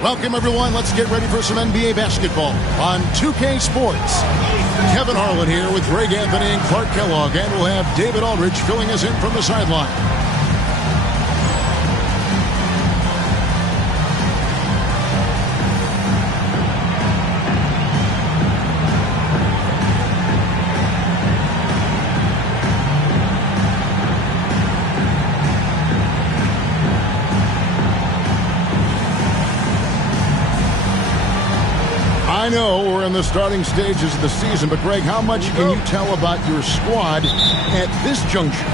Welcome, everyone. Let's get ready for some NBA basketball on 2K Sports. Kevin Harlan here with Greg Anthony and Clark Kellogg, and we'll have David Aldridge filling us in from the sideline. I know we're in the starting stages of the season, but Greg, how much can you tell about your squad at this juncture?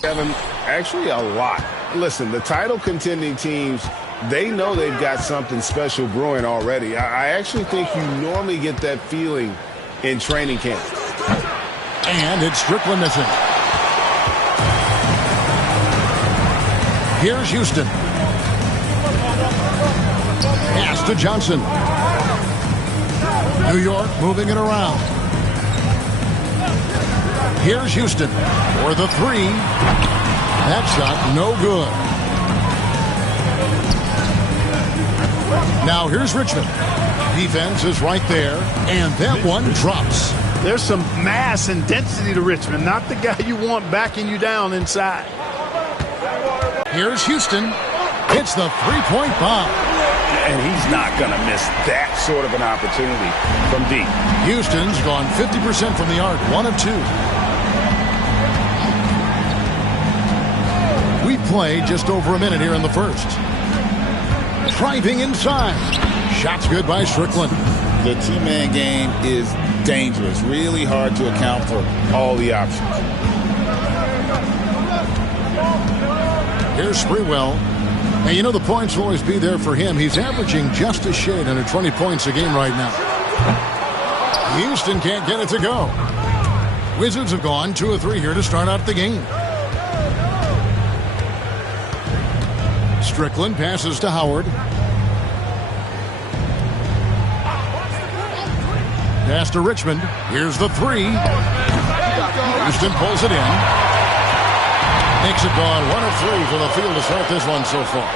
Kevin, actually a lot. Listen, the title contending teams, they know they've got something special brewing already. I actually think you normally get that feeling in training camp. And it's Strickland missing. Here's Houston. Pass to Johnson. New York moving it around. Here's Houston for the three. That shot no good. Now here's Richmond. Defense is right there, and that one drops. There's some mass and density to Richmond, not the guy you want backing you down inside. Here's Houston. It's the three-point bomb. And he's not going to miss that sort of an opportunity from deep. Houston's gone 50% from the arc, 1 of 2. We play just over a minute here in the first. Driving inside. Shots good by Strickland. The two-man game is dangerous. Really hard to account for all the options. Here's Sprewell. And you know the points will always be there for him. He's averaging just a shade under 20 points a game right now. Houston can't get it to go. Wizards have gone 2 of 3 here to start out the game. Strickland passes to Howard. Pass to Richmond. Here's the three. Houston pulls it in. Makes it gone 1 of 3 for the field to start this one so far.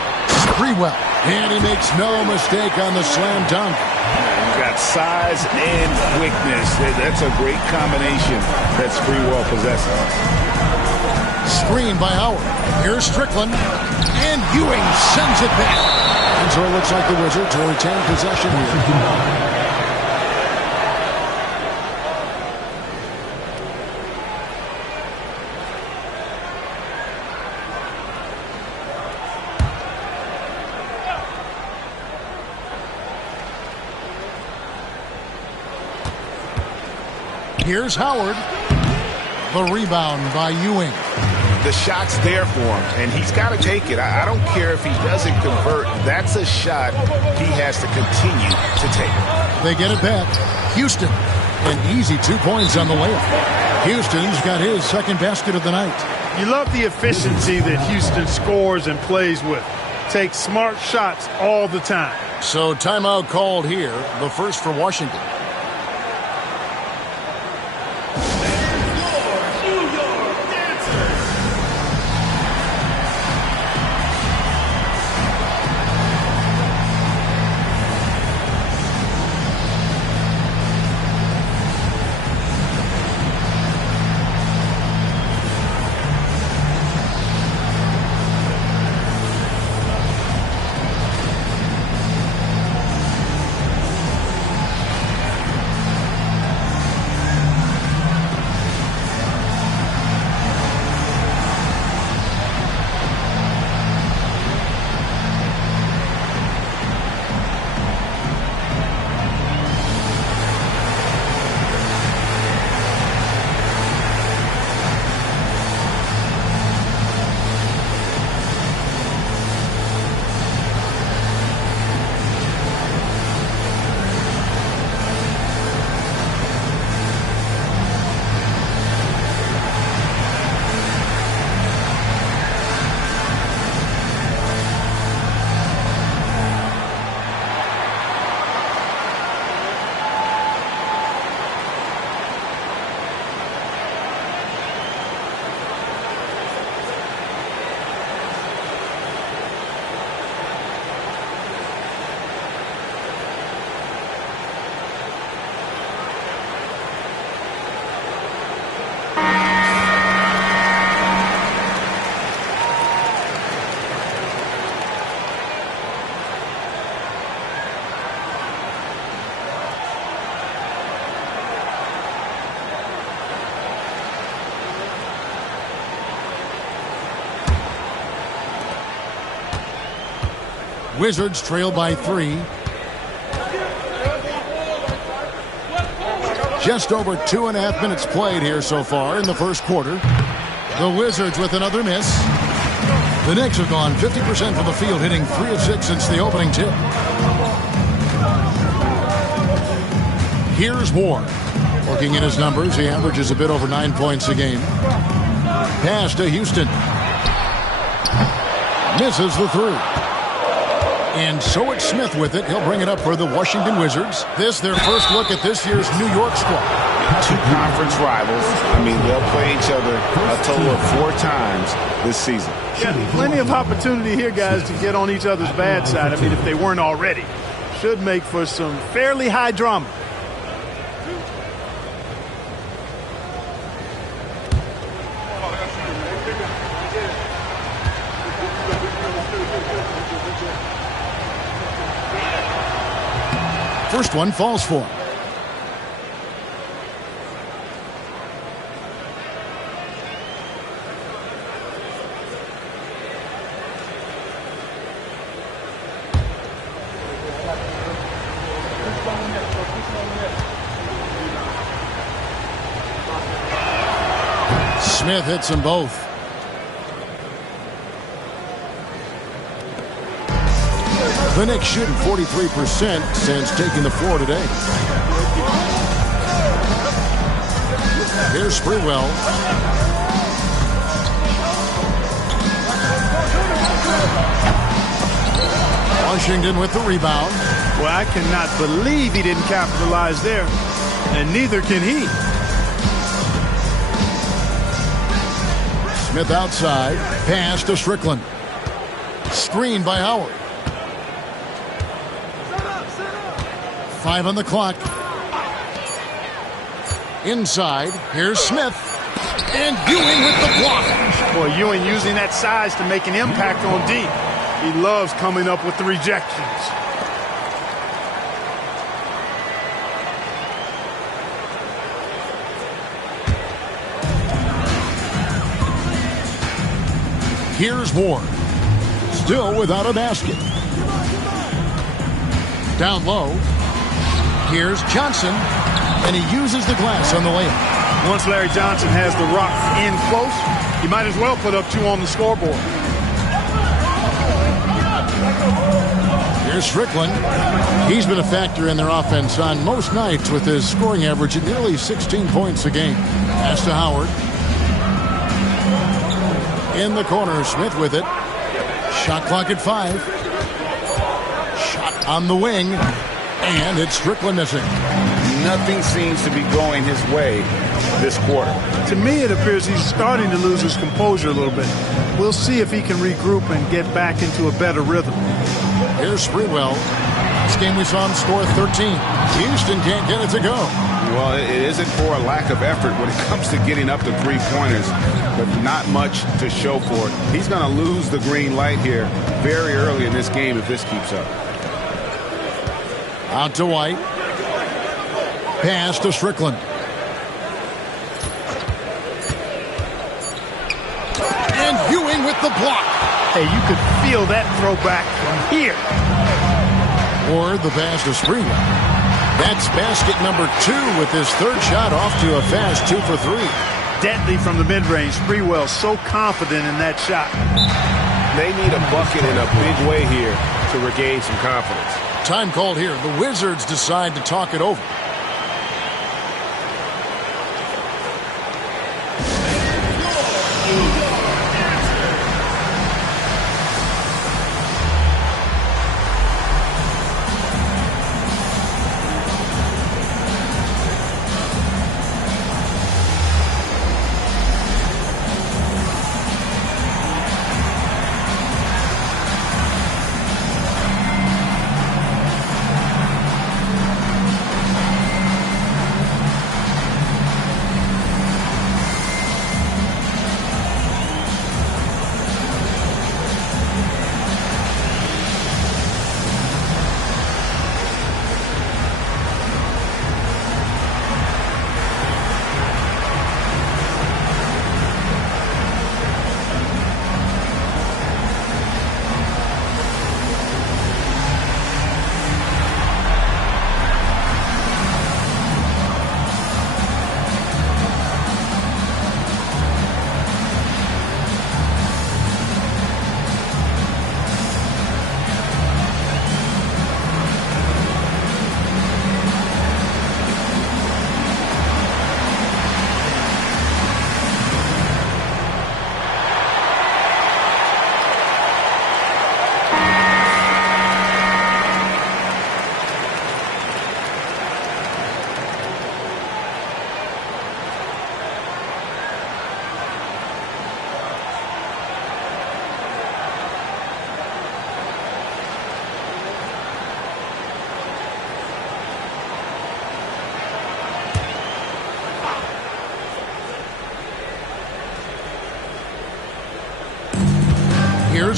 Sprewell. And he makes no mistake on the slam dunk. He's got size and quickness. That's a great combination that Sprewell possesses. Screen by Howard. Here's Strickland. And Ewing sends it back. And so it looks like the Wizards will retain possession here. Here's Howard. The rebound by Ewing. The shot's there for him, and he's got to take it. I don't care if he doesn't convert. That's a shot he has to continue to take. They get it back. Houston. An easy 2 points on the layup. Houston's got his second basket of the night. You love the efficiency that Houston scores and plays with. Takes smart shots all the time. So timeout called here. The first for Washington. Wizards trail by 3. Just over 2.5 minutes played here so far in the first quarter. The Wizards with another miss. The Knicks have gone 50% from the field, hitting 3 of 6 since the opening tip. Here's Ward. Looking at his numbers, he averages a bit over 9 points a game. Pass to Houston. Misses the 3. And so it's Smith with it. He'll bring it up for the Washington Wizards. This their first look at this year's New York squad. 2 conference rivals. I mean, they'll play each other a total of 4 times this season. Yeah, plenty of opportunity here, guys, to get on each other's bad side. I mean, if they weren't already. Should make for some fairly high drama. First one falls for him. Smith hits them both. The Knicks shooting 43% since taking the floor today. Here's Sprewell. Washington with the rebound. Well, I cannot believe he didn't capitalize there, and neither can he. Smith outside. Pass to Strickland. Screen by Howard. 5 on the clock. Inside. Here's Smith. And Ewing with the block. Boy, Ewing using that size to make an impact on D. He loves coming up with the rejections. Here's Ward. Still without a basket. Down low. Here's Johnson. And he uses the glass on the layup. Once Larry Johnson has the rock in close, you might as well put up 2 on the scoreboard. Here's Strickland. He's been a factor in their offense on most nights with his scoring average at nearly 16 points a game. Pass to Howard. In the corner, Smith with it. Shot clock at 5. Shot on the wing. And it's Strickland missing. Nothing seems to be going his way this quarter. To me, it appears he's starting to lose his composure a little bit. We'll see if he can regroup and get back into a better rhythm. Here's Sprewell. This game we saw him score 13. Houston can't get it to go. Well, it isn't for a lack of effort when it comes to getting up to 3-pointers, but not much to show for it. He's going to lose the green light here very early in this game if this keeps up. Out to White. Pass to Strickland. And Ewing with the block. Hey, you could feel that throwback from here. Or the pass to Sprewell. That's basket number 2 with his 3rd shot off to a fast 2 for 3. Deadly from the mid-range. Sprewell so confident in that shot. They need a bucket in a big way here to regain some confidence. Time called here. The Wizards decide to talk it over.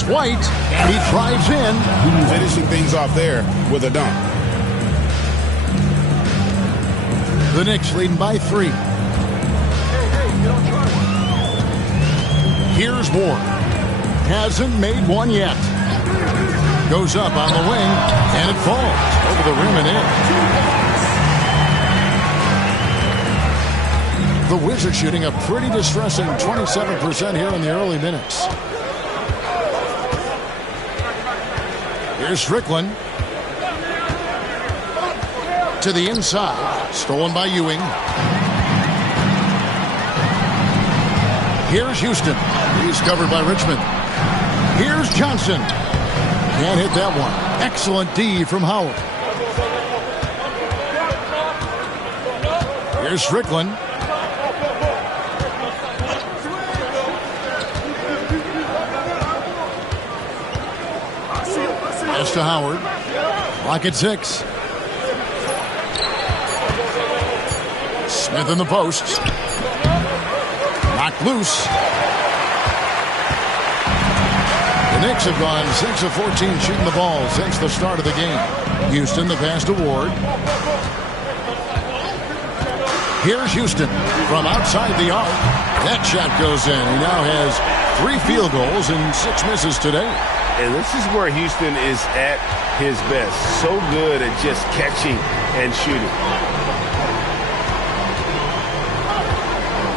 It's White, and he drives in. Finishing things off there with a dunk. The Knicks leading by 3. Here's Ward. Hasn't made one yet. Goes up on the wing, and it falls over the rim and in. The Wizards shooting a pretty distressing 27% here in the early minutes. Here's Strickland. To the inside. Stolen by Ewing. Here's Houston. He's covered by Richmond. Here's Johnson. Can't hit that one. Excellent D from Howard. Here's Strickland. Pass to Howard. Lock at 6. Smith in the posts. Knocked loose. The Knicks have gone 6 of 14 shooting the ball since the start of the game. Houston, the pass to Ward. Here's Houston from outside the arc. That shot goes in. He now has 3 field goals and 6 misses today. And this is where Houston is at his best. So good at just catching and shooting.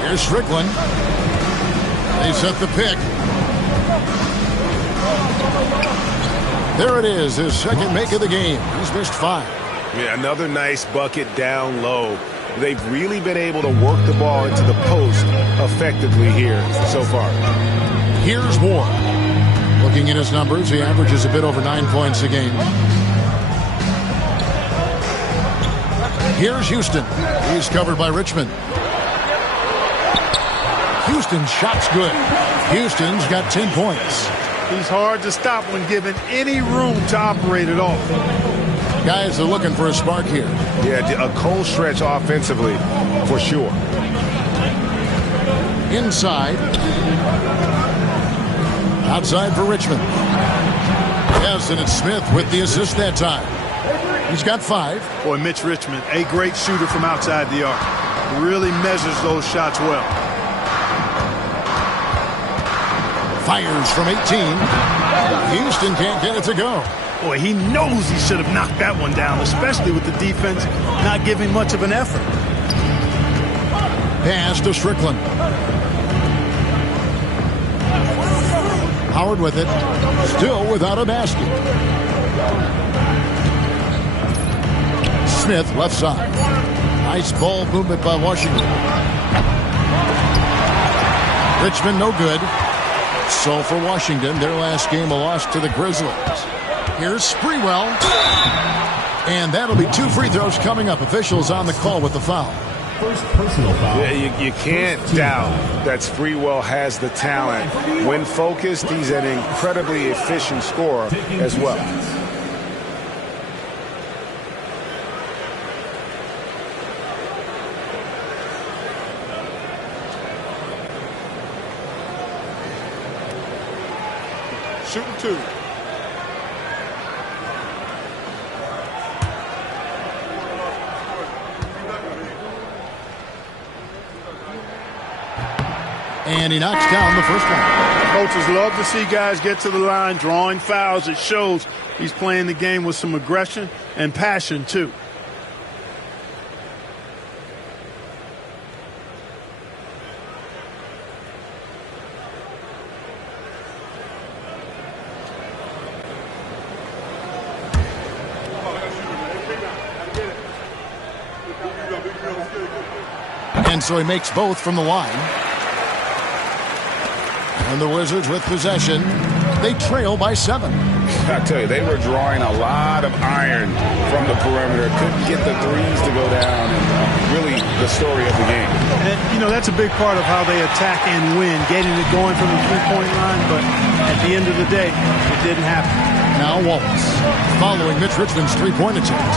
Here's Strickland. They set the pick. There it is, his second make of the game. He's missed 5. Yeah, another nice bucket down low. They've really been able to work the ball into the post effectively here so far. Here's Ward. Looking at his numbers, he averages a bit over 9 points a game. Here's Houston. He's covered by Richmond. Houston's shot's good. Houston's got 10 points. He's hard to stop when given any room to operate at all. Guys are looking for a spark here. Yeah, a cold stretch offensively for sure. Inside. Outside for Richmond. Yes, and it's Smith with the assist that time. He's got 5. Boy, Mitch Richmond, a great shooter from outside the arc. Really measures those shots well. Fires from 18. Houston can't get it to go. Boy, he knows he should have knocked that one down, especially with the defense not giving much of an effort. Pass to Strickland. Howard with it. Still without a basket. Smith left side. Nice ball movement by Washington. Richmond no good. So for Washington, their last game a loss to the Grizzlies. Here's Sprewell. And that'll be 2 free throws coming up. Officials on the call with the foul. First personal foul. Yeah, you can't doubt that Sprewell has the talent. When focused, he's an incredibly efficient scorer as well. Shooting 2. And he knocks down the first one. Coaches love to see guys get to the line, drawing fouls. It shows he's playing the game with some aggression and passion, too. And so he makes both from the line. And the Wizards with possession. They trail by 7. I tell you, they were drawing a lot of iron from the perimeter. Couldn't get the threes to go down. And really the story of the game. And, you know, that's a big part of how they attack and win, getting it going from the three-point line. But at the end of the day, it didn't happen. Now Wallace following Mitch Richmond's three-point attempt.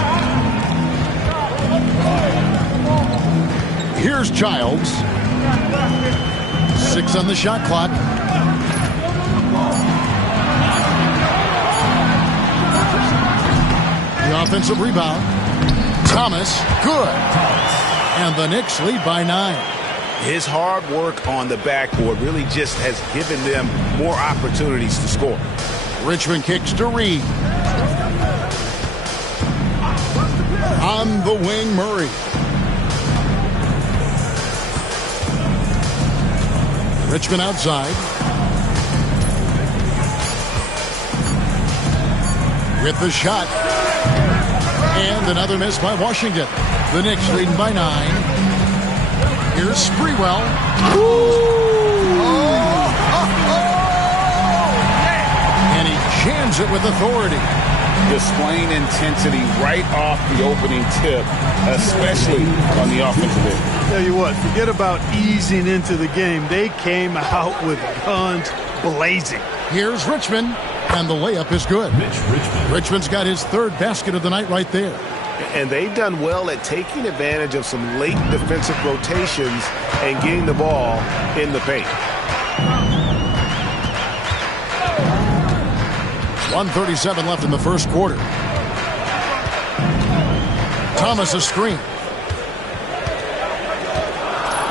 Here's Childs. 6 on the shot clock. offensive rebound. Thomas, good. And the Knicks lead by 9. His hard work on the backboard really just has given them more opportunities to score. Richmond kicks to Reed. On the wing, Murray. Richmond outside. With the shot. And another miss by Washington. The Knicks leading by 9. Here's Sprewell. And he jams it with authority. Displaying intensity right off the opening tip, especially on the offensive end. Tell you what, forget about easing into the game. They came out with guns blazing. Here's Richmond, and the layup is good. Richmond's got his 3rd basket of the night right there. And they've done well at taking advantage of some late defensive rotations and getting the ball in the paint. 1:37 left in the first quarter. Thomas a screen.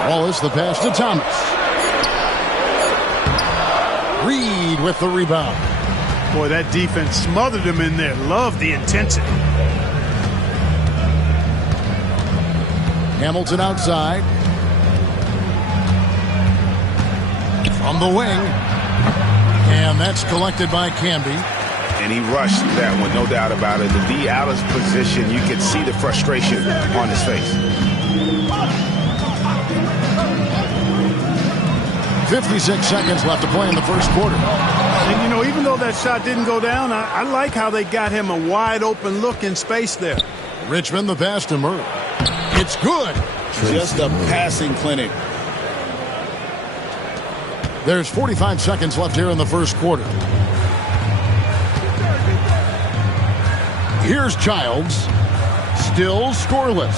Wallace the pass to Thomas. Reed with the rebound. Boy, that defense smothered him in there. Love the intensity. Hamilton outside. From the wing. And that's collected by Camby. And he rushed that one, no doubt about it. The D out of position, you could see the frustration on his face. 56 seconds left to play in the first quarter. And, you know, even though that shot didn't go down, I like how they got him a wide-open look in space there. Richmond the pass to Murray. It's good. Just a passing clinic. There's 45 seconds left here in the first quarter. Here's Childs. Still scoreless.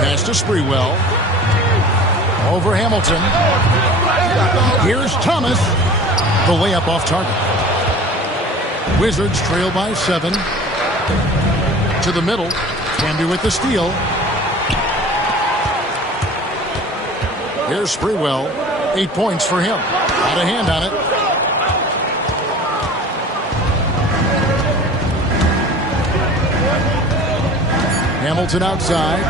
Pass to Sprewell. Over Hamilton. Here's Thomas. The layup off target. Wizards trail by 7. To the middle. Camby with the steal. Here's Sprewell. 8 points for him. Got a hand on it. Hamilton outside.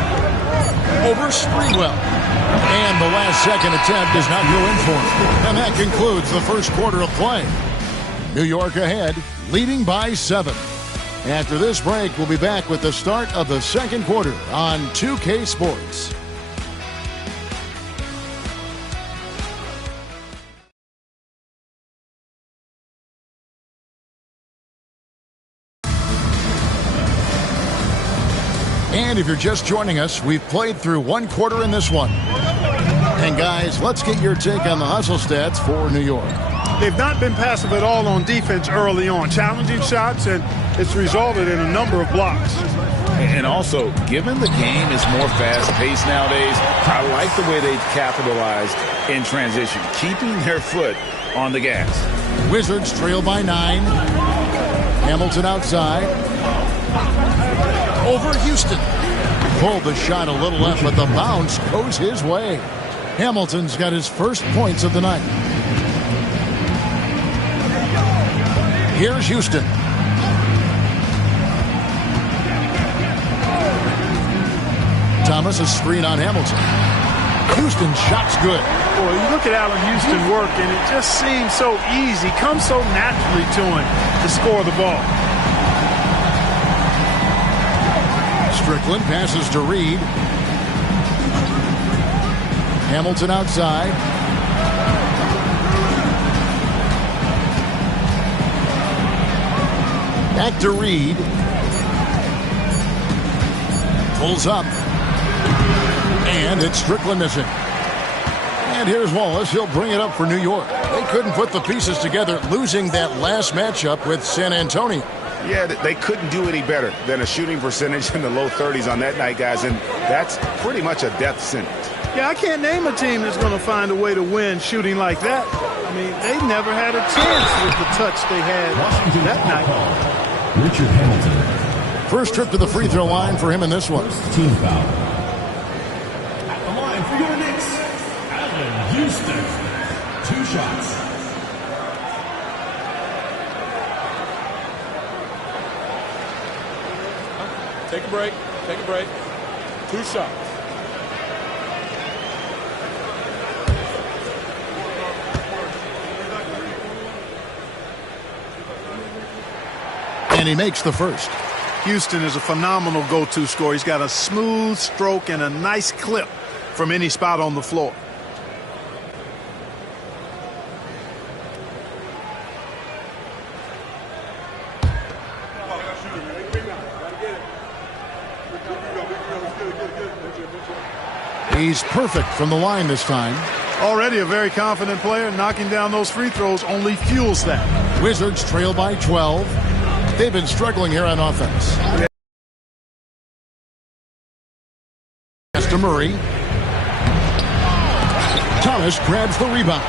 Over Sprewell. And the last second attempt does not go in for him. And that concludes the first quarter of play. New York ahead, leading by 7. After this break, we'll be back with the start of the second quarter on 2K Sports. And if you're just joining us, we've played through one quarter in this one. And guys, let's get your take on the hustle stats for New York. They've not been passive at all on defense early on. Challenging shots, and it's resulted in a number of blocks. And also, given the game is more fast-paced nowadays, I like the way they've capitalized in transition, keeping their foot on the gas. Wizards trail by 9. Hamilton outside. Over Houston. Pulled the shot a little left, but the bounce goes his way. Hamilton's got his first points of the night. Here's Houston. Thomas a screen on Hamilton. Houston's shot's good. Boy, you look at Allen Houston work, and it just seems so easy. Comes so naturally to him to score the ball. Strickland passes to Reed. Hamilton outside. Back to Reed. Pulls up. And it's Strickland missing. And here's Wallace. He'll bring it up for New York. They couldn't put the pieces together, losing that last matchup with San Antonio. Yeah, they couldn't do any better than a shooting percentage in the low 30s on that night, guys, and that's pretty much a death sentence. Yeah, I can't name a team that's going to find a way to win shooting like that. I mean, they never had a chance with the touch they had that night. Richard Hamilton. First trip to the free throw line for him in this one. Team foul. At the line for your Knicks, Allen Houston. 2 shots. Take a break. Take a break. 2 shots. And he makes the first. Houston is a phenomenal go-to scorer. He's got a smooth stroke and a nice clip from any spot on the floor. He's perfect from the line this time. Already a very confident player. Knocking down those free throws only fuels that. Wizards trail by 12. They've been struggling here on offense. Pass to Murray. Thomas grabs the rebound.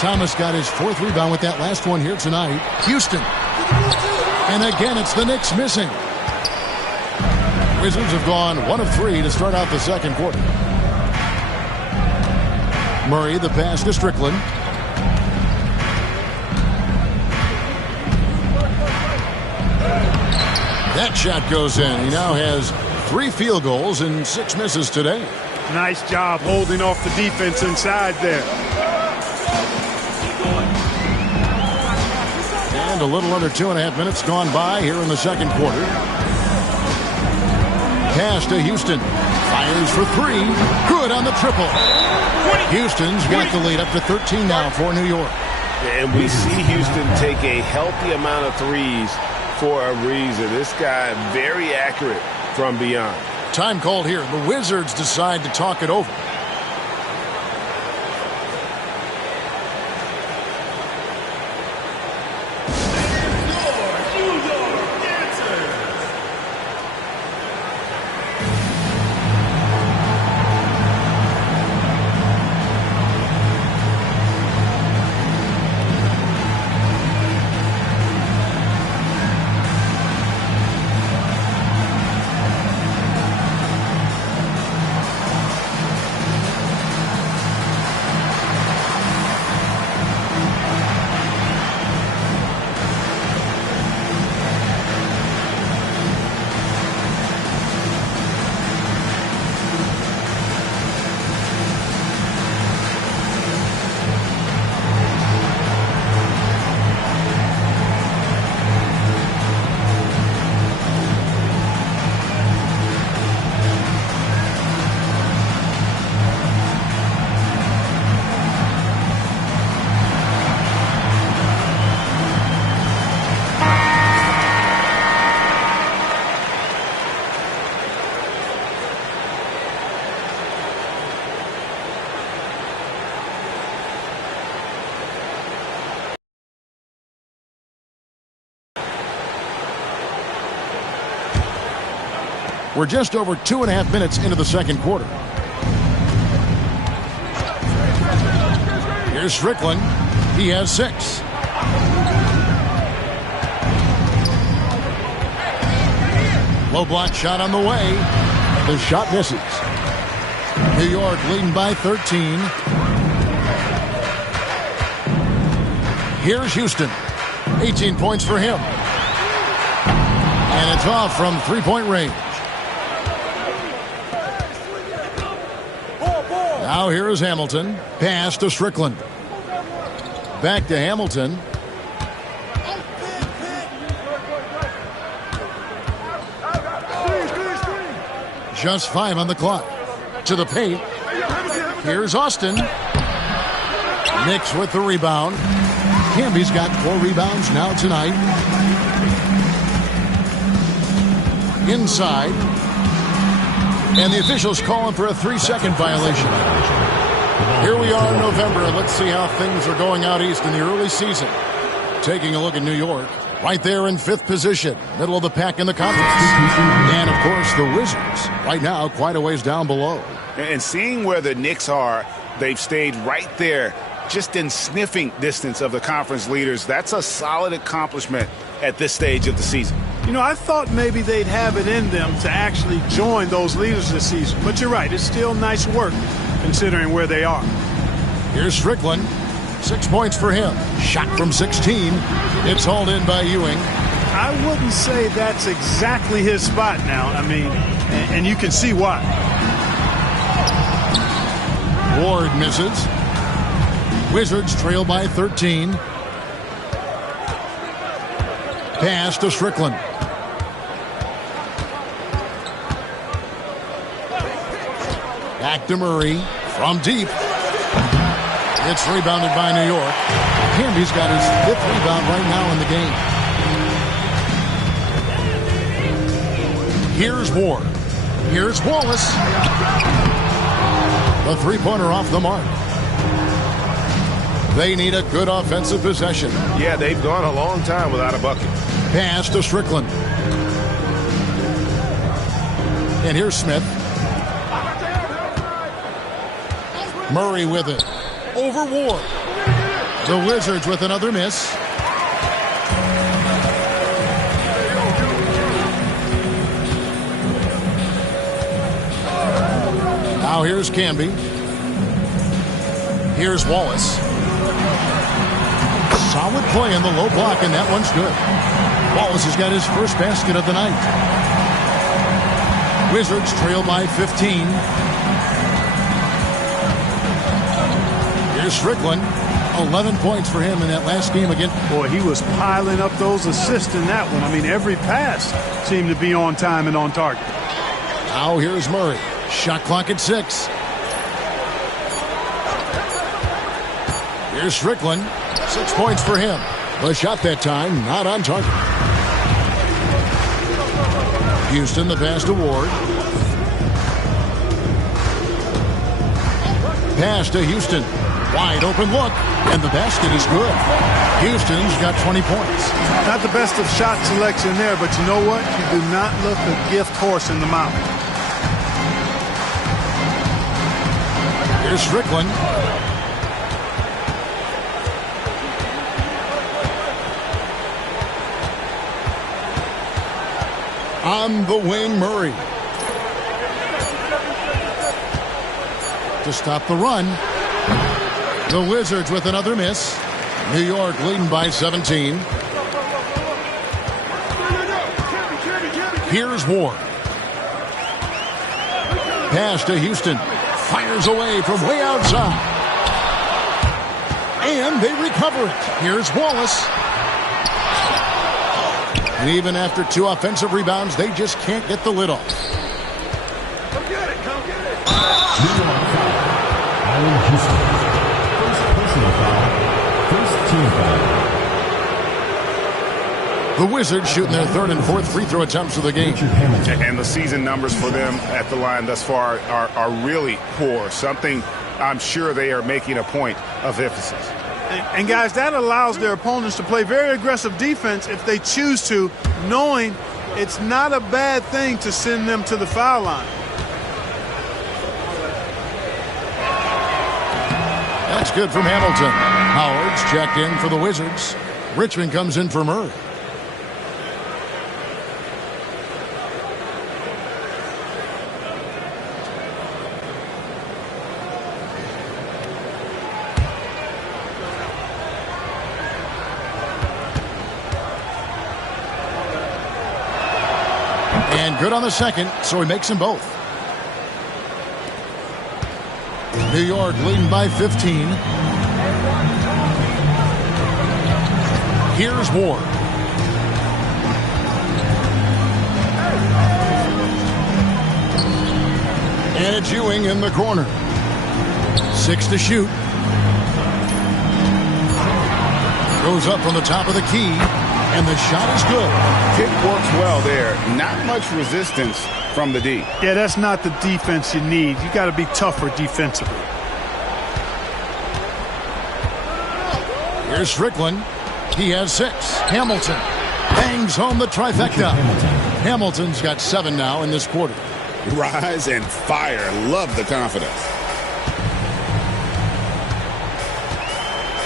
Thomas got his 4th rebound with that last one here tonight. Houston. And again, it's the Knicks missing. Wizards have gone 1 of 3 to start out the second quarter. Murray, the pass to Strickland. That shot goes in. He now has 3 field goals and 6 misses today. Nice job holding off the defense inside there. And a little under 2.5 minutes gone by here in the second quarter. Pass to Houston. Fires for 3. Good on the triple. Houston's got the lead up to 13 now for New York. And we see Houston take a healthy amount of threes for a reason. This guy very accurate from beyond. Time called here. The Wizards decide to talk it over. We're just over 2.5 minutes into the second quarter. Here's Strickland. He has 6. Low block shot on the way. The shot misses. New York leading by 13. Here's Houston. 18 points for him. And it's off from 3-point range. Now here is Hamilton. Pass to Strickland. Back to Hamilton. Just 5 on the clock. To the paint. Here's Austin. Knicks with the rebound. Camby's got 4 rebounds now tonight. Inside. And the officials calling for a 3-second violation. Here we are in November, and let's see how things are going out east in the early season. Taking a look at New York. right there in 5th position, middle of the pack in the conference. And, of course, the Wizards right now quite a ways down below. And seeing where the Knicks are, they've stayed right there, just in sniffing distance of the conference leaders. That's a solid accomplishment at this stage of the season. You know, I thought maybe they'd have it in them to actually join those leaders this season. But you're right, it's still nice work considering where they are. Here's Strickland. 6 points for him. Shot from 16. It's hauled in by Ewing. I wouldn't say that's exactly his spot now. I mean, and you can see why. Ward misses. Wizards trail by 13. Pass to Strickland. Back to Murray from deep. It's rebounded by New York. Camby's got his 5th rebound right now in the game. Here's Ward. Here's Wallace. The three-pointer off the mark. They need a good offensive possession. Yeah, they've gone a long time without a bucket. Pass to Strickland. And here's Smith. Murray with it. Over Ward. The Wizards with another miss. Now here's Camby. Here's Wallace. Solid play in the low block, and that one's good. Wallace has got his first basket of the night. Wizards trail by 15. Here's Strickland. 11 points for him in that last game again. Boy, he was piling up those assists in that one. I mean, every pass seemed to be on time and on target. Now here's Murray. Shot clock at 6. Here's Strickland. 6 points for him. The shot that time, not on target. Houston, the pass to Ward. Pass to Houston. Wide open look, and the basket is good. Houston's got 20 points. Not the best of shot selection there, but you know what? You do not look a gift horse in the mouth. Here's Strickland. On the wing, Murray. To stop the run. The Wizards with another miss. New York leading by 17. Here's Ward. Pass to Houston. Fires away from way outside. And they recover it. Here's Wallace. And even after 2 offensive rebounds, they just can't get the lid off. Come get it, come get it. Allen Houston. First personal foul. First team foul. The Wizards shooting their 3rd and 4th free throw attempts of the game. And the season numbers for them at the line thus far are really poor. Something I'm sure they are making a point of emphasis. And guys, that allows their opponents to play very aggressive defense if they choose to, knowing it's not a bad thing to send them to the foul line. That's good from Hamilton. Howard's checked in for the Wizards. Richmond comes in for Murray. And good on the second, so he makes them both. New York leading by 15. Here's Ward. And it's Ewing in the corner. 6 to shoot. Goes up from the top of the key, and the shot is good. Kick works well there. Not much resistance from the D. Yeah, that's not the defense you need. You got to be tougher defensively. Here's Strickland. He has 6. Hamilton. Bangs home the trifecta. Hamilton's got 7 now in this quarter. Rise and fire. Love the confidence.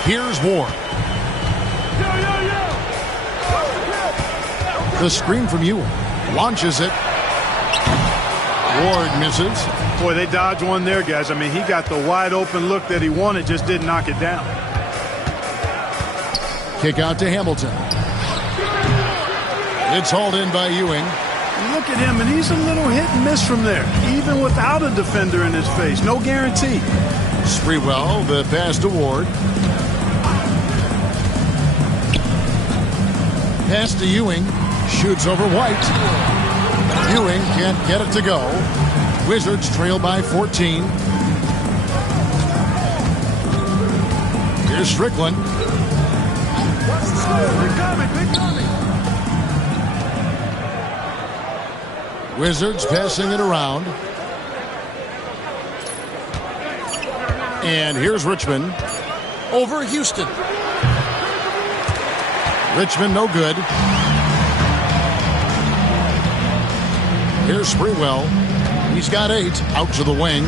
Here's Ward. The screen from Ewing. Launches it. Ward misses. Boy, they dodged one there, guys. I mean, he got the wide open look that he wanted, just didn't knock it down. Kick out to Hamilton. It's hauled in by Ewing. Look at him, and he's a little hit and miss from there, even without a defender in his face. No guarantee. Sprewell, the pass to Ward. Pass to Ewing. Shoots over White. Ewing can't get it to go. Wizards trail by 14. Here's Strickland. Wizards passing it around. And here's Richmond over Houston. Richmond no good. Here's Sprewell. He's got 8 out to the wing.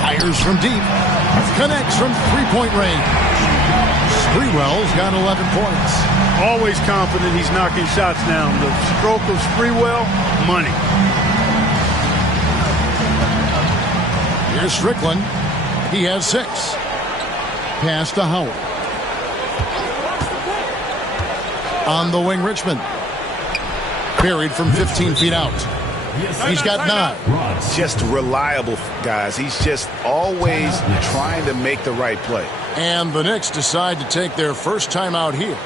Fires from deep. Connects from three-point range. Sprewell's got 11 points. Always confident he's knocking shots down. The stroke of Sprewell, money. Here's Strickland. He has 6. Pass to Howard. On the wing, Richmond. Buried from 15 feet out. He's got 9. Just reliable, guys. He's just always trying to make the right play. And the Knicks decide to take their first time out here.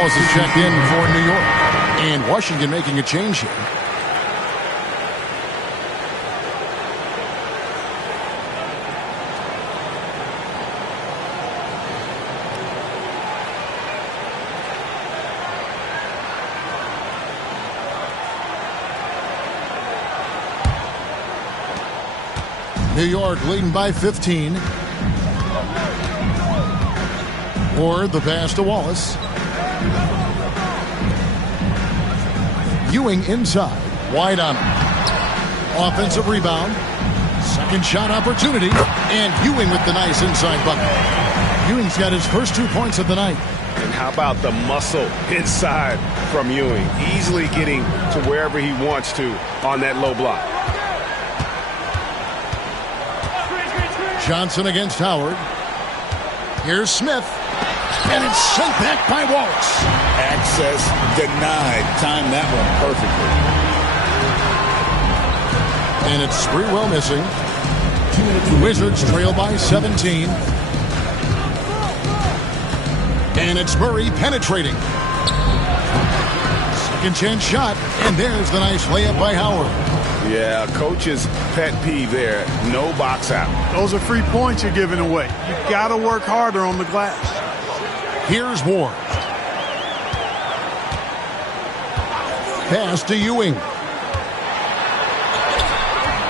Balls is checked in for New York. And Washington making a change here. New York leading by 15. Ward the pass to Wallace. Ewing inside. Wide on him. Offensive rebound. Second shot opportunity. And Ewing with the nice inside bucket. Ewing's got his first 2 points of the night. And how about the muscle inside from Ewing? Easily getting to wherever he wants to on that low block. Johnson against Howard. Here's Smith. And it's sent back by Wallace. Access denied. Timed that one perfectly. And it's Sprewell missing. Wizards trail by 17. And it's Murray penetrating. Second chance shot. And there's the nice layup by Howard. Yeah, coach's pet peeve there. No box out. Those are free points you're giving away. You got to work harder on the glass. Here's Ward. Pass to Ewing.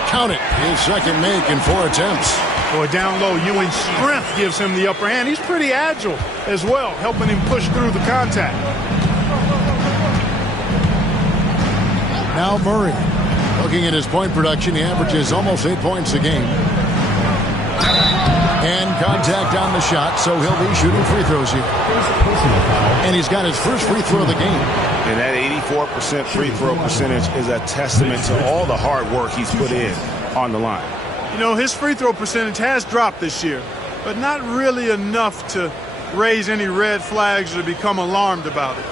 Count it. His second make in 4 attempts. Boy, down low, Ewing's strength gives him the upper hand. He's pretty agile as well, helping him push through the contact. Now Murray. Looking at his point production, he averages almost 8 points a game. And contact on the shot, so he'll be shooting free throws here. And he's got his first free throw of the game. And that 84% free throw percentage is a testament to all the hard work he's put in on the line. You know, his free throw percentage has dropped this year, but not really enough to raise any red flags or become alarmed about it.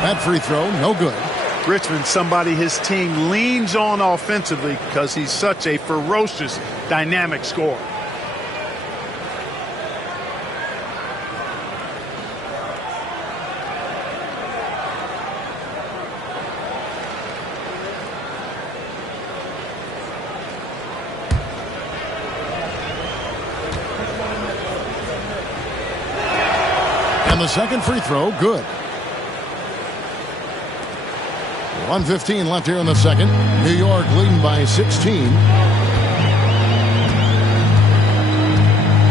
That free throw, no good. Richmond, somebody his team leans on offensively because he's such a ferocious, dynamic scorer. And the second free throw, good. 1:15 left here in the second. New York leading by 16.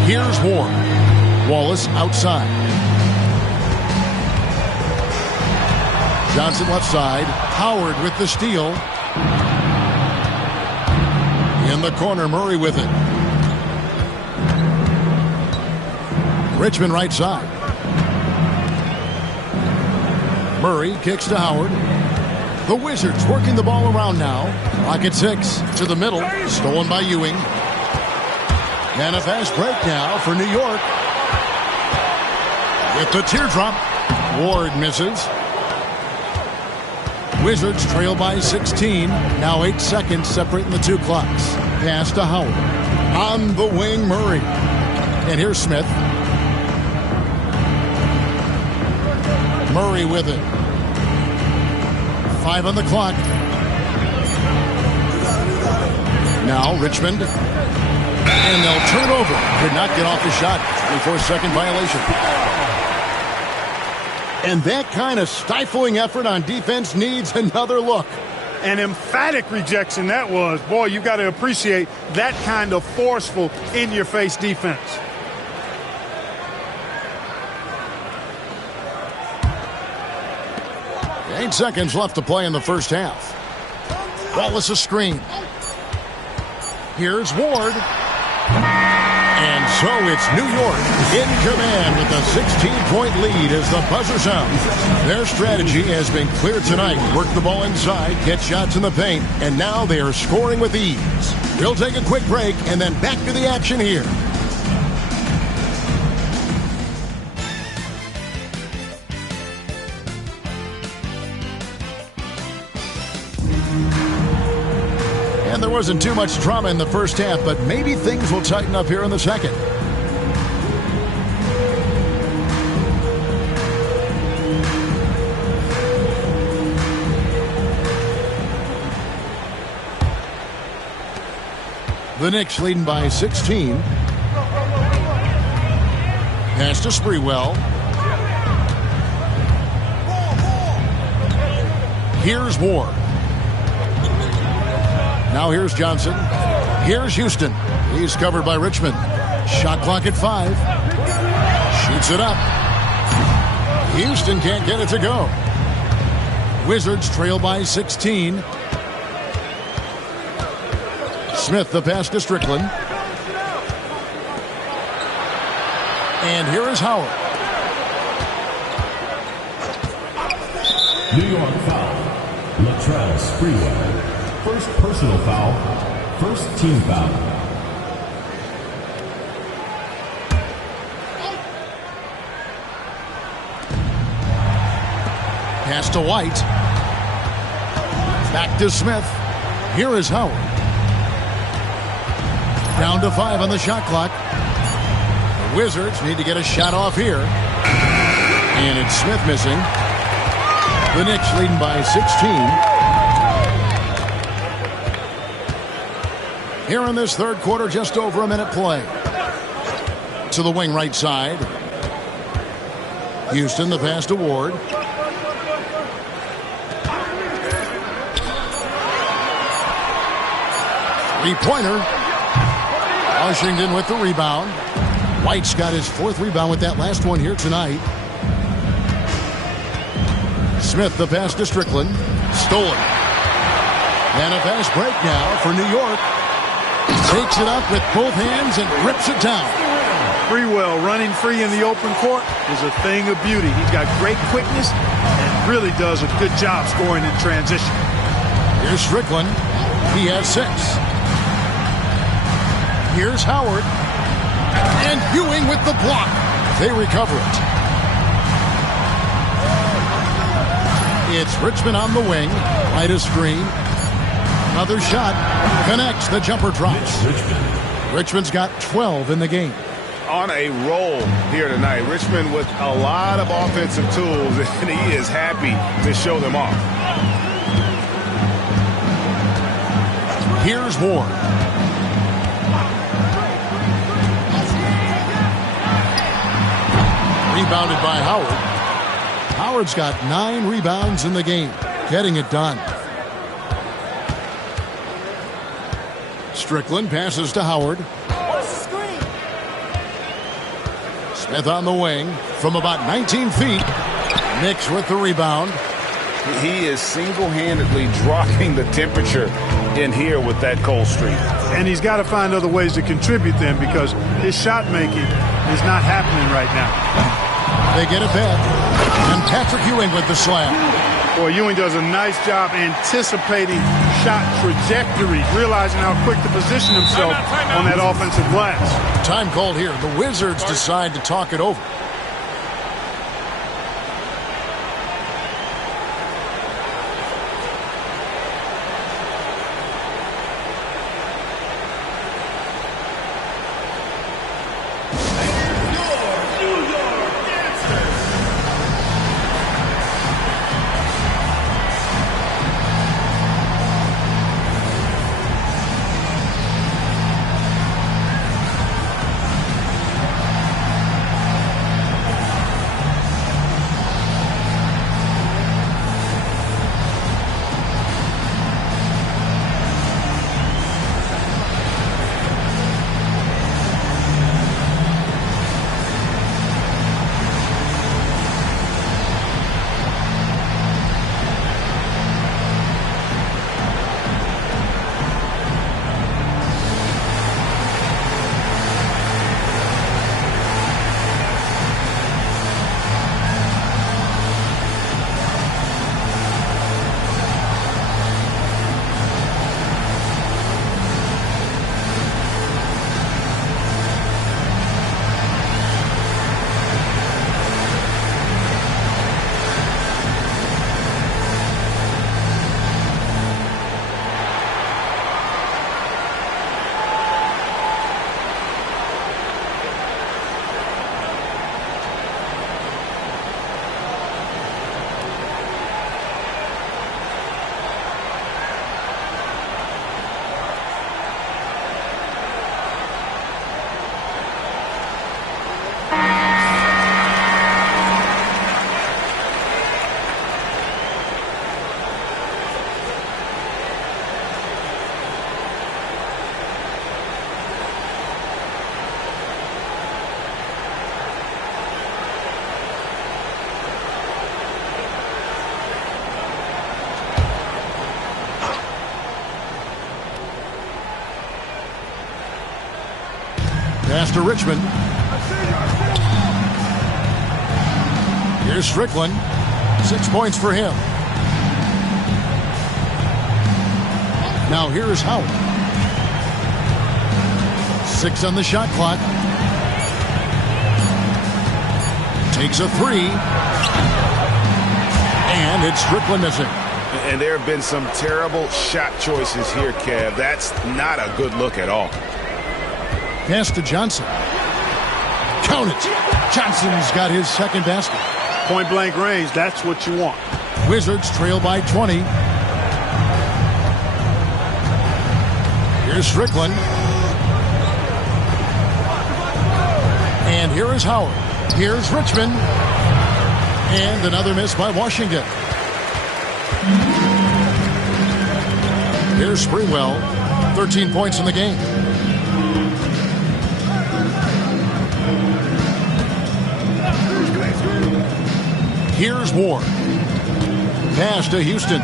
Here's Ward. Wallace outside. Johnson left side. Howard with the steal. In the corner, Murray with it. Richmond right side. Murray kicks to Howard. The Wizards working the ball around now. Clock at 6 to the middle. Stolen by Ewing. And a fast break now for New York. With the teardrop. Ward misses. Wizards trail by 16. Now 8 seconds separating the two clocks. Pass to Howard. On the wing, Murray. And here's Smith. Murray with it. 5 on the clock. Now Richmond. And they'll turn over. Could not get off the shot. 24-second violation. And that kind of stifling effort on defense needs another look. An emphatic rejection that was. Boy, you got to appreciate that kind of forceful, in-your-face defense. Eight seconds left to play in the first half. Wallace a screen. Here's Ward. And so it's New York in command with a 16-point lead as the buzzer sounds. Their strategy has been clear tonight. Work the ball inside, get shots in the paint, and now they are scoring with ease. We'll take a quick break and then back to the action here. And there wasn't too much drama in the first half, but maybe things will tighten up here in the second. The Knicks leading by 16. Pass to Sprewell. Here's Ward. Now here's Johnson. Here's Houston. He's covered by Richmond. Shot clock at 5. Shoots it up. Houston can't get it to go. Wizards trail by 16. Smith the pass to Strickland. And here is Howard. New York foul. Latrell Sprewell. First personal foul. First team foul. Pass to White. Back to Smith. Here is Howard. Down to 5 on the shot clock. Wizards need to get a shot off here. And it's Smith missing. The Knicks leading by 16. Here in this third quarter, just over a minute play. To the wing right side. Houston, the pass to Ward. Three-pointer. Washington with the rebound. White's got his fourth rebound with that last one here tonight. Smith, the pass to Strickland. Stolen. And a fast break now for New York. Takes it up with both hands and rips it down. Freewell running free in the open court is a thing of beauty. He's got great quickness and really does a good job scoring in transition. Here's Strickland. He has 6. Here's Howard. And Ewing with the block. They recover it. It's Richmond on the wing. Right a screen. Another shot. Connects. The jumper drops. Richmond's got 12 in the game. On a roll here tonight. Richmond with a lot of offensive tools, and he is happy to show them off. Here's Ward. Rebounded by Howard. Howard's got 9 rebounds in the game. Getting it done. Strickland passes to Howard. Smith on the wing from about 19 feet. Knicks with the rebound. He is single-handedly dropping the temperature in here with that cold streak. And he's got to find other ways to contribute then, because his shot making is not happening right now. They get it back. And Patrick Ewing with the slam. Boy, Ewing does a nice job anticipating shot trajectory, realizing how quick to position himself on that offensive glass. Time called here. The Wizards decide to talk it over. Pass to Richmond. Here's Strickland. 6 points for him. Now here's Howard. 6 on the shot clock. Takes a 3. And it's Strickland missing. And there have been some terrible shot choices here, Kev. That's not a good look at all. Pass to Johnson. Count it. Johnson's got his second basket. Point-blank range, that's what you want. Wizards trail by 20. Here's Strickland. And here is Howard. Here's Richmond. And another miss by Washington. Here's Sprewell. 13 points in the game. Here's Ward. Pass to Houston.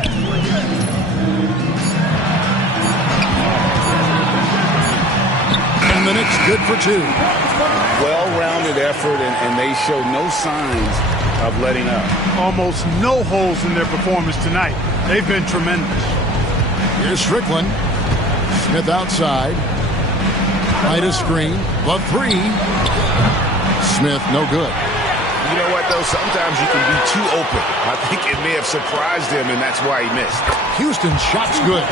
And the Knicks good for two. Well-rounded effort, and they show no signs of letting up. Almost no holes in their performance tonight. They've been tremendous. Here's Strickland. Smith outside. Right a screen. The three. Smith, no good. You know what, though? Sometimes you can be too open. I think it may have surprised him, and that's why he missed. Houston's shot's good.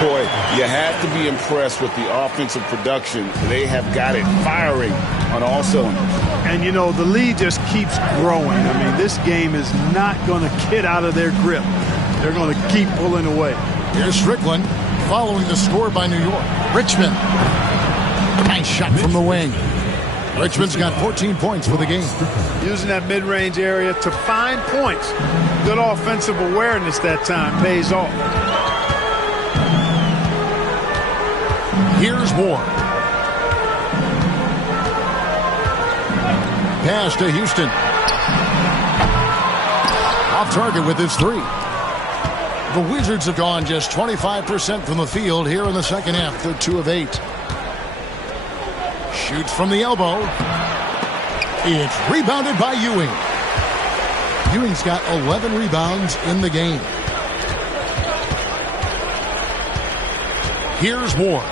Boy, you have to be impressed with the offensive production. They have got it firing on all cylinders. And, you know, the lead just keeps growing. I mean, this game is not going to get out of their grip. They're going to keep pulling away. Here's Strickland following the score by New York. Richmond. Nice shot from the wing. Richmond's got 14 points for the game. Using that mid-range area to find points. Good offensive awareness that time pays off. Here's Ward. Pass to Houston. Off target with his three. The Wizards have gone just 25% from the field here in the second half. They're 2 of 8. Shoots from the elbow. It's rebounded by Ewing. Ewing's got 11 rebounds in the game. Here's Ward.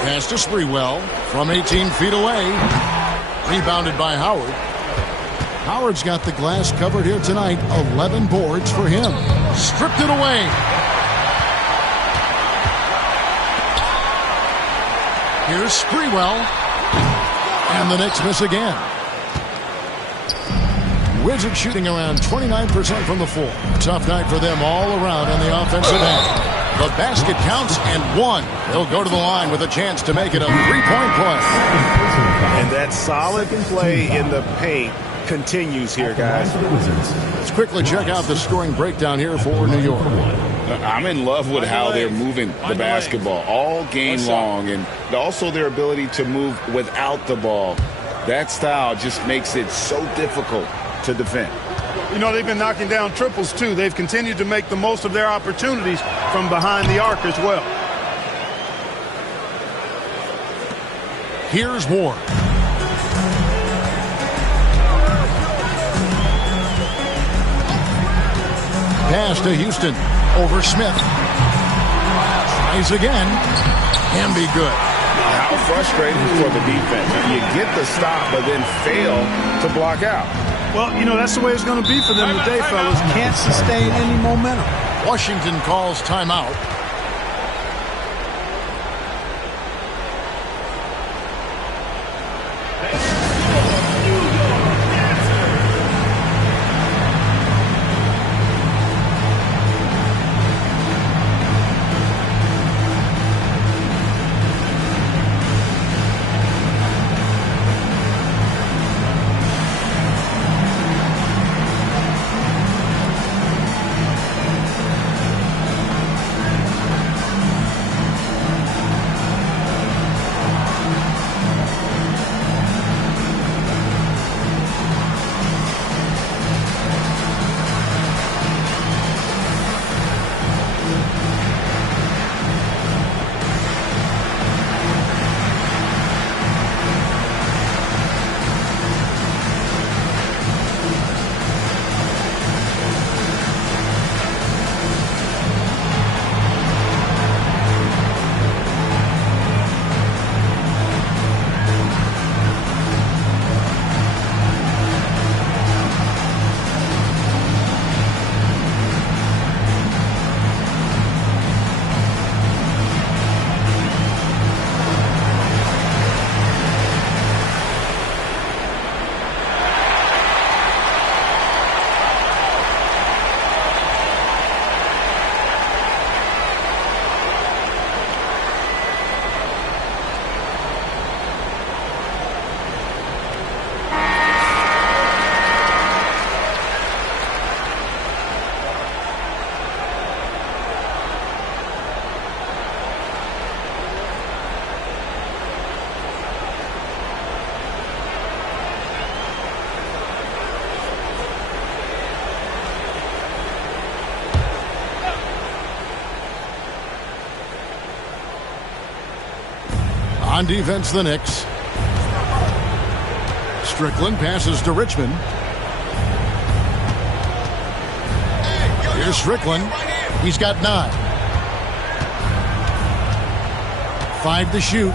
Pass to Sprewell from 18 feet away. Rebounded by Howard. Howard's got the glass covered here tonight. 11 boards for him. Stripped it away. Here's Sprewell. And the Knicks miss again. Wizards shooting around 29% from the floor. Tough night for them all around on the offensive end. The basket counts and one. They'll go to the line with a chance to make it a three-point play. And that solid play in the paint continues here, guys. Let's quickly check out the scoring breakdown here for New York. I'm in love with how they're moving the basketball all game long, and also their ability to move without the ball. That style just makes it so difficult to defend. You know, they've been knocking down triples, too. They've continued to make the most of their opportunities from behind the arc as well. Here's Ward. Pass to Houston. Over Smith. Tries again. Can be good. How frustrating for the defense. You get the stop, but then fail to block out. Well, you know, that's the way it's going to be for them today, fellas. Can't sustain any momentum. Washington calls timeout. On defense, the Knicks. Strickland passes to Richmond. Here's Strickland. He's got 9. 5 to shoot.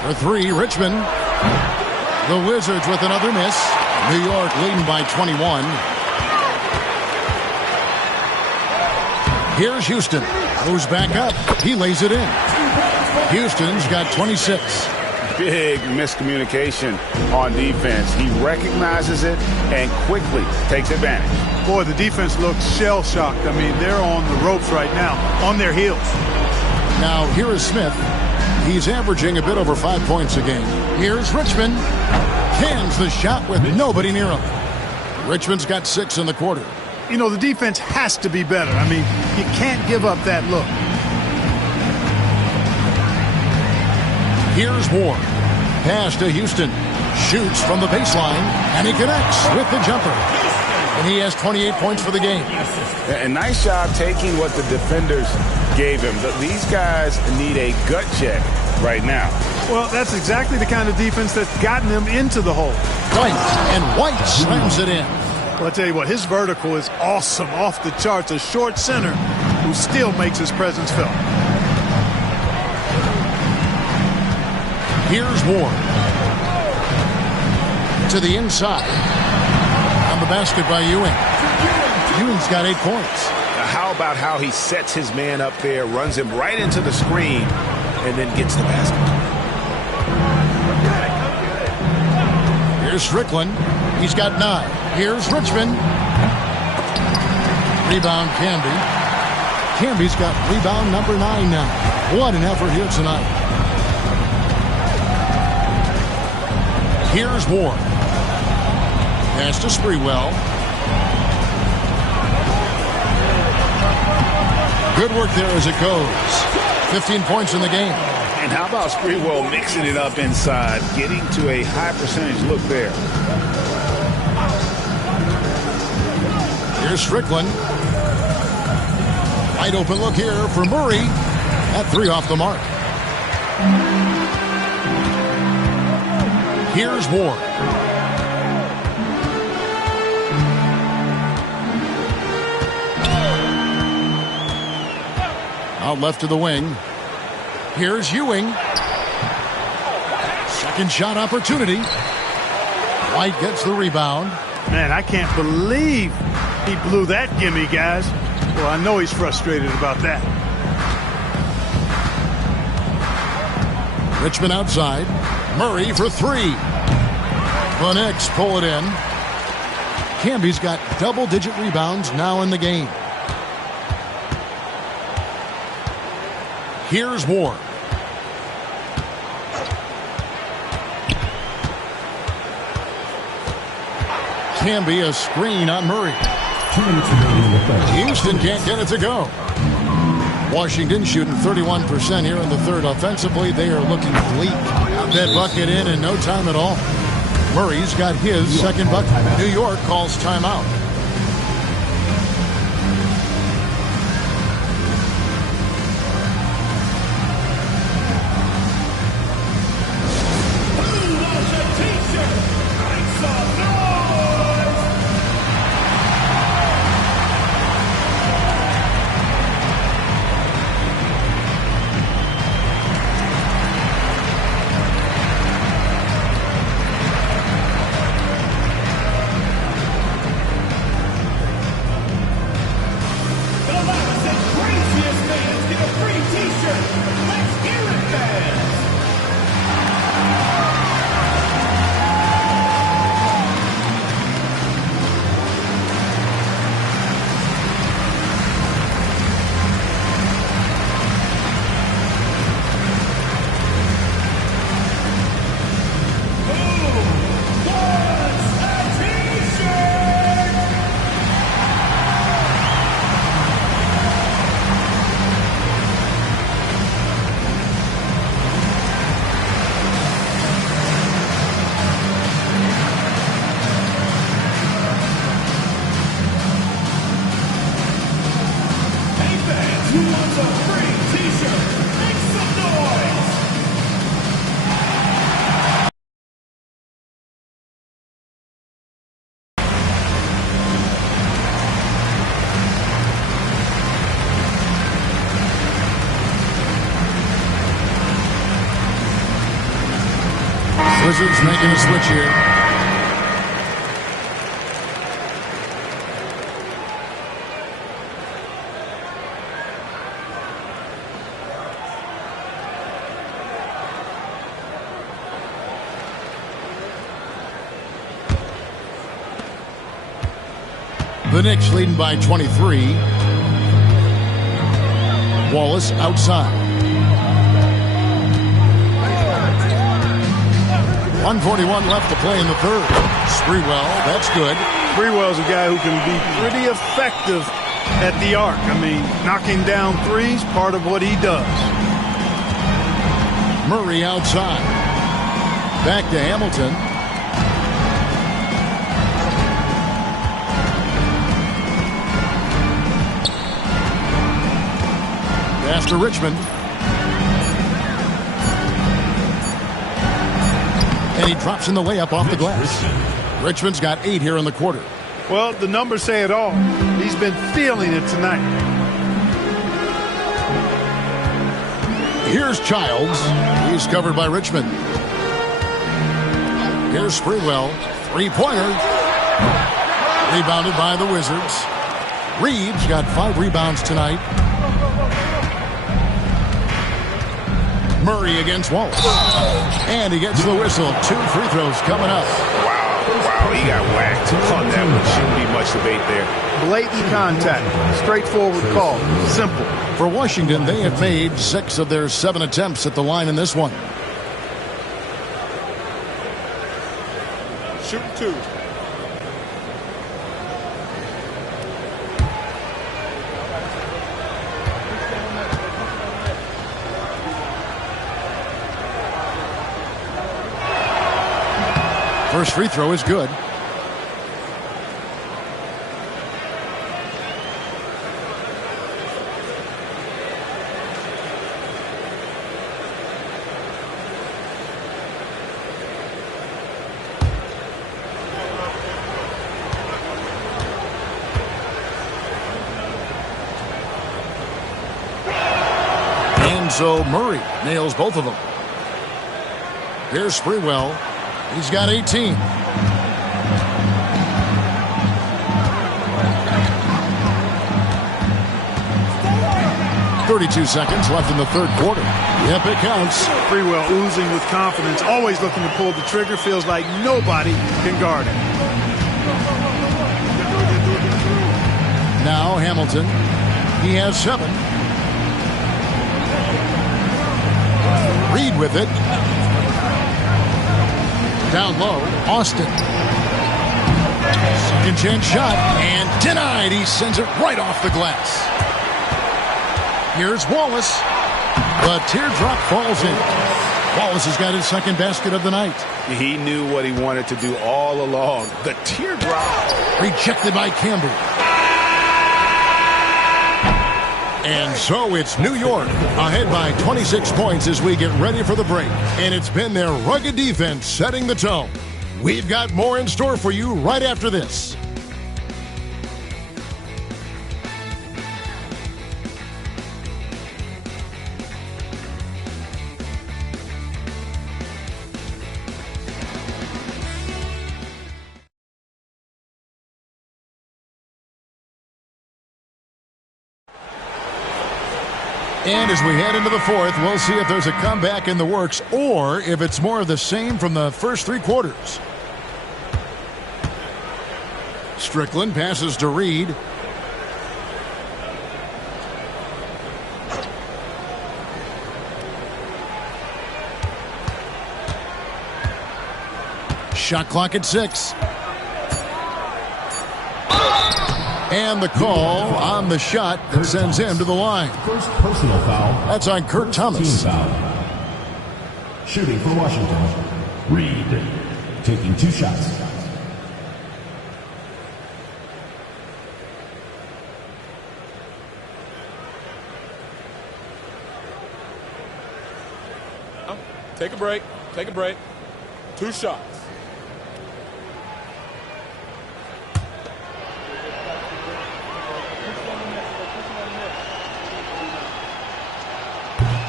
For 3, Richmond. The Wizards with another miss. New York leading by 21. Here's Houston. Goes back up. He lays it in. Houston's got 26. Big miscommunication on defense. He recognizes it and quickly takes advantage. Boy, the defense looks shell-shocked. I mean, they're on the ropes right now, on their heels. Now, here is Smith. He's averaging a bit over 5 points a game. Here's Richmond. Cans the shot with nobody near him. Richmond's got 6 in the quarter. You know, the defense has to be better. I mean, you can't give up that look. Here's Ward. Pass to Houston. Shoots from the baseline, and he connects with the jumper. And he has 28 points for the game. A nice job taking what the defenders gave him. These guys need a gut check right now. Well, that's exactly the kind of defense that's gotten them into the hole. White slams it in. Well, I tell you what, his vertical is awesome, off the charts. A short center who still makes his presence felt. Here's Ward. To the inside. On the basket by Ewing. Ewing's got 8 points. Now, how about how he sets his man up there, runs him right into the screen, and then gets the basket. Here's Strickland. He's got 9. Here's Richmond. Rebound, Camby. Camby's got rebound number 9 now. What an effort here tonight. Here's Ward. Pass to Sprewell. Good work there as it goes. 15 points in the game. And how about Sprewell mixing it up inside, getting to a high percentage look there. Here's Strickland. Wide open look here for Murray. That 3 off the mark. Here's Ward. Out left to the wing. Here's Ewing. Second shot opportunity. White gets the rebound. Man, I can't believe he blew that gimme, guys. Well, I know he's frustrated about that. Richmond outside. Murray for 3. The Knicks pull it in. Camby's got double-digit rebounds now in the game. Here's Ward. Camby a screen on Murray. Houston can't get it to go. Washington shooting 31% here in the third. Offensively, they are looking bleak. That bucket in no time at all. Murray's got his second bucket. New York calls timeout. Wizards making a switch here. The Knicks leading by 23. Wallace outside. 1:41 left to play in the third. Sprewell, that's good. Sprewell's a guy who can be pretty effective at the arc. I mean, knocking down threes, part of what he does. Murray outside. Back to Hamilton. Pass to Richmond. And he drops in the layup off the glass. Richmond's got 8 here in the quarter. Well, the numbers say it all. He's been feeling it tonight. Here's Childs. He's covered by Richmond. Here's Sprewell. Three-pointer. Rebounded by the Wizards. Reeves got 5 rebounds tonight. Murray against Wallace. And he gets the whistle. 2 free throws coming up. Wow, he got whacked on that one. Shouldn't be much debate there. Blatant contact. Straightforward call. Simple. For Washington, they have made 6 of their 7 attempts at the line in this one. Shoot 2. First free throw is good. And so Murray nails both of them. Here's Sprewell. He's got 18. .32 seconds left in the third quarter. Yep, it counts. Sprewell oozing with confidence, always looking to pull the trigger. Feels like nobody can guard him. Now Hamilton. He has 7. Reed with it. Down low, Austin. Second chance shot, and denied. He sends it right off the glass. Here's Wallace. The teardrop falls in. Wallace has got his second basket of the night. He knew what he wanted to do all along. The teardrop. Rejected by Campbell. And so it's New York ahead by 26 points as we get ready for the break. And it's been their rugged defense setting the tone. We've got more in store for you right after this. And as we head into the fourth, we'll see if there's a comeback in the works or if it's more of the same from the first 3 quarters. Strickland passes to Reed. Shot clock at 6. And the call on the shot that sends him to the line. First personal foul. That's on Kurt Thomas. Team foul. Shooting for Washington. Reed taking 2 shots. Take a break. Take a break. 2 shots.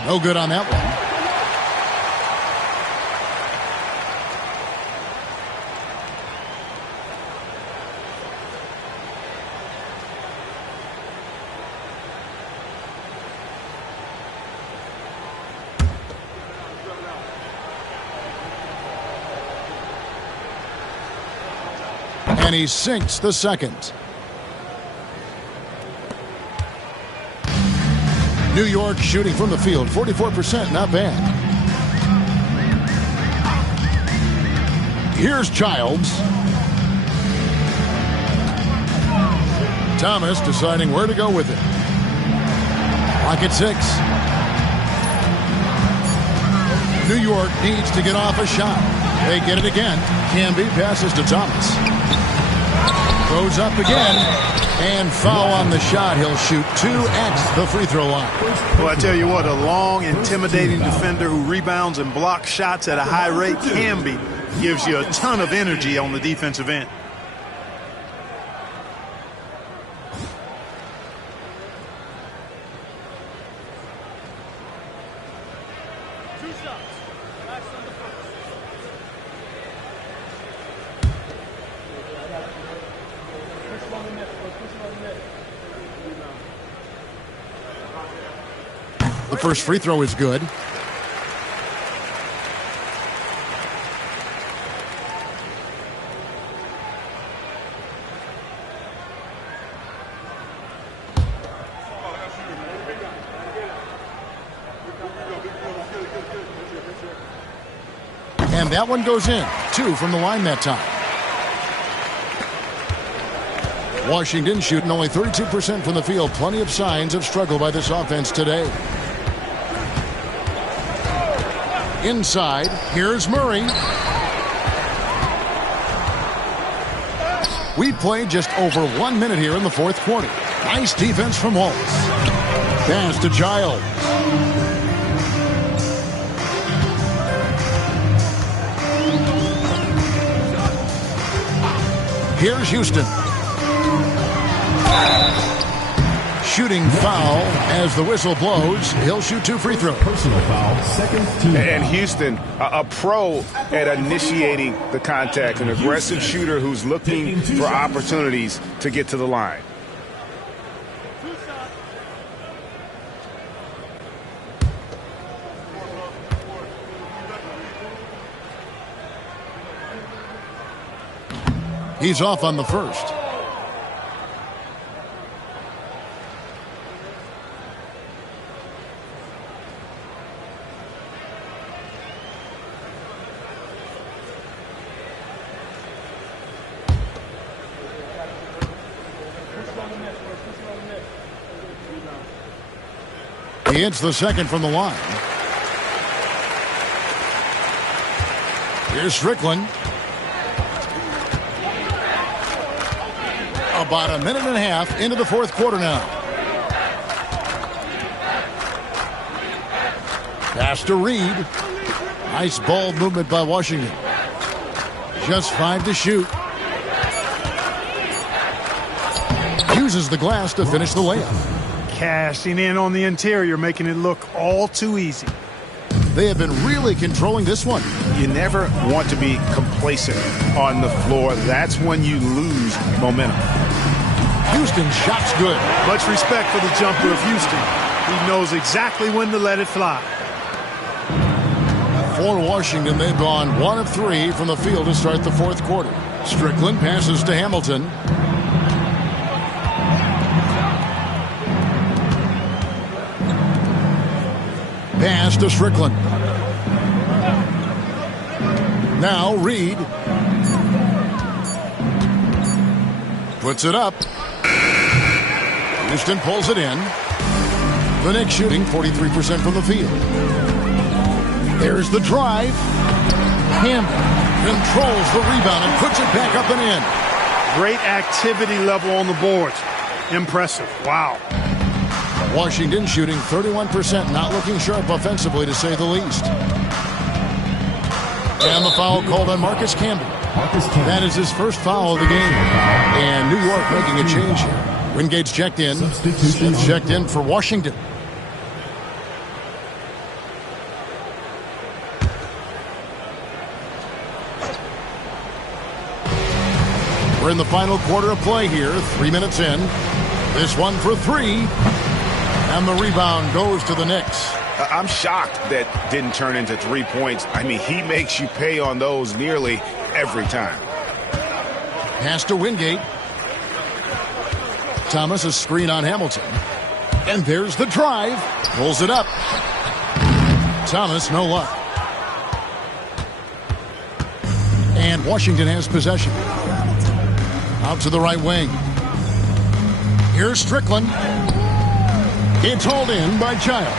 No good on that one. And he sinks the second. New York shooting from the field, 44%, not bad. Here's Childs. Thomas deciding where to go with it. Clock at 6. New York needs to get off a shot. They get it again. Camby passes to Thomas. Goes up again. And foul on the shot. He'll shoot 2 at the free throw line. Well, I tell you what, a long, intimidating defender who rebounds and blocks shots at a high rate, Camby, gives you a ton of energy on the defensive end. The first free throw is good. And that one goes in. 2 from the line that time. Washington shooting only 32% from the field. Plenty of signs of struggle by this offense today. Inside, here's Murray. We played just over 1 minute here in the fourth quarter. Nice defense from Holtz. Pass to Childs. Here's Houston. Shooting foul as the whistle blows. He'll shoot 2 free throws. Personal foul, second team. And Houston, a pro at initiating the contact, an aggressive shooter who's looking for opportunities to get to the line. He's off on the first. He hits the second from the line. Here's Strickland. About a minute and a half into the fourth quarter now. Pass to Reed. Nice ball movement by Washington. Just 5 to shoot. Uses the glass to finish the layup. Cashing in on the interior, making it look all too easy. They have been really controlling this one. You never want to be complacent on the floor. That's when you lose momentum. Houston shot's good. Much respect for the jumper of Houston. He knows exactly when to let it fly. For Washington, they've gone 1 of 3 from the field to start the fourth quarter. Strickland passes to Hamilton. Pass to Strickland. Now Reed. Puts it up. Houston pulls it in. The Knicks shooting 43% from the field. There's the drive. Hamden controls the rebound and puts it back up and in. Great activity level on the boards. Impressive. Wow. Washington shooting 31%, not looking sharp offensively, to say the least. And the foul called on Marcus Camby. That is his first foul of the game. And New York making a change here. Wingate's checked in. Smith checked in for Washington. We're in the final quarter of play here. 3 minutes in. This one for 3. And the rebound goes to the Knicks. I'm shocked that didn't turn into 3 points. I mean, he makes you pay on those nearly every time. Pass to Wingate. Thomas, a screen on Hamilton. And there's the drive. Pulls it up. Thomas, no luck. And Washington has possession. Out to the right wing. Here's Strickland. It's hauled in by Child.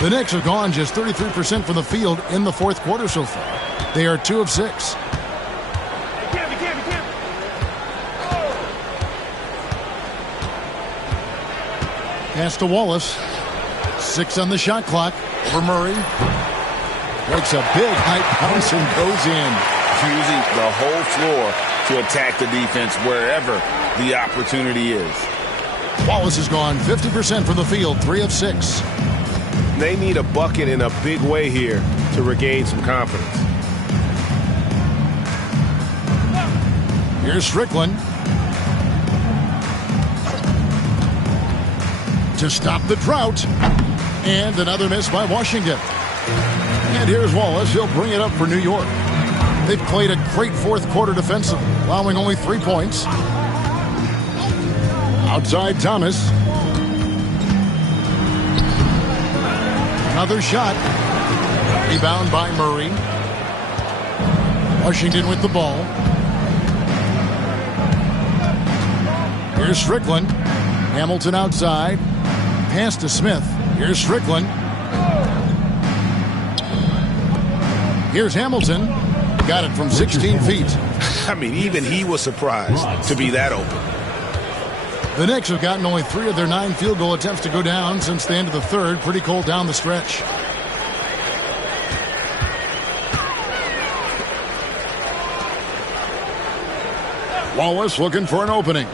The Knicks have gone just 33% from the field in the fourth quarter so far. They are 2 of 6. Pass to Wallace. 6 on the shot clock. Over Murray. Makes a big high bounce and goes in. Using the whole floor to attack the defense wherever the opportunity is. Wallace has gone 50% from the field, 3 of 6. They need a bucket in a big way here to regain some confidence. Here's Strickland. To stop the drought. And another miss by Washington. And here's Wallace. He'll bring it up for New York. They've played a great fourth quarter defensively, allowing only 3 points. Outside Thomas. Another shot. Rebound by Murray. Washington with the ball. Here's Strickland. Hamilton outside. Pass to Smith. Here's Strickland. Here's Hamilton. Got it from 16 feet. I mean, even he was surprised to be that open. The Knicks have gotten only 3 of their 9 field goal attempts to go down since the end of the third. Pretty cold down the stretch. Wallace looking for an opening.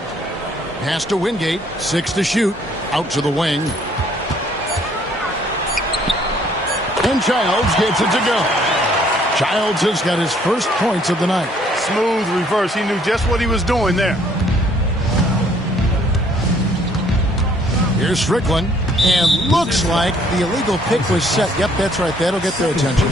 Pass to Wingate. 6 to shoot. Out to the wing. And Childs gets it to go. Childs has got his first points of the night. Smooth reverse. He knew just what he was doing there. Here's Strickland. And looks like the illegal pick was set. Yep, that's right. That'll get their attention.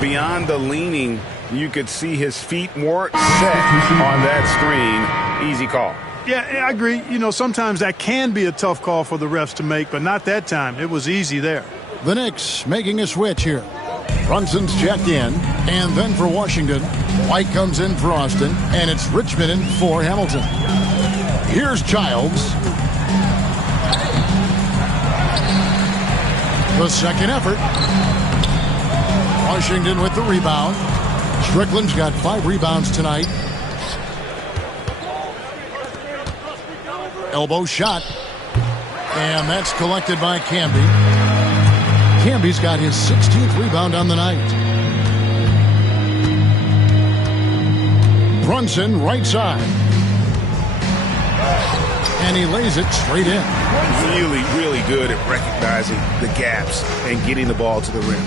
Beyond the leaning, you could see his feet weren't set on that screen. Easy call. Yeah, I agree. You know, sometimes that can be a tough call for the refs to make, but not that time. It was easy there. The Knicks making a switch here. Brunson's checked in, and then for Washington, White comes in for Austin, and it's Richmond in for Hamilton. Here's Childs. The second effort. Washington with the rebound. Strickland's got 5 rebounds tonight. Elbow shot. And that's collected by Camby. Camby's got his 16th rebound on the night. Brunson right side. And he lays it straight in. Really, really good at recognizing the gaps and getting the ball to the rim.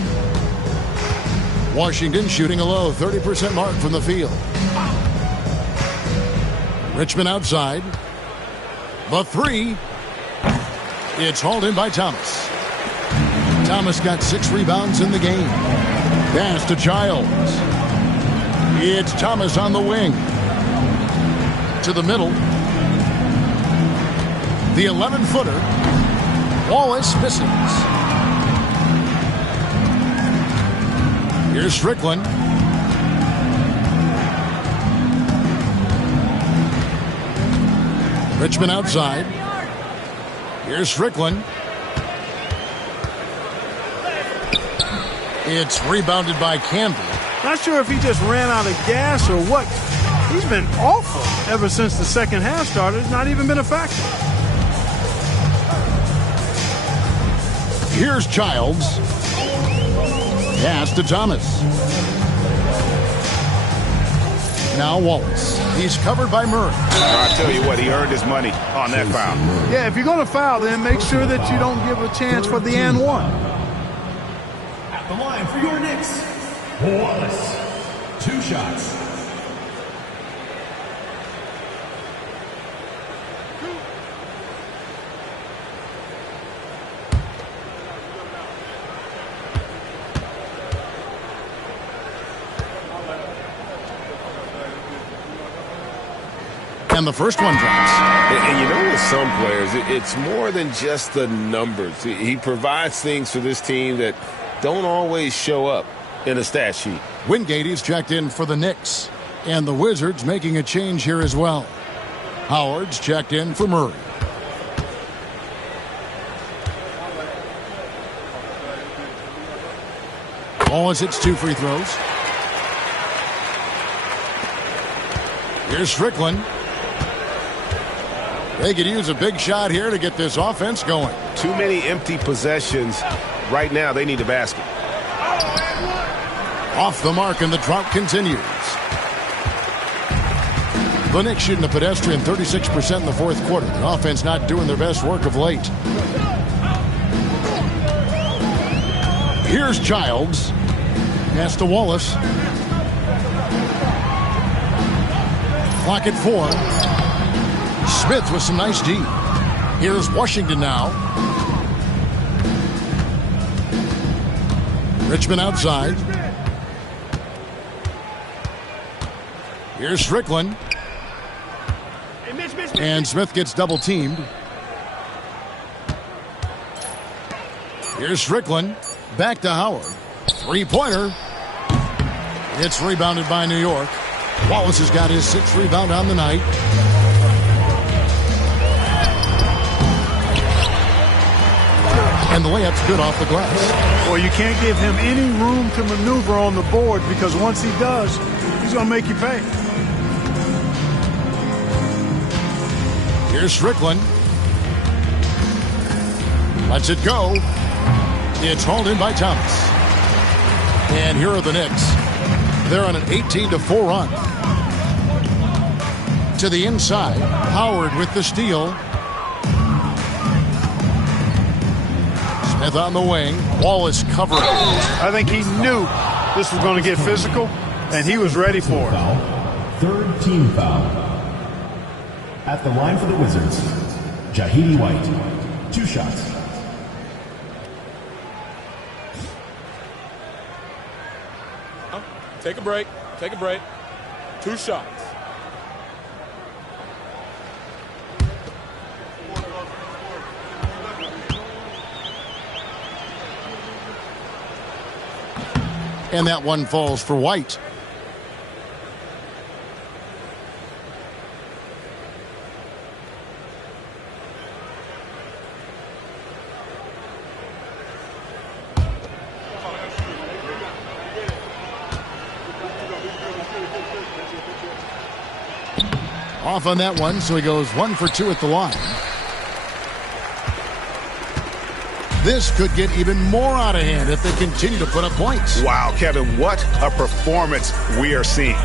Washington shooting a low 30% mark from the field. Richmond outside. The 3. It's hauled in by Thomas. Thomas got 6 rebounds in the game. Pass to Childs. It's Thomas on the wing. To the middle. The 11-footer. Wallace misses. Here's Strickland. Richmond outside. Here's Strickland. It's rebounded by Camby. Not sure if he just ran out of gas or what. He's been awful ever since the second half started. It's not even been a factor. Here's Childs. Pass to Thomas. Now Wallace. He's covered by Murray. I'll tell you what, he earned his money on that foul. Yeah, if you're going to foul, then make sure that you don't give a chance for the and one. At the line for your Knicks, Wallace. 2 shots. And the first one drops. And you know, with some players, it's more than just the numbers. He provides things for this team that don't always show up in a stat sheet. Wingate is checked in for the Knicks. And the Wizards making a change here as well. Howard's checked in for Murray. Wallace hits 2 free throws. Here's Strickland. They could use a big shot here to get this offense going. Too many empty possessions. Right now, they need a basket. Off the mark, and the drought continues. The Knicks shooting a pedestrian 36% in the fourth quarter. The offense not doing their best work of late. Here's Childs. Pass to Wallace. Clock at 4. Smith with some nice D. Here's Washington now. Richmond outside. Here's Strickland. And Smith gets double teamed. Here's Strickland. Back to Howard. Three-pointer. It's rebounded by New York. Wallace has got his 6th rebound on the night. And the layup's good off the glass. Well, you can't give him any room to maneuver on the board, because once he does, he's going to make you pay. Here's Strickland. Lets it go. It's hauled in by Thomas. And here are the Knicks. They're on an 18-4 run. To the inside. Howard with the steal. Smith on the wing. Wallace covering. I think he knew this was going to get physical, and he was ready for it. Third team foul. At the line for the Wizards, Jahidi White. 2 shots. Take a break. Take a break. 2 shots. And that one falls for White. Off on that one, so he goes 1 for 2 at the line. This could get even more out of hand if they continue to put up points. Wow, Kevin, what a performance we are seeing.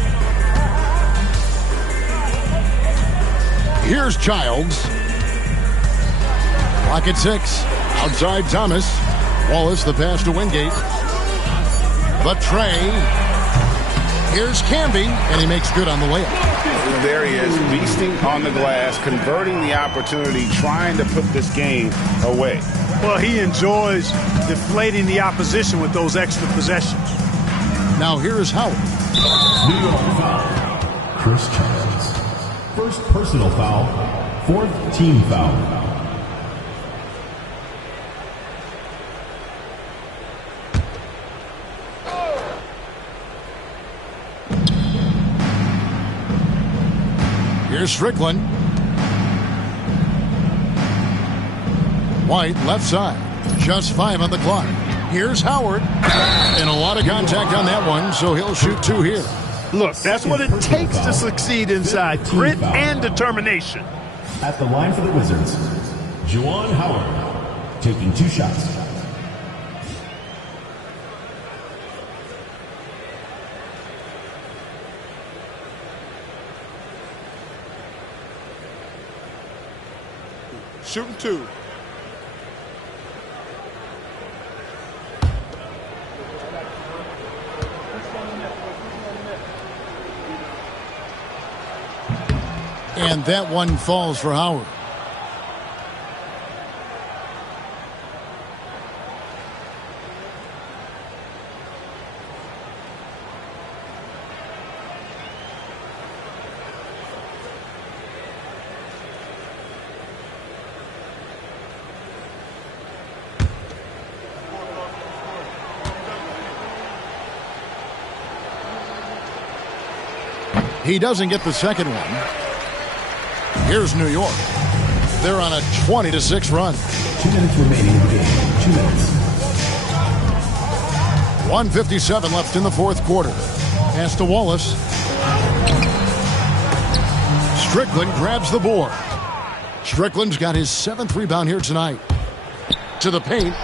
Here's Childs. Clock at 6. Outside Thomas. Wallace, the pass to Wingate. The tray. Here's Camby, and he makes good on the layup. There he is, beasting on the glass, converting the opportunity, trying to put this game away. Well, he enjoys deflating the opposition with those extra possessions. Now here's Howard. New York foul. Chris Childs. First personal foul. 4th team foul. Here's Strickland. White, left side. Just 5 on the clock. Here's Howard. And a lot of contact on that one, so he'll shoot 2 here. Look, that's what it takes to succeed inside. Grit and determination. At the line for the Wizards, Juwan Howard, taking 2 shots. Shooting 2. And that one falls for Howard. He doesn't get the second one. Here's New York. They're on a 20-6 run. 2 minutes remaining in the game. 2 minutes. 1:57 left in the fourth quarter. Pass to Wallace. Strickland grabs the board. Strickland's got his 7th rebound here tonight. To the paint.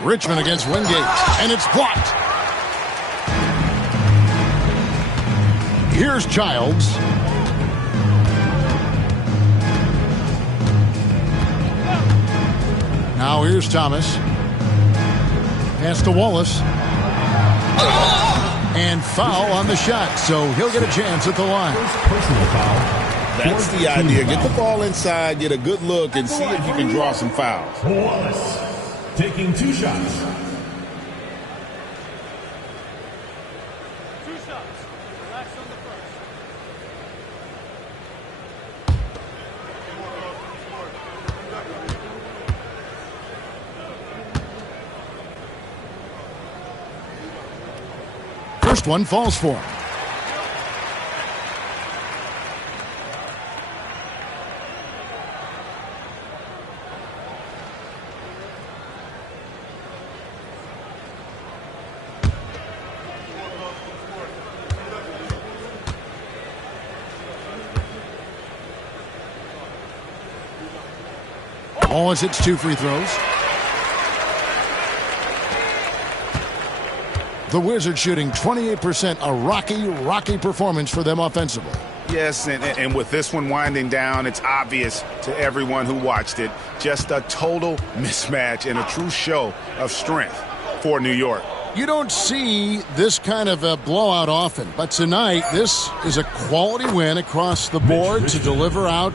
Richmond against Wingate, and it's blocked. Here's Childs. Now here's Thomas. Pass to Wallace. And foul on the shot, so he'll get a chance at the line. Personal foul. That's the idea. Get the ball inside, get a good look, and see if you can draw some fouls. Wallace taking 2 shots. First one falls for him. Wallace hits 2 free throws. The Wizards shooting 28%, a rocky performance for them offensively. Yes, and with this one winding down, it's obvious to everyone who watched it. Just a total mismatch and a true show of strength for New York. You don't see this kind of a blowout often, but tonight this is a quality win across the board to deliver out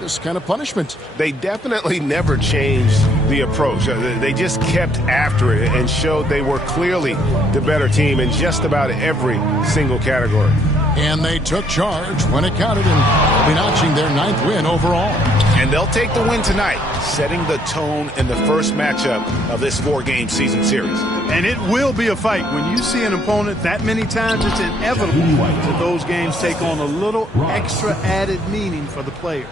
this kind of punishment. They definitely never changed the approach. They just kept after it and showed they were clearly the better team in just about every single category. And they took charge when it counted, and they'll be notching their 9th win overall. And they'll take the win tonight, setting the tone in the first matchup of this 4-game season series. And it will be a fight. When you see an opponent that many times, it's inevitable that those games take on a little extra added meaning for the players.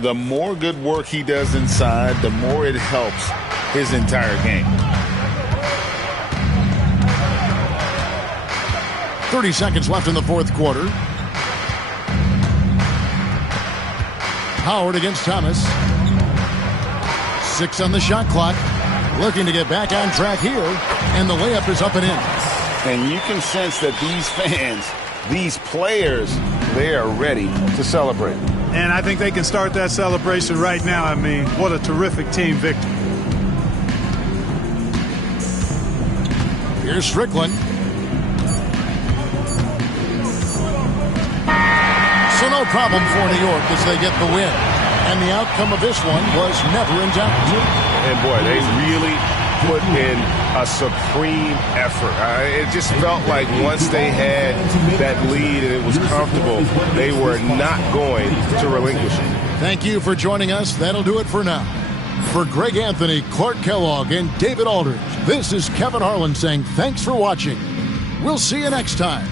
The more good work he does inside, the more it helps his entire game. 30 seconds left in the fourth quarter. Howard against Thomas. 6 on the shot clock. Looking to get back on track here. And the layup is up and in. And you can sense that these fans, these players, they are ready to celebrate. And I think they can start that celebration right now. I mean, what a terrific team victory. Here's Strickland. So no problem for New York as they get the win. And the outcome of this one was never in doubt. And boy, they really put in a supreme effort. It just felt like once they had that lead and it was comfortable, they were not going to relinquish it. Thank you for joining us. That'll do it for now. For Greg Anthony, Clark Kellogg, and David Aldridge, this is Kevin Harlan saying thanks for watching. We'll see you next time.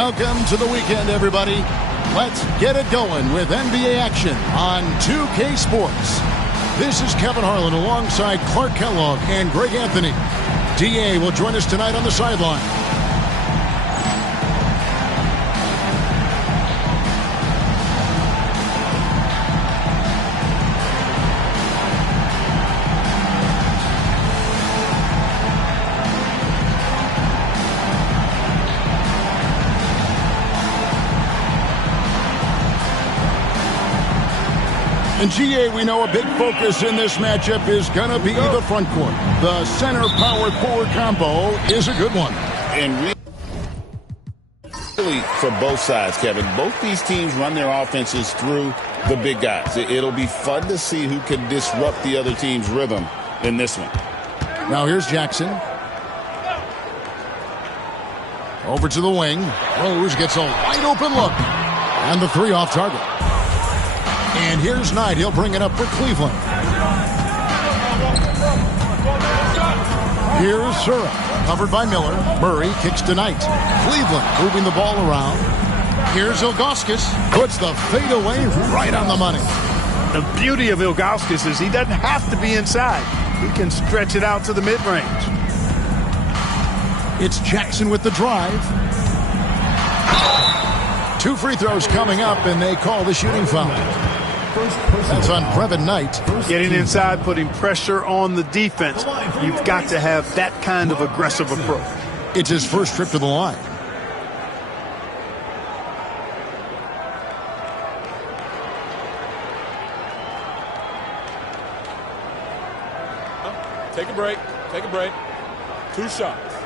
Welcome to the weekend, everybody. Let's get it going with NBA action on 2K Sports. This is Kevin Harlan alongside Clark Kellogg and Greg Anthony. DA will join us tonight on the sideline. And GA, we know a big focus in this matchup is going to be the front court. The center power forward combo is a good one. And really for both sides, Kevin, both these teams run their offenses through the big guys. It'll be fun to see who can disrupt the other team's rhythm in this one. Now here's Jackson. Over to the wing. Rose gets a wide open look. And the three off target. And here's Knight. He'll bring it up for Cleveland. Here's Sura. Covered by Miller. Murray kicks to Knight. Cleveland moving the ball around. Here's Ilgauskas. Puts the fadeaway right on the money. The beauty of Ilgauskas is he doesn't have to be inside. He can stretch it out to the mid-range. It's Jackson with the drive. 2 free throws coming up, and they call the shooting foul. That's on Brevin Knight. Getting inside, putting pressure on the defense. You've got to have that kind of aggressive approach. It's his first trip to the line. Take a break. Take a break. 2 shots.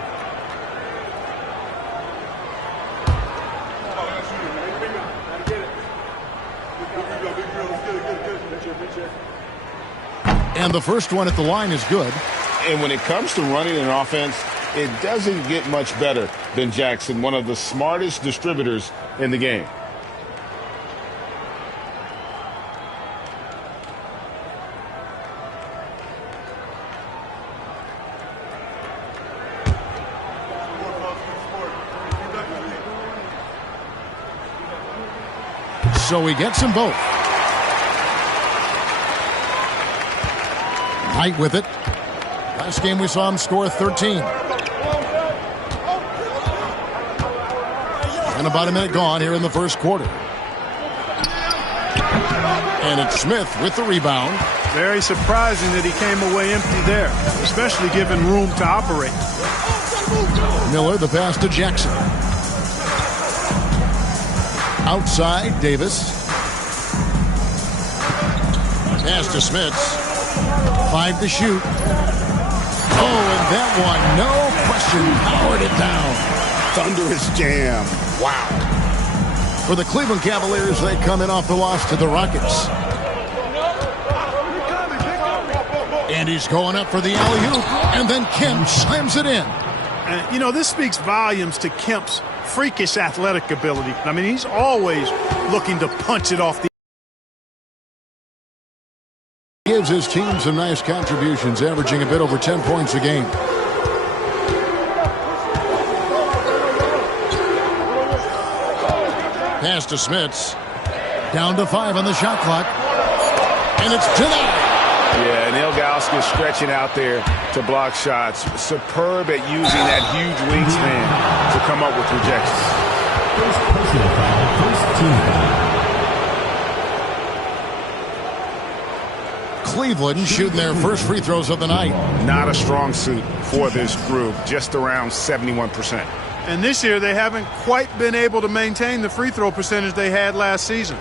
And the first one at the line is good. And when it comes to running an offense, it doesn't get much better than Jackson, one of the smartest distributors in the game. So he gets them both. Knight with it. Last game we saw him score 13. And about a minute gone here in the first quarter. And it's Smith with the rebound. Very surprising that he came away empty there, especially given room to operate. Miller, the pass to Jackson. Outside, Davis. Pass to Smits. 5 to shoot. Oh, and that one, no question, powered it down. Thunderous jam. Wow. For the Cleveland Cavaliers, they come in off the loss to the Rockets. And he's going up for the alley-oop, and then Kemp slams it in. And, you know, this speaks volumes to Kemp's freakish athletic ability. I mean, he's always looking to punch it off the. Gives his team some nice contributions, averaging a bit over 10 points a game. Pass to Smits. Down to 5 on the shot clock. And it's denied. Yeah, and Ilgauskas stretching out there to block shots. Superb at using that huge wingspan to come up with rejections. First personal foul, first team foul. Cleveland shooting their first free throws of the night. Not a strong suit for this group, just around 71%. And this year, they haven't quite been able to maintain the free throw percentage they had last season.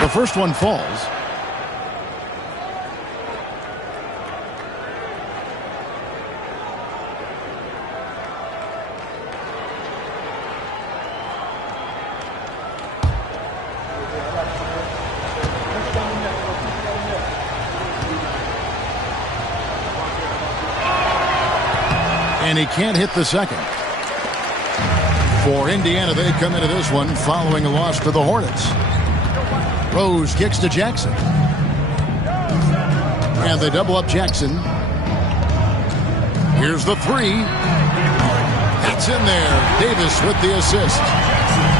The first one falls. And he can't hit the second. For Indiana, they come into this one following a loss to the Hornets. Rose kicks to Jackson. And they double up Jackson. Here's the three. That's in there. Davis with the assist.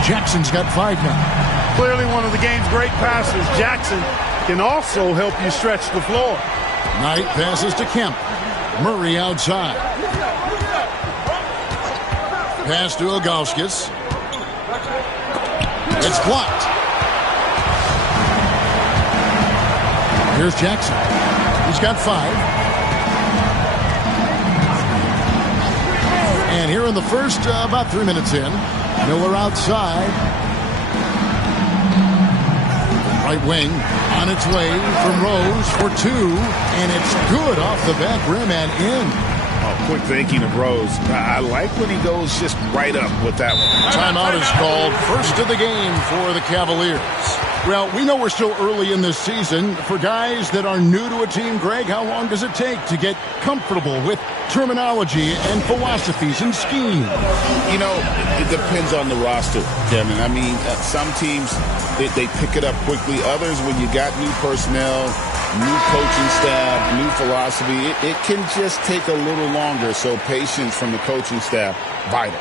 Jackson's got 5 now. Clearly one of the game's great passes. Jackson can also help you stretch the floor. Knight passes to Kemp. Murray outside. Pass to Ilgauskas. It's blocked. Here's Jackson. He's got 5. And here in the first, about 3 minutes in, Miller outside. Right wing on its way from Rose for 2. And it's good off the back rim and in. Oh, quick thinking of Rose. I like when he goes just right up with that one. Timeout is called. First of the game for the Cavaliers. Well, we know we're still early in this season. For guys that are new to a team, Greg, how long does it take to get comfortable with terminology and philosophies and schemes? You know, it depends on the roster, Kevin. I mean, some teams, they pick it up quickly. Others, when you got new personnel, new coaching staff, new philosophy, it can just take a little longer. So patience from the coaching staff, vital.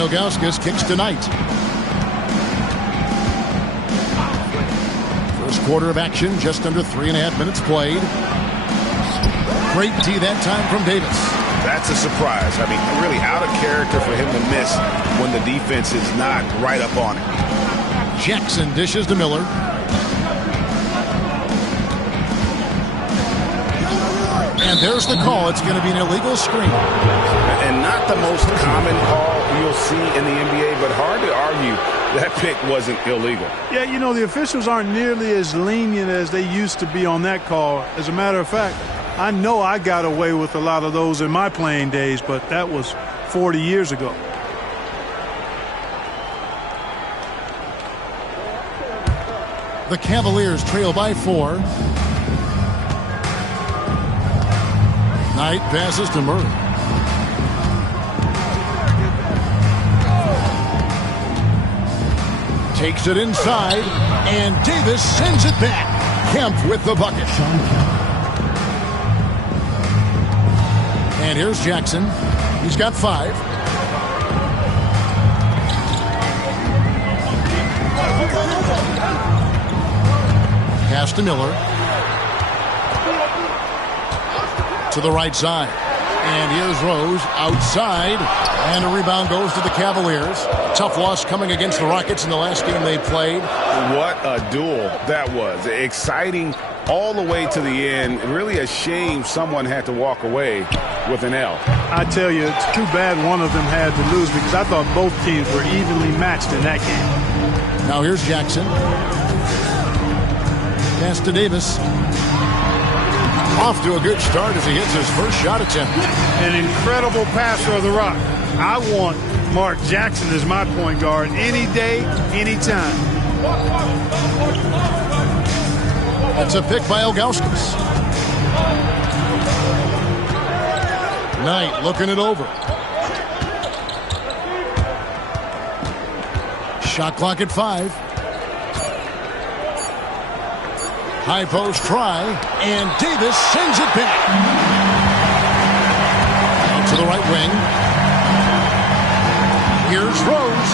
Ilgauskas kicks to Knight. First quarter of action, just under 3.5 minutes played. Great D that time from Davis. That's a surprise. I mean, really out of character for him to miss when the defense is not right up on it. Jackson dishes to Miller. And there's the call. It's going to be an illegal screen. And not the most common call you'll see in the NBA, but hard to argue that pick wasn't illegal. Yeah, you know, the officials aren't nearly as lenient as they used to be on that call. As a matter of fact, I know I got away with a lot of those in my playing days, but that was 40 years ago. The Cavaliers trail by 4. Knight passes to Murray. Takes it inside, and Davis sends it back. Kemp with the bucket. And here's Jackson. He's got 5. Pass to Miller. To the right side. And here's Rose outside. And a rebound goes to the Cavaliers. Tough loss coming against the Rockets in the last game they played. What a duel that was. Exciting all the way to the end. Really a shame someone had to walk away with an L. I tell you, it's too bad one of them had to lose because I thought both teams were evenly matched in that game. Now here's Jackson. Pass to Davis. Off to a good start as he hits his first shot attempt. An incredible passer of the rock. I want Mark Jackson as my point guard any day, anytime. That's a pick by Ilgauskas. Knight looking it over. Shot clock at 5. High post try, and Davis sends it back. Out to the right wing. Here's Rose.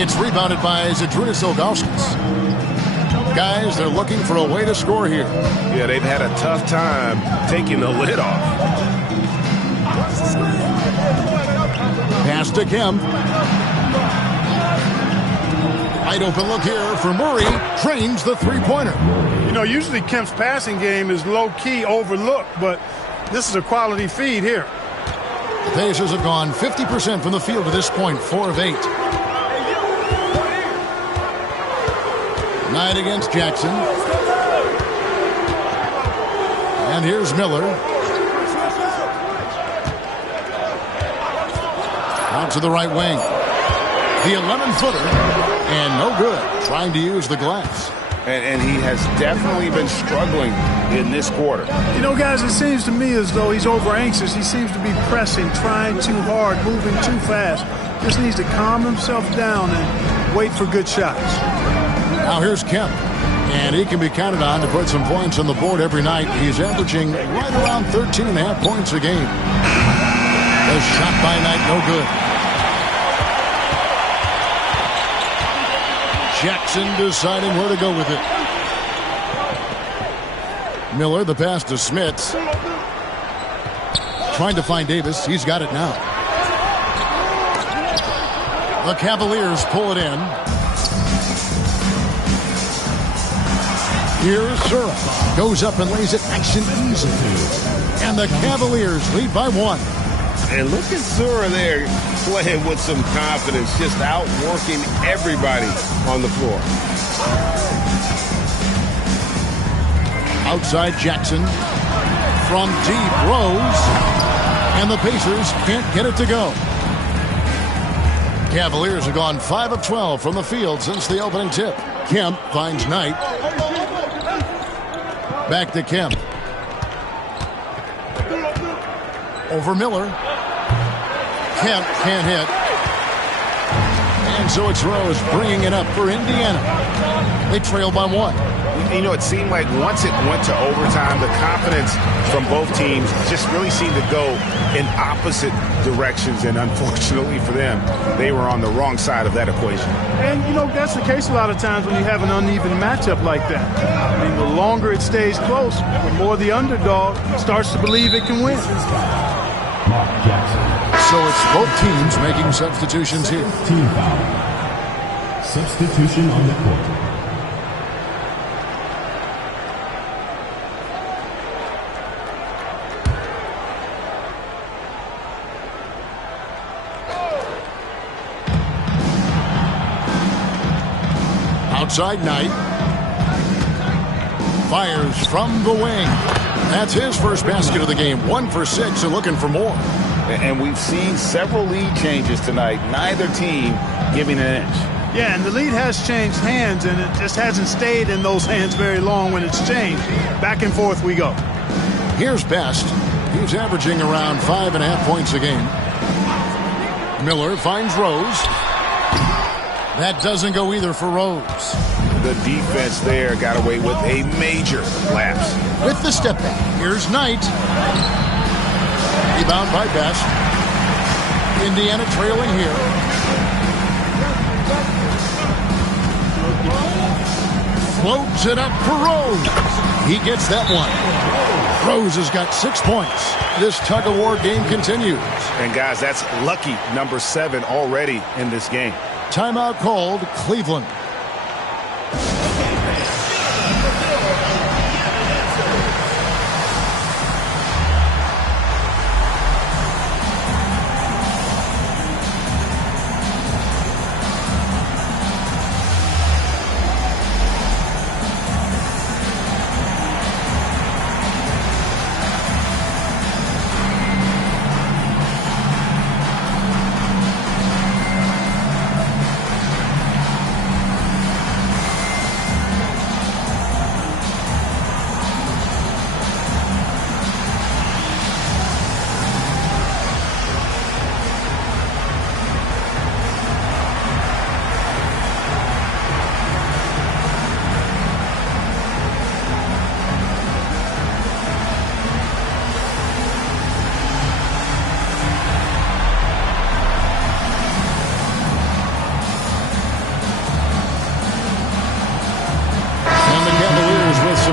It's rebounded by Zydrunas Ilgauskas. Guys, they're looking for a way to score here. Yeah, they've had a tough time taking the lid off. Pass to Kemp. Wide open look here for Murray. Trains the three-pointer. You know, usually Kemp's passing game is low-key overlooked, but this is a quality feed here. The Pacers have gone 50% from the field to this point, 4 of 8. Knight against Jackson. And here's Miller. Out to the right wing. The 11-footer, and no good. Trying to use the glass. And he has definitely been struggling in this quarter. You know, guys, it seems to me as though he's over anxious. He seems to be pressing, trying too hard, moving too fast. Just needs to calm himself down and wait for good shots. Now here's Kemp. And he can be counted on to put some points on the board every night. He's averaging right around 13.5 points a game. The shot by Knight, no good. Jackson deciding where to go with it. Miller, the pass to Smits. Trying to find Davis. He's got it now. The Cavaliers pull it in. Here's Sura. Goes up and lays it nice and easy. And the Cavaliers lead by 1. And look at Sura there playing with some confidence, just outworking everybody on the floor. Outside Jackson. From deep, Rose. And the Pacers can't get it to go. Cavaliers have gone 5 of 12 from the field since the opening tip. Kemp finds Knight. Back to Kemp. Over Miller. Kemp can't hit. And so it's Rose bringing it up for Indiana. They trail by 1. You know, it seemed like once it went to overtime, the confidence from both teams just really seemed to go in opposite directions. And unfortunately for them, they were on the wrong side of that equation. And, you know, that's the case a lot of times when you have an uneven matchup like that. I mean, the longer it stays close, the more the underdog starts to believe it can win. Mark Jackson. So it's both teams making substitutions here. Team foul. Substitution on the court. Outside Knight. Fires from the wing. That's his first basket of the game. 1 for 6 and looking for more. And we've seen several lead changes tonight. Neither team giving an inch. Yeah, and the lead has changed hands, and it just hasn't stayed in those hands very long when it's changed. Back and forth we go. Here's Best. He's averaging around 5.5 points a game. Miller finds Rose. That doesn't go either for Rose. The defense there got away with a major lapse. With the step back, here's Knight. Rebound by Best. Indiana trailing here. Floats it up for Rose. He gets that one. Rose has got 6 points. This tug-of-war game continues. And guys, that's lucky number 7 already in this game. Timeout called, Cleveland.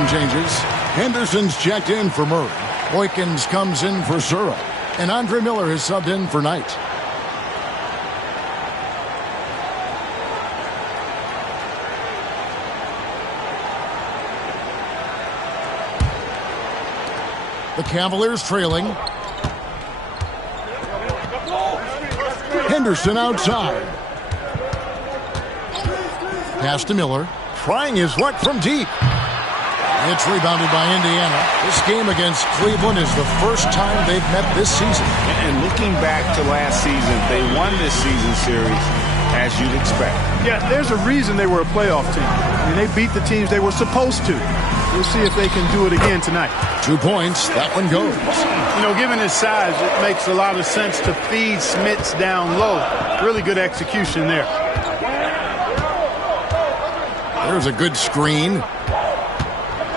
Changes. Henderson's checked in for Murray. Boykins comes in for Sura. And Andre Miller has subbed in for Knight. The Cavaliers trailing. Henderson outside. Pass to Miller. Trying his luck from deep. It's rebounded by Indiana. This game against Cleveland is the first time they've met this season. And looking back to last season, they won this season series as you'd expect. Yeah, there's a reason they were a playoff team. I mean, they beat the teams they were supposed to. We'll see if they can do it again tonight. 2 points. That one goes. You know, given his size, it makes a lot of sense to feed Smits down low. Really good execution there. There's a good screen.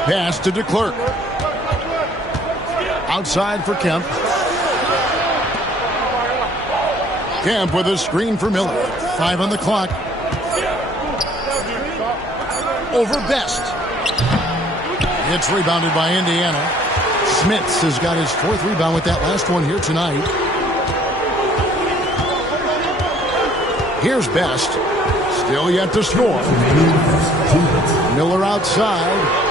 Pass to DeClerc. Outside for Kemp. Kemp with a screen for Miller. 5 on the clock. Over Best. It's rebounded by Indiana. Smits has got his 4th rebound with that last one here tonight. Here's Best. Still yet to score. Miller outside.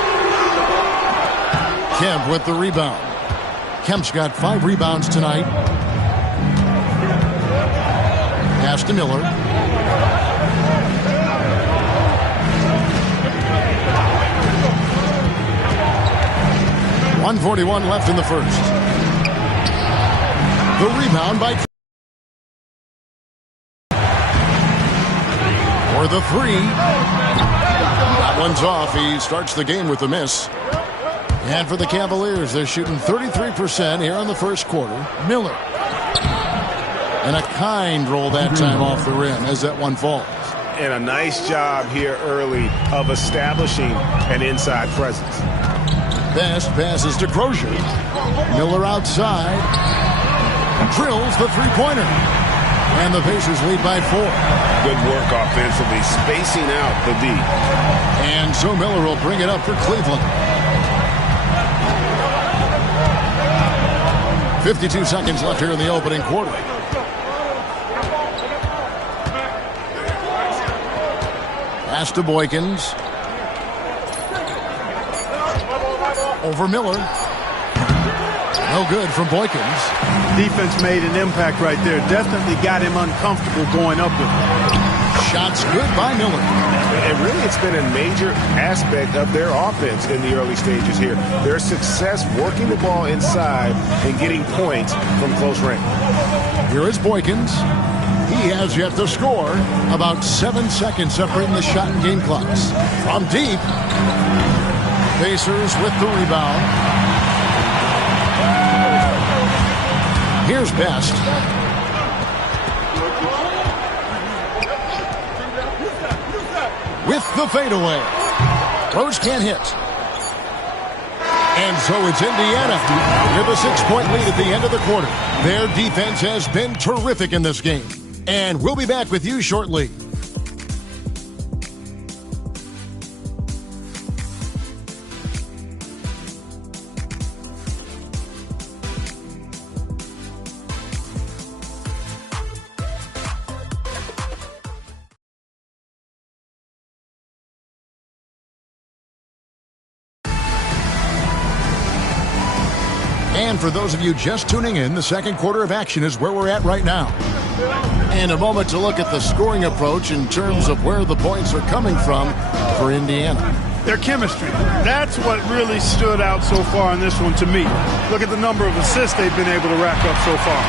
Kemp with the rebound. Kemp's got 5 rebounds tonight. Pass to Miller. .141 left in the first. The rebound by for the 3. That one's off. He starts the game with a miss. And for the Cavaliers, they're shooting 33% here in the first quarter. Miller. And a kind roll that time off the rim as that one falls. And a nice job here early of establishing an inside presence. Best passes to Crozier. Miller outside. Drills the three-pointer. And the Pacers lead by 4. Good work offensively, spacing out the D. And so Miller will bring it up for Cleveland. 52 seconds left here in the opening quarter. Pass to Boykins. Over Miller. No good from Boykins. Defense made an impact right there. Definitely got him uncomfortable going up with it. Shots good by Miller. And really, it's been a major aspect of their offense in the early stages here. Their success working the ball inside and getting points from close range. Here is Boykins. He has yet to score. About 7 seconds separating the shot and game clocks. From deep. Pacers with the rebound. Here's Best. With the fadeaway. Rose can't hit. And so it's Indiana with a 6-point lead at the end of the quarter. Their defense has been terrific in this game. And we'll be back with you shortly. And for those of you just tuning in, the second quarter of action is where we're at right now. And a moment to look at the scoring approach in terms of where the points are coming from for Indiana. Their chemistry. That's what really stood out so far in this one to me. Look at the number of assists they've been able to rack up so far.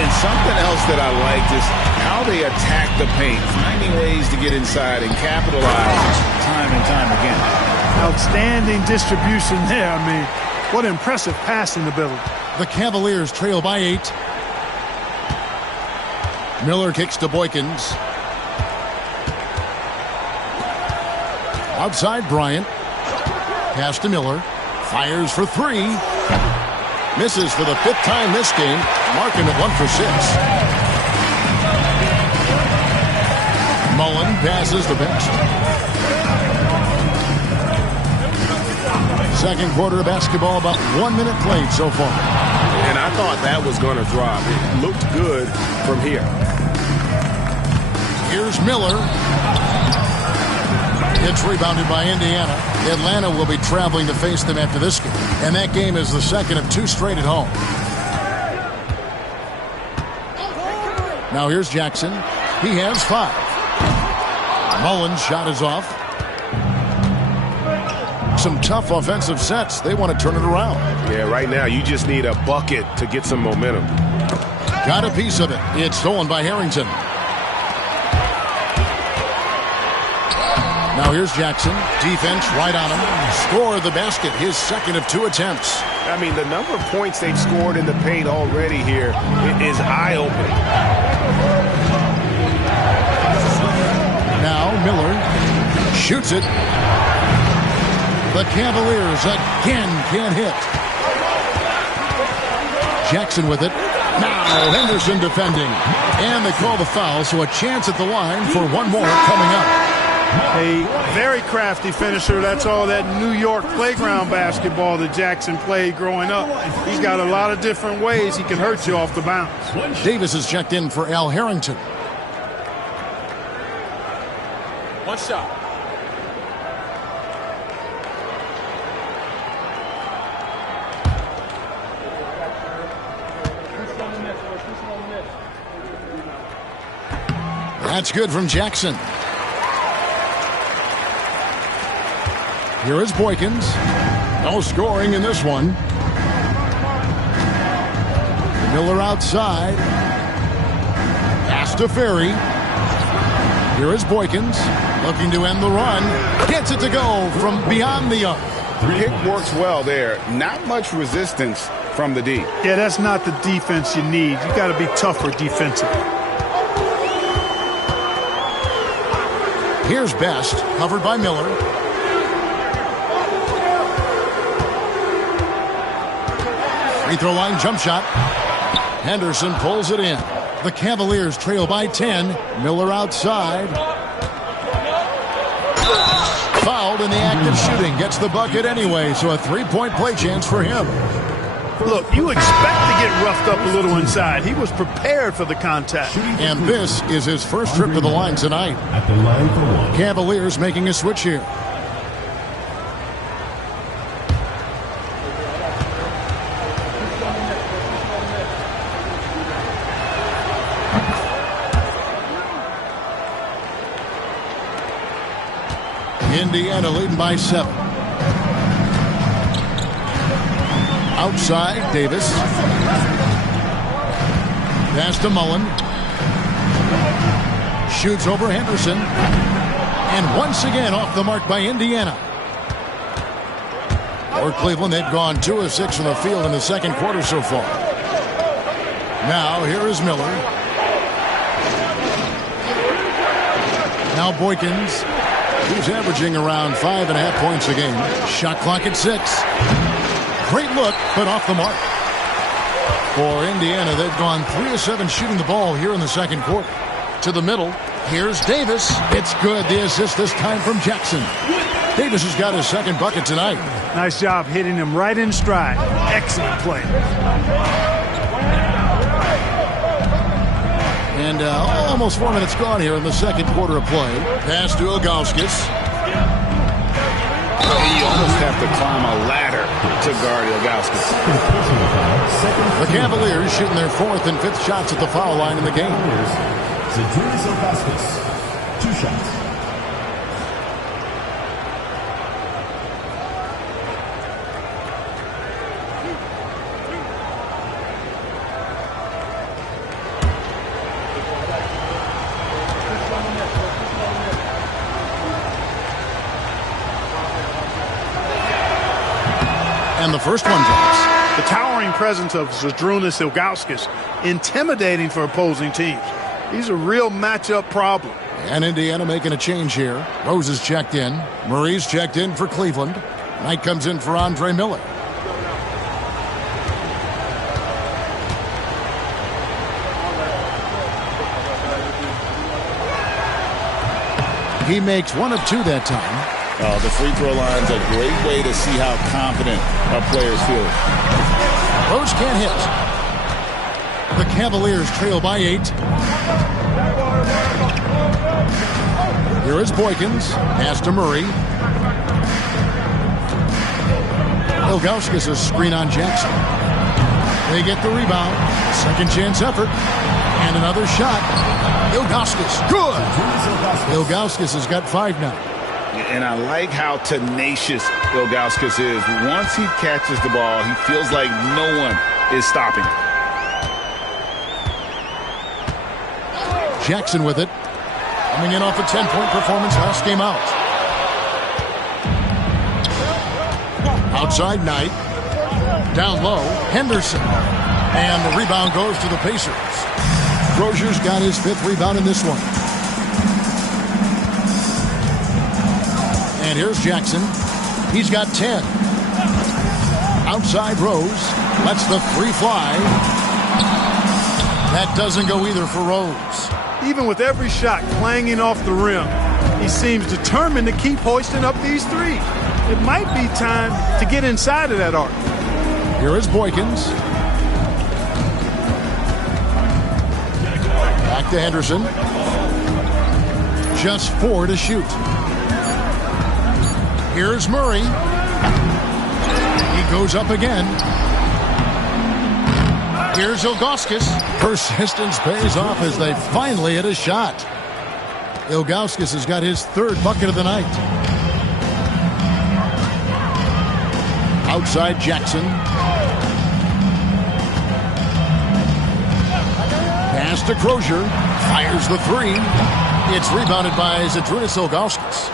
And something else that I liked is how they attack the paint, finding ways to get inside and capitalize time and time again. Outstanding distribution there. I mean, what impressive passing ability. The Cavaliers trail by 8. Miller kicks to Boykins. Outside Bryant. Pass to Miller. Fires for 3. Misses for the 5th time this game. Marking at 1 for 6. Mullen passes to Best. Second quarter of basketball, about 1 minute played so far. And I thought that was going to drop. It looked good from here. Here's Miller. It's rebounded by Indiana. Atlanta will be traveling to face them after this game. And that game is the second of 2 straight at home. Now here's Jackson. He has 5. Mullen's shot is off. some tough offensive sets. They want to turn it around. Yeah, right now you just need a bucket to get some momentum. Got a piece of it. It's stolen by Harrington. Now here's Jackson. Defense right on him. Score the basket. His second of 2 attempts. I mean, the number of points they've scored in the paint already here is eye-opening. Now Miller shoots it. The Cavaliers again can't hit. Jackson with it. Now Henderson defending. And they call the foul, so a chance at the line for one more coming up. A very crafty finisher. That's all that New York playground basketball that Jackson played growing up. He's got a lot of different ways he can hurt you off the bounce. Davis is checked in for Al Harrington. One shot. That's good from Jackson. Here is Boykins. No scoring in this one. Miller outside. Pass to Ferry. Here is Boykins. Looking to end the run. Gets it to go from beyond the arc. Pick works well there. Not much resistance from the D. Yeah, that's not the defense you need. You got to be tougher defensively. Here's Best. Covered by Miller. Free throw line jump shot. Henderson pulls it in. The Cavaliers trail by 10. Miller outside. Fouled in the act of shooting. Gets the bucket anyway, so a three-point play chance for him. Look, you expect to get roughed up a little inside. He was prepared for the contact. And this is his first trip to the line tonight. At the line for one. Cavaliers making a switch here. Indiana leading by 7. Outside, Davis. Pass to Mullen. Shoots over Henderson. And once again off the mark by Indiana. For Cleveland, they've gone 2 of 6 from the field in the second quarter so far. Now, here is Miller. Now Boykins. He's averaging around 5.5 points a game. Shot clock at 6. Great look, but off the mark. For Indiana, they've gone 3 of 7 shooting the ball here in the second quarter. To the middle, here's Davis. It's good. The assist this time from Jackson. Davis has got his second bucket tonight. Nice job hitting him right in stride. Excellent play. And almost 4 minutes gone here in the second quarter of play. Pass to Ilgauskas. You almost have to climb a ladder to guard Ilgauskas. The Cavaliers shooting their 4th and 5th shots at the foul line in the game. Zydrunas Ilgauskas, 2 shots. And the first one drops. The towering presence of Zydrunas Ilgauskas, intimidating for opposing teams. He's a real matchup problem. And Indiana making a change here. Rose is checked in. Murray's checked in for Cleveland. Knight comes in for Andre Miller. He makes 1 of 2 that time. The free throw line's a great way to see how confident our players feel. Rose can't hit. The Cavaliers trail by 8. Here is Boykins. Pass to Murray. Ilgauskas' screen on Jackson. They get the rebound. Second chance effort. And another shot. Ilgauskas. Good. Ilgauskas has got 5 now. And I like how tenacious Ilgauskas is. Once he catches the ball, he feels like no one is stopping him. Jackson with it. Coming in off a 10-point performance last game out. Outside Knight. Down low, Henderson. And the rebound goes to the Pacers. Rozier's got his 5th rebound in this one. And here's Jackson. He's got 10. Outside Rose. Lets the 3 fly. That doesn't go either for Rose. Even with every shot clanging off the rim, he seems determined to keep hoisting up these threes. It might be time to get inside of that arc. Here is Boykins. Back to Henderson. Just 4 to shoot. Here's Murray. He goes up again. Here's Ilgauskas. Persistence pays off as they finally hit a shot. Ilgauskas has got his 3rd bucket of the night. Outside Jackson. Pass to Crozier. Fires the 3. It's rebounded by Zydrunas Ilgauskas.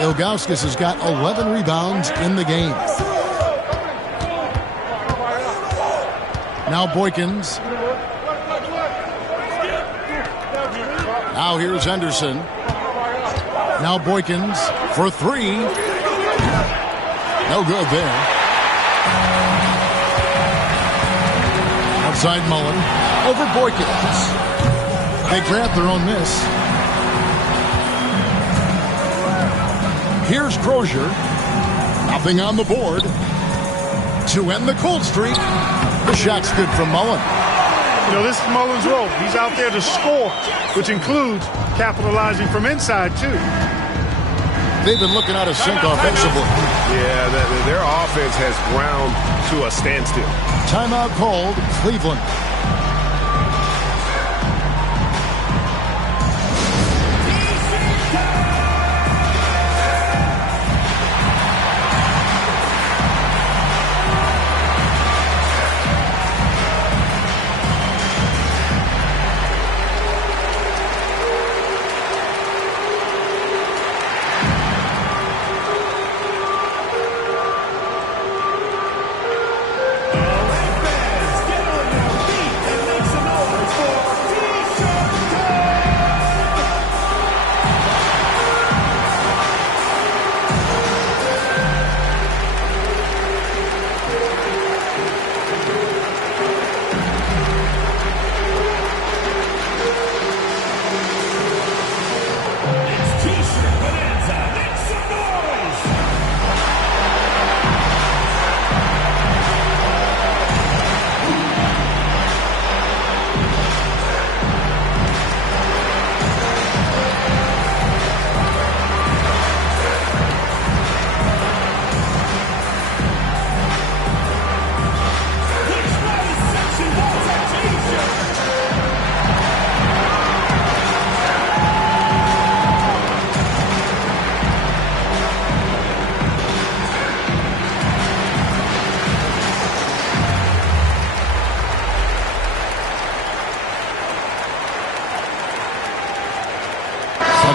Ilgauskas has got 11 rebounds in the game. Now Boykins. Now here's Henderson. Now Boykins for 3. No good there. Outside Mullen. Over Boykins. They grab their own miss. Here's Crozier. Nothing on the board. To end the cold streak. The shot's good from Mullen. You know, this is Mullen's role. He's out there to score, which includes capitalizing from inside, too. They've been looking out of sync offensively. Yeah, their offense has ground to a standstill. Timeout called, Cleveland.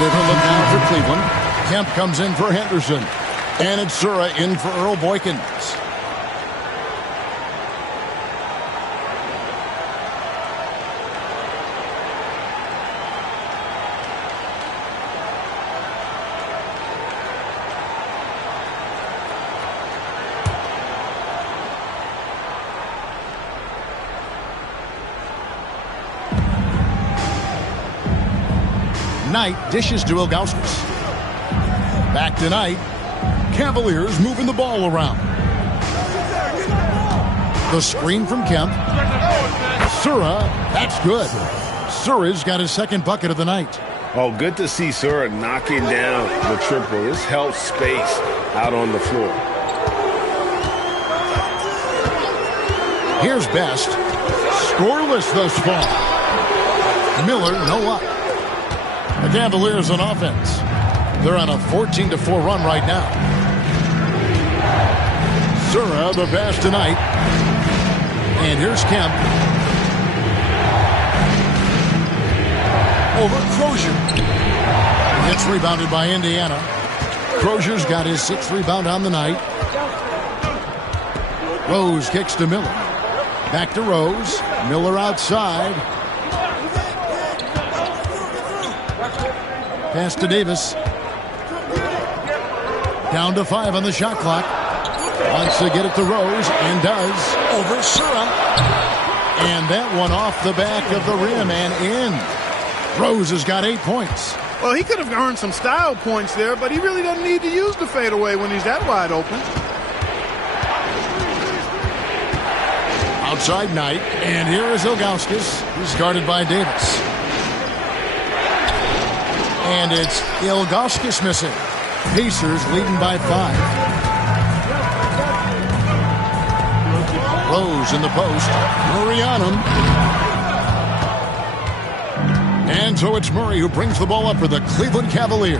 Look now for Cleveland. Kemp comes in for Henderson. And it's Sura in for Earl Boykins. Knight dishes to Ilgauskas. Back to Knight. Cavaliers moving the ball around. The screen from Kemp. Sura, that's good. Sura's got his 2nd bucket of the night. Oh, good to see Sura knocking down the triple. This helps space out on the floor. Here's Best. Scoreless thus far. Miller, no luck. The Cavaliers on offense. They're on a 14-4 run right now. Sura the pass tonight. And here's Kemp. Over Crozier. It's rebounded by Indiana. Crozier's got his 6th rebound on the night. Rose kicks to Miller. Back to Rose. Miller outside. Pass to Davis. Down to 5 on the shot clock. Wants to get it to Rose and does. Over Sura. And that one off the back of the rim and in. Rose has got 8 points. Well, he could have earned some style points there, but he really doesn't need to use the fadeaway when he's that wide open. Outside Knight, and here is Ilgauskas. He's guarded by Davis. And it's Ilgauskas missing. Pacers leading by 5. Rose in the post. Murray on him. And so it's Murray who brings the ball up for the Cleveland Cavaliers.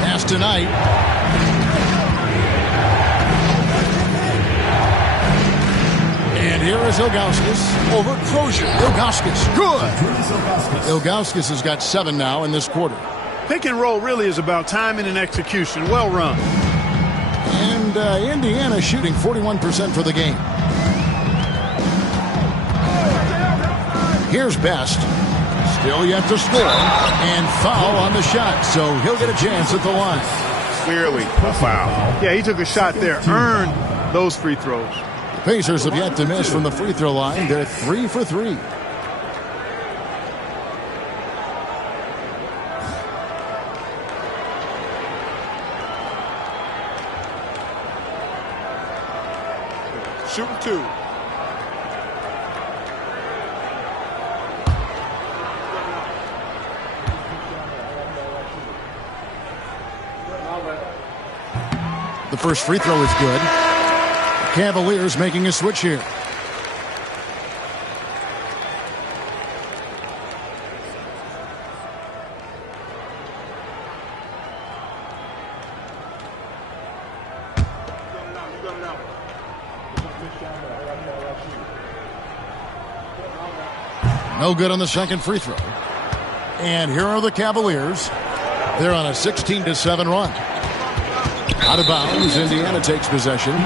Pass to Knight. And here is Ilgauskas over Crozier. Ilgauskas, good. Ilgauskas has got 7 now in this quarter. Pick and roll really is about timing and execution. Well run. And Indiana shooting 41% for the game. Here's Best. Still yet to score. And foul on the shot, so he'll get a chance at the line. Clearly a foul. Yeah, he took a shot there. Earned those free throws. The Pacers have yet to miss from the free throw line. They're 3 for 3. Shooting 2. The first free throw is good. Cavaliers making a switch here. No good on the second free throw. And here are the Cavaliers. They're on a 16-7 run. Out of bounds, Indiana takes possession.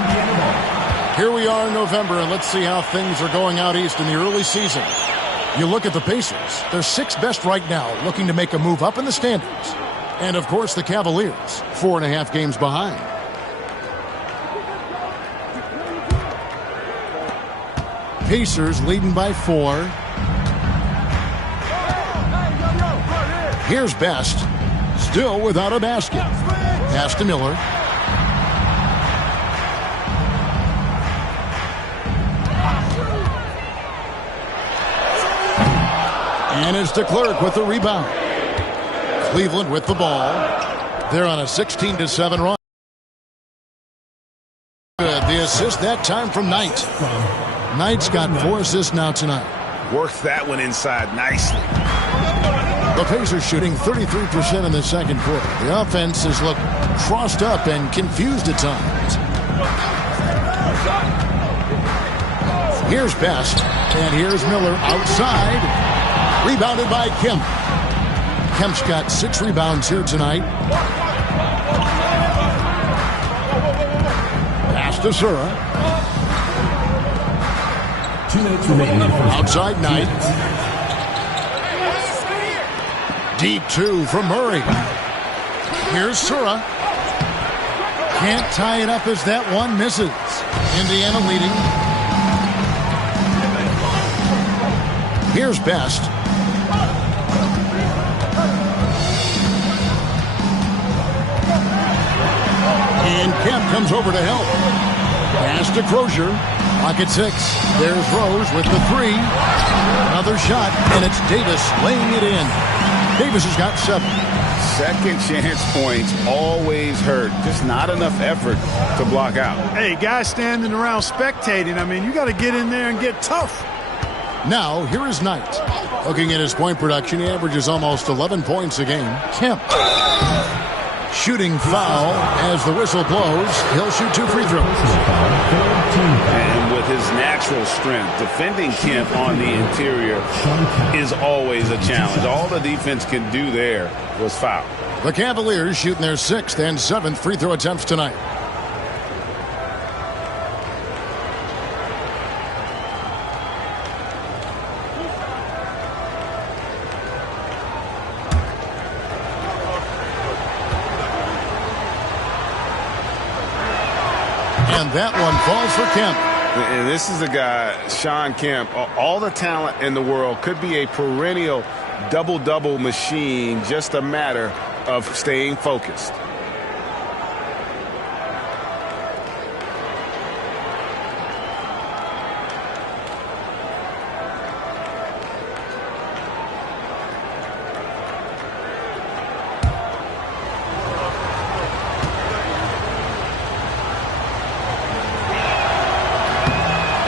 Here we are in November, and let's see how things are going out east in the early season. You look at the Pacers. They're 6th best right now, looking to make a move up in the standings. And, of course, the Cavaliers, 4.5 games behind. Pacers leading by 4. Here's Best, still without a basket. Pass to Miller. And it's DeClerc with the rebound. Cleveland with the ball. They're on a 16-7 run. Good. The assist that time from Knight. Knight's got 4 assists now tonight. Worked that one inside nicely. The Pacers shooting 33% in the second quarter. The offense has looked crossed up and confused at times. Here's Best. And here's Miller outside. Rebounded by Kemp. Kemp's got 6 rebounds here tonight. Pass to Sura. 2 minutes remaining. Outside Knight. Deep 2 from Murray. Here's Sura. Can't tie it up as that one misses. Indiana leading. Here's Best. And Kemp comes over to help. Pass to Crozier. Pocket 6. There's Rose with the 3. Another shot, and it's Davis laying it in. Davis has got 7. Second chance points always hurt. Just not enough effort to block out. Hey, guys standing around spectating. I mean, you got to get in there and get tough. Now, here is Knight. Looking at his point production, he averages almost 11 points a game. Kemp. Shooting foul as the whistle blows. He'll shoot 2 free throws. And with his natural strength, defending Kemp on the interior is always a challenge. All the defense can do there was foul. The Cavaliers shooting their 6th and 7th free throw attempts tonight. And that one falls for Kemp. And this is the guy, Shawn Kemp, all the talent in the world, could be a perennial double-double machine, just a matter of staying focused.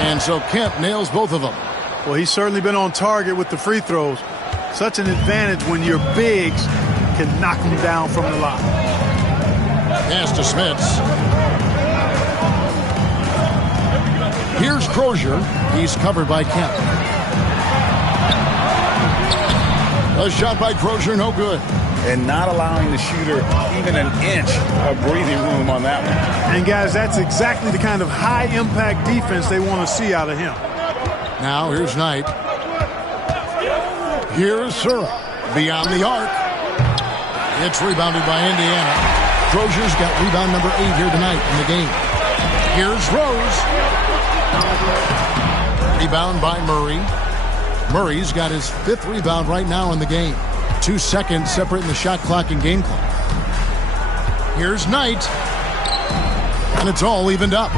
And so Kemp nails both of them. Well, he's certainly been on target with the free throws. Such an advantage when your bigs can knock them down from the line. Pass to Smits. Here's Crozier. He's covered by Kemp. A shot by Crozier, no good. And not allowing the shooter even an inch of breathing room on that one. And, guys, that's exactly the kind of high-impact defense they want to see out of him. Now, here's Knight. Here's Sura. Beyond the arc. It's rebounded by Indiana. Crozier's got rebound number 8 here tonight in the game. Here's Rose. Rebound by Murray. Murray's got his 5th rebound right now in the game. 2 seconds separating the shot clock and game clock. Here's Knight. And it's all evened up.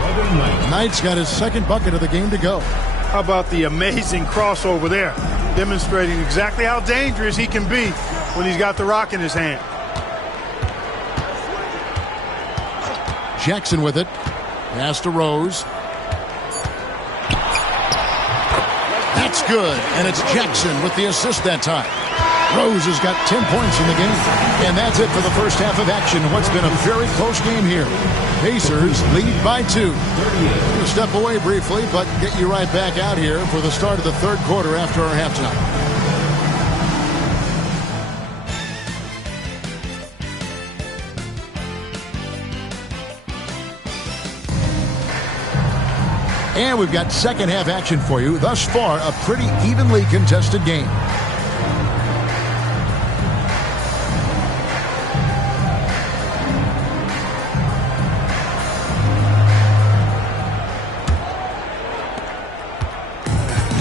Knight's got his 2nd bucket of the game to go. How about the amazing crossover there? Demonstrating exactly how dangerous he can be when he's got the rock in his hand. Jackson with it. Pass to Rose. That's good. And it's Jackson with the assist that time. Rose has got 10 points in the game. And that's it for the first half of action. What's been a very close game here. Pacers lead by 2. We'll step away briefly, but get you right back out here for the start of the 3rd quarter after our halftime. And we've got second half action for you. Thus far, a pretty evenly contested game.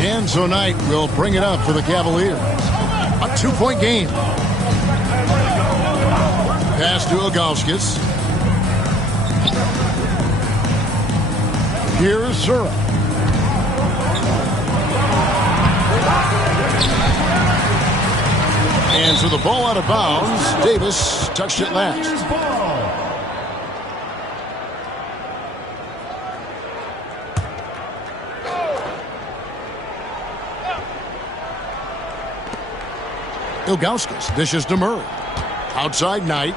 And so Knight will bring it up for the Cavaliers. A 2-point game. Pass to Ilgauskas. Here's Sura. And so the ball out of bounds. Davis touched it last. Ilgauskas dishes to Murray. Outside Knight.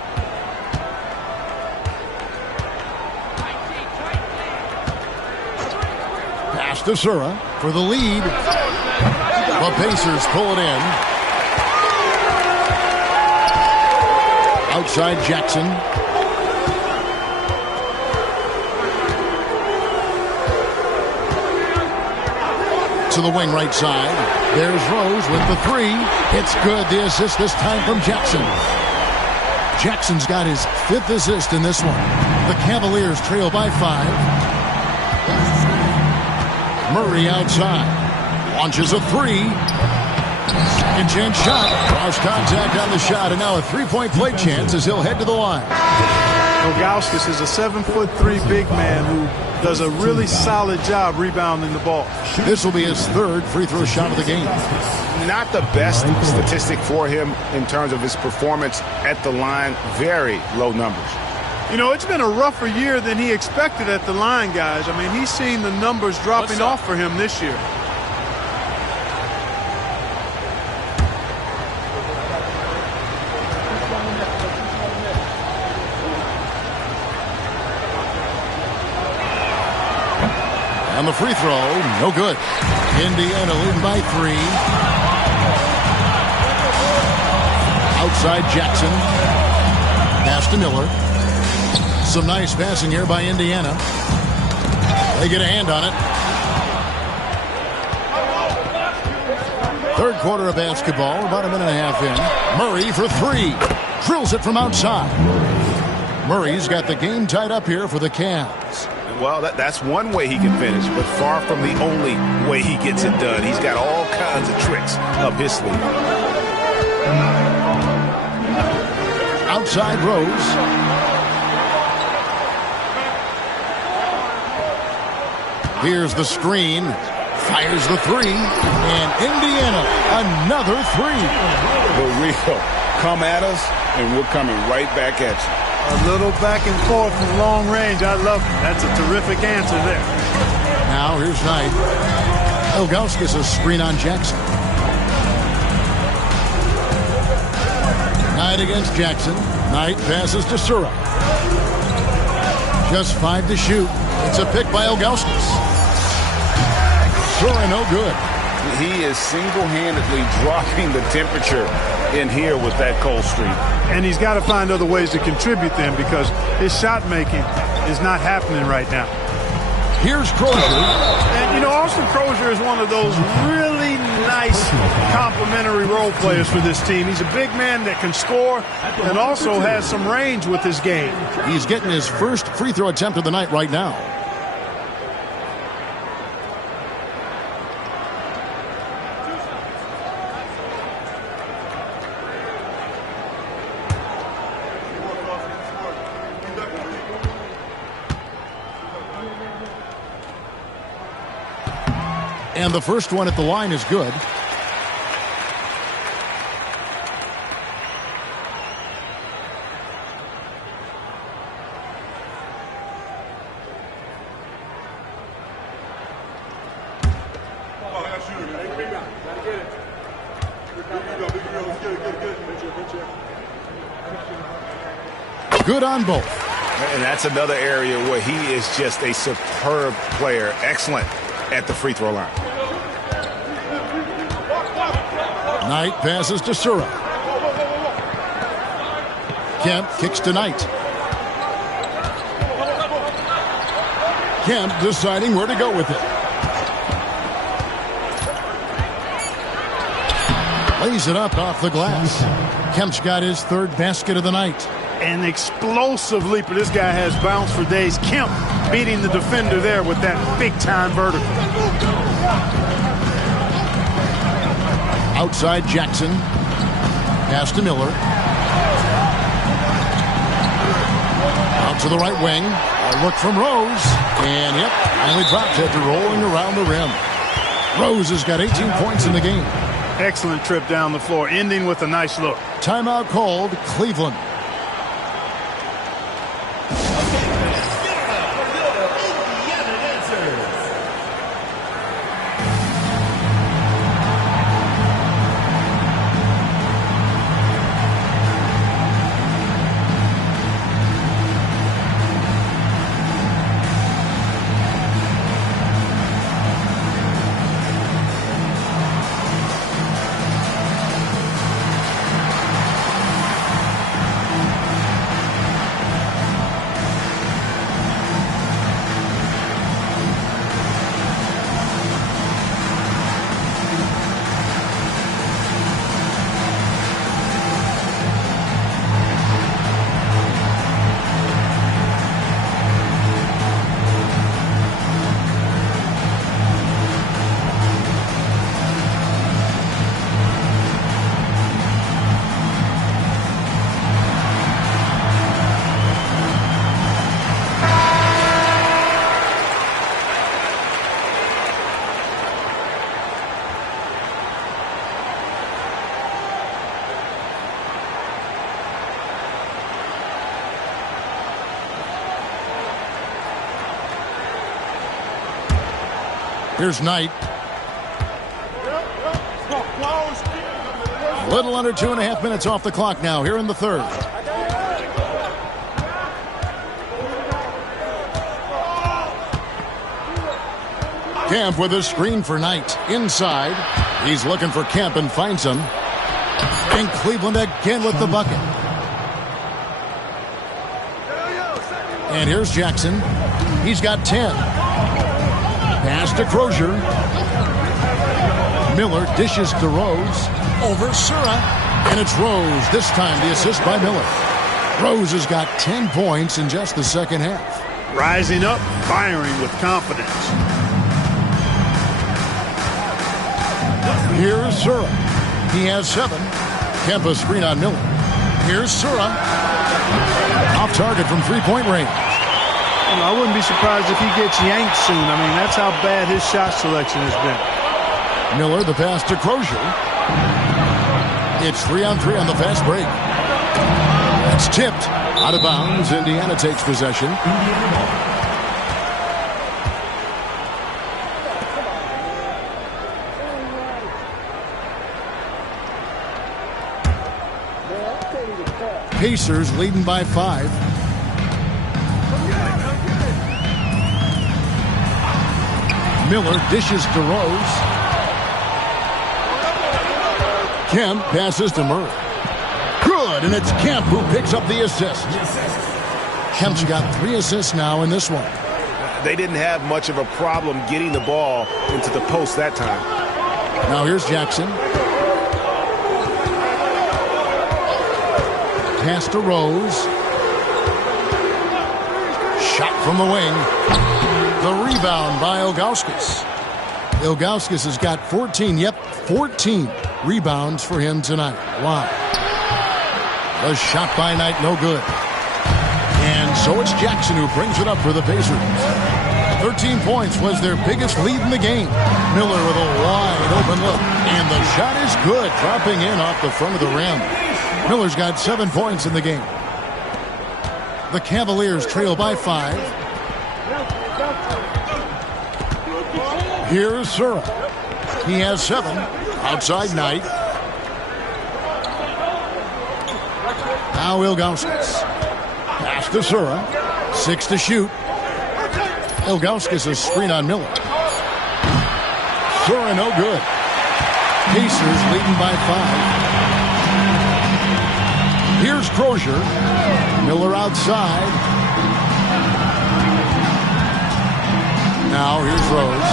Pass to Sura for the lead. The Pacers pull it in. Outside Jackson. To the wing right side. There's Rose with the 3. It's good. The assist this time from Jackson. Jackson's got his 5th assist in this one. The Cavaliers trail by 5. Murray outside. Launches a 3. Second chance shot. Cross contact on the shot. And now a 3-point play chance as he'll head to the line. Ilgauskas is a 7'3" big man who does a really solid job rebounding the ball. This will be his 3rd free throw shot of the game. Not the best statistic for him in terms of his performance at the line. Very low numbers. You know, it's been a rougher year than he expected at the line, guys. I mean, he's seen the numbers dropping off for him this year. And the free throw, no good. Indiana leading by 3. Outside Jackson. Pass to Miller. Some nice passing here by Indiana. They get a hand on it. Third quarter of basketball, about a minute and a half in. Murray for 3. Drills it from outside. Murray's got the game tied up here for the Cavs. Well, that's one way he can finish, but far from the only way he gets it done. He's got all kinds of tricks up his sleeve. Outside Rose. Here's the screen. Fires the 3. And Indiana, another 3. The Rio, come at us, and we're coming right back at you. A little back and forth from long range. I love it. That's a terrific answer there. Now here's Knight. Ilgauskas a screen on Jackson. Knight against Jackson. Knight passes to Sura. Just 5 to shoot. It's a pick by Ilgauskas. Sura no good. He is single-handedly dropping the temperature in here with that cold streak. And he's got to find other ways to contribute them because his shot making is not happening right now. Here's Crozier. And, you know, Austin Crozier is one of those really nice complementary role players for this team. He's a big man that can score and also has some range with his game. He's getting his first free throw attempt of the night right now. And the first one at the line is good. Good on both. And that's another area where he is just a superb player. Excellent at the free throw line. Knight passes to Sura. Kemp kicks to Knight. Kemp deciding where to go with it. Lays it up off the glass. Kemp's got his third basket of the night. An explosive leaper. This guy has bounce for days. Kemp beating the defender there with that big-time vertical. Outside Jackson. Pass to Miller. Out to the right wing. A look from Rose. And, yep, finally drops after rolling around the rim. Rose has got 18 points in the game. Excellent trip down the floor, ending with a nice look. Timeout called, Cleveland. Here's Knight. A little under 2.5 minutes off the clock now here in the third. Kemp with a screen for Knight. Inside. He's looking for Kemp and finds him. And Cleveland again with the bucket. And here's Jackson. He's got 10. Pass to Crozier. Miller dishes to Rose. Over Sura. And it's Rose. This time the assist by Miller. Rose has got 10 points in just the second half. Rising up, firing with confidence. Here's Sura. He has 7. Kemp a screen on Miller. Here's Sura. Off target from three-point range. I wouldn't be surprised if he gets yanked soon. I mean, that's how bad his shot selection has been. Miller, the pass to Crozier. It's 3-on-3 on the fast break. It's tipped. Out of bounds. Indiana takes possession. Pacers leading by 5. Miller dishes to Rose. Kemp passes to Murray. Good, and it's Kemp who picks up the assist. Kemp's got 3 assists now in this one. They didn't have much of a problem getting the ball into the post that time. Now here's Jackson. Pass to Rose. Shot from the wing. The rebound by Ilgauskas. Ilgauskas has got 14 rebounds for him tonight. Wow. The shot by Knight, no good. And so it's Jackson who brings it up for the Pacers. 13 points was their biggest lead in the game. Miller with a wide open look. And the shot is good, dropping in off the front of the rim. Miller's got 7 points in the game. The Cavaliers trail by 5. Here's Sura. He has 7. Outside Knight. Now Ilgauskas. Pass to Sura. 6 to shoot. Ilgauskas a screen on Miller. Sura no good. Pacers leading by 5. Here's Crozier. Miller outside. Now here's Rose.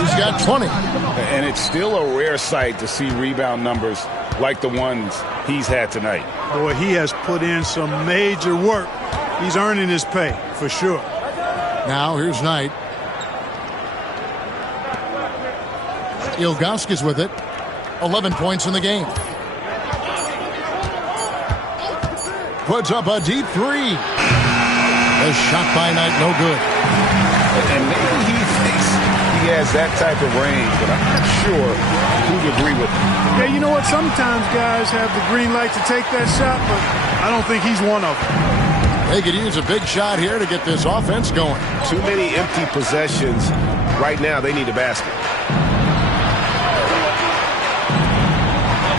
He's got 20. And it's still a rare sight to see rebound numbers like the ones he's had tonight. Boy, he has put in some major work. He's earning his pay, for sure. Now here's Knight. Ilgauskas with it. 11 points in the game. Puts up a deep 3. A shot by Knight, no good. And maybe he thinks he has that type of range, but I'm not sure who'd agree with him. Yeah, you know what? Sometimes guys have the green light to take that shot, but I don't think he's one of them. They could use a big shot here to get this offense going. Too many empty possessions. Right now, they need a basket.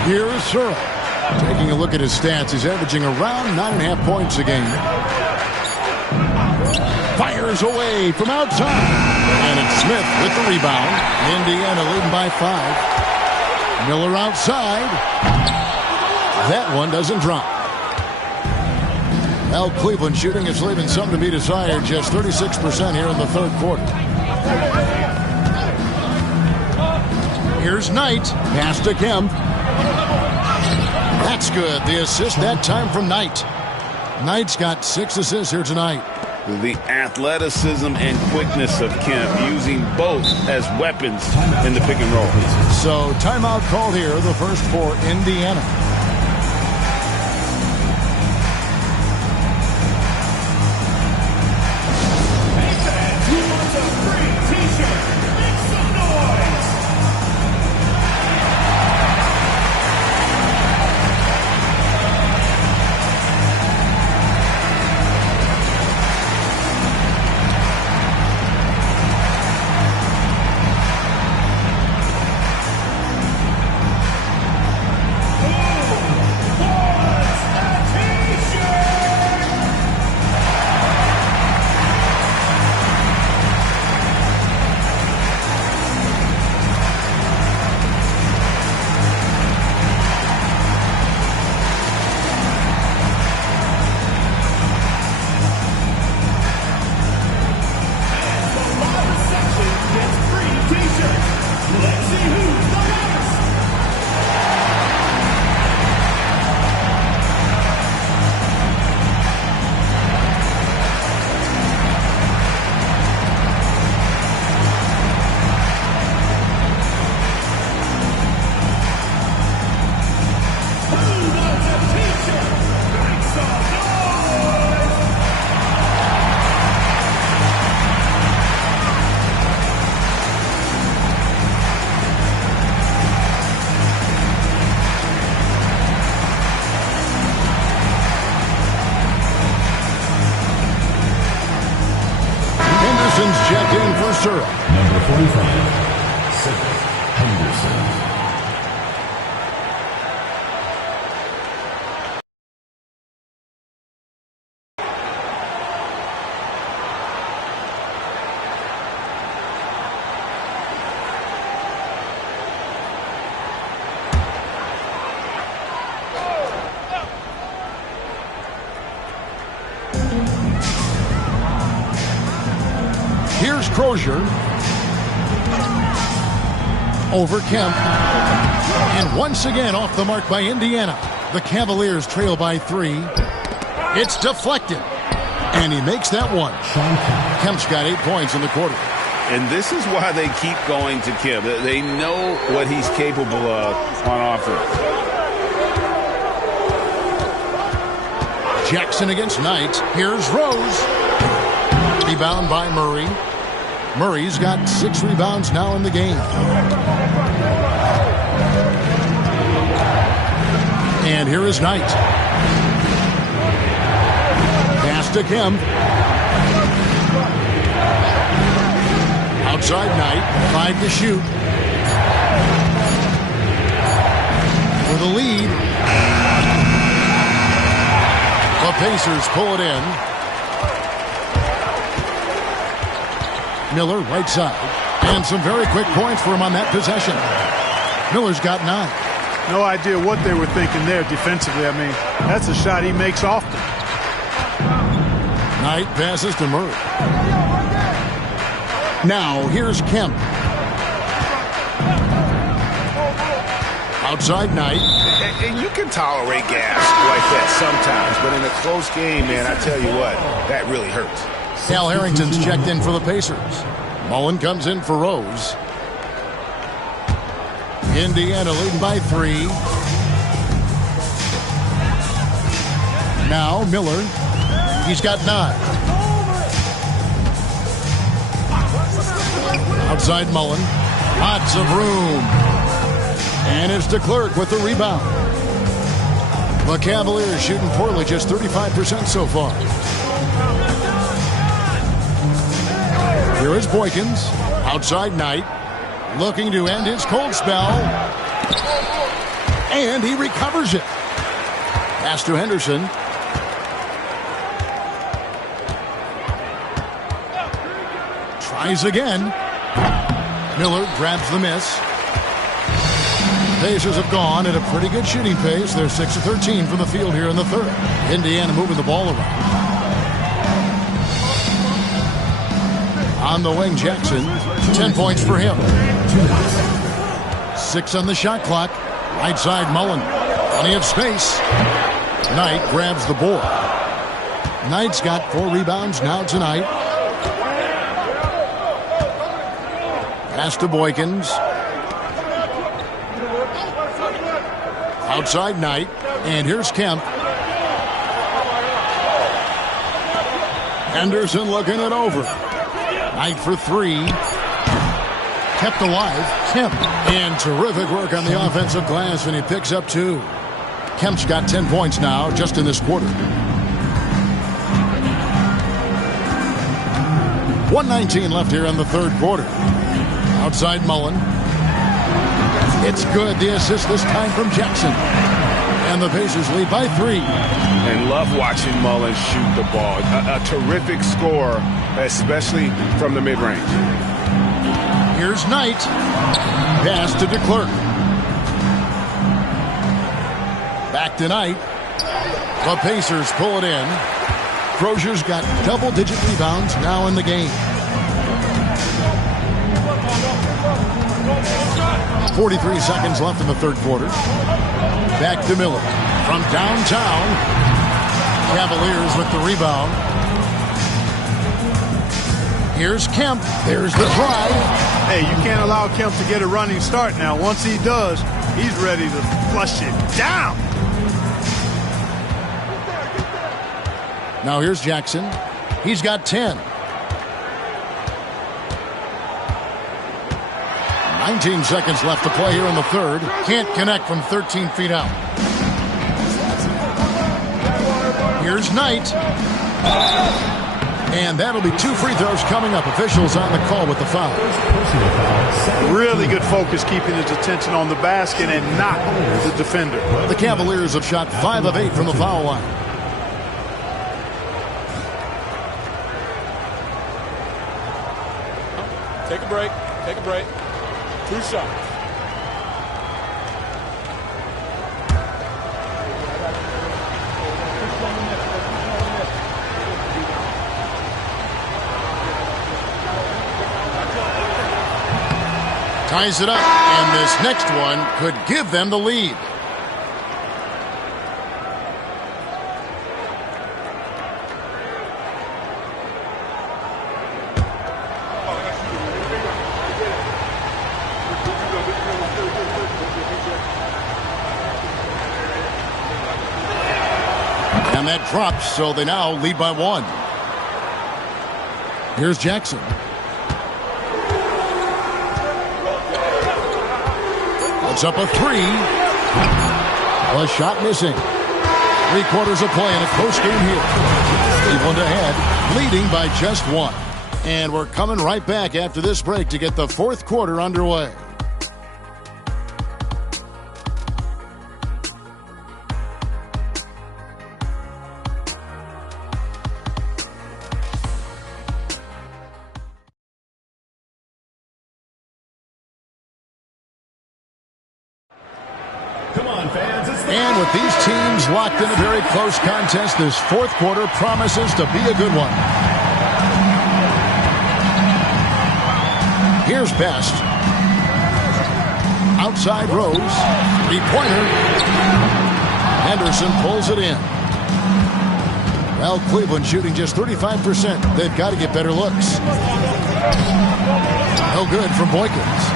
Here's Sura. Taking a look at his stats, he's averaging around 9.5 points a game. Fires away from outside. And it's Smith with the rebound. Indiana leading by 5. Miller outside. That one doesn't drop. Well, Cleveland shooting is leaving something to be desired. Just 36% here in the third quarter. Here's Knight. Pass to Kemp. That's good. The assist that time from Knight. Knight's got 6 assists here tonight. The athleticism and quickness of Kemp, using both as weapons in the pick and roll. So timeout called here, the first for Indiana. Henderson's checked in for Surra. Number 45, Seth Henderson. Here's Crozier. Over Kemp. And once again off the mark by Indiana. The Cavaliers trail by 3. It's deflected. And he makes that one. Kemp's got 8 points in the quarter. And this is why they keep going to Kemp. They know what he's capable of on offense. Jackson against Knight. Here's Rose. Rebound by Murray. Murray's got 6 rebounds now in the game. And here is Knight. Pass to Kemp. Outside Knight. 5 to shoot. For the lead. The Pacers pull it in. Miller, right side. And some very quick points for him on that possession. Miller's got 9. No idea what they were thinking there defensively. I mean, that's a shot he makes often. Knight passes to Murray. Now, here's Kemp. Outside Knight. And you can tolerate gas like that sometimes, but in a close game, man, I tell you what, that really hurts. Al Harrington's checked in for the Pacers. Mullen comes in for Rose. Indiana leading by 3. Now Miller. He's got 9. Outside Mullen. Lots of room. And it's DeClerc with the rebound. The Cavaliers shooting poorly, just 35% so far. Here is Boykins. Outside Knight. Looking to end his cold spell. And he recovers it. Pass to Henderson. Tries again. Miller grabs the miss. Pacers have gone at a pretty good shooting pace. They're 6 of 13 from the field here in the third. Indiana moving the ball around. On the wing, Jackson. 10 points for him. 6 on the shot clock. Right side, Mullen. Plenty of space. Knight grabs the board. Knight's got 4 rebounds now tonight. Pass to Boykins. Outside Knight. And here's Kemp. Henderson looking it over. Knight for 3. Kept alive. Kemp. And terrific work on the offensive glass, and he picks up 2. Kemp's got 10 points now just in this quarter. 1:19 left here in the third quarter. Outside Mullen. It's good. The assist this time from Jackson. And the Pacers lead by 3. And love watching Mullen shoot the ball. A terrific scorer, especially from the mid-range. Here's Knight. Pass to DeClerc. Back to Knight. The Pacers pull it in. Crozier's got double-digit rebounds now in the game. 43 seconds left in the third quarter. Back to Miller. From downtown. Cavaliers with the rebound. Here's Kemp. There's the drive. Hey, you can't allow Kemp to get a running start now. Once he does, he's ready to flush it down. Now here's Jackson. He's got 10. 19 seconds left to play here in the third. Can't connect from 13 feet out. Here's Knight. And that'll be 2 free throws coming up. Officials on the call with the foul. Really good focus keeping his attention on the basket and not the defender. The Cavaliers have shot 5 of 8 from the foul line. Take a break. Take a break. 2 shots. Ties it up, and this next one could give them the lead. And that drops, so they now lead by 1. Here's Jackson. Puts up a 3. A shot missing. 3/4 of play in a close game here. Cleveland ahead, leading by just 1. And we're coming right back after this break to get the 4th quarter underway. And with these teams locked in a very close contest, this 4th quarter promises to be a good one. Here's Best. Outside Rose. 3-pointer. Henderson pulls it in. Well, Cleveland shooting just 35%. They've got to get better looks. No good from Boykins.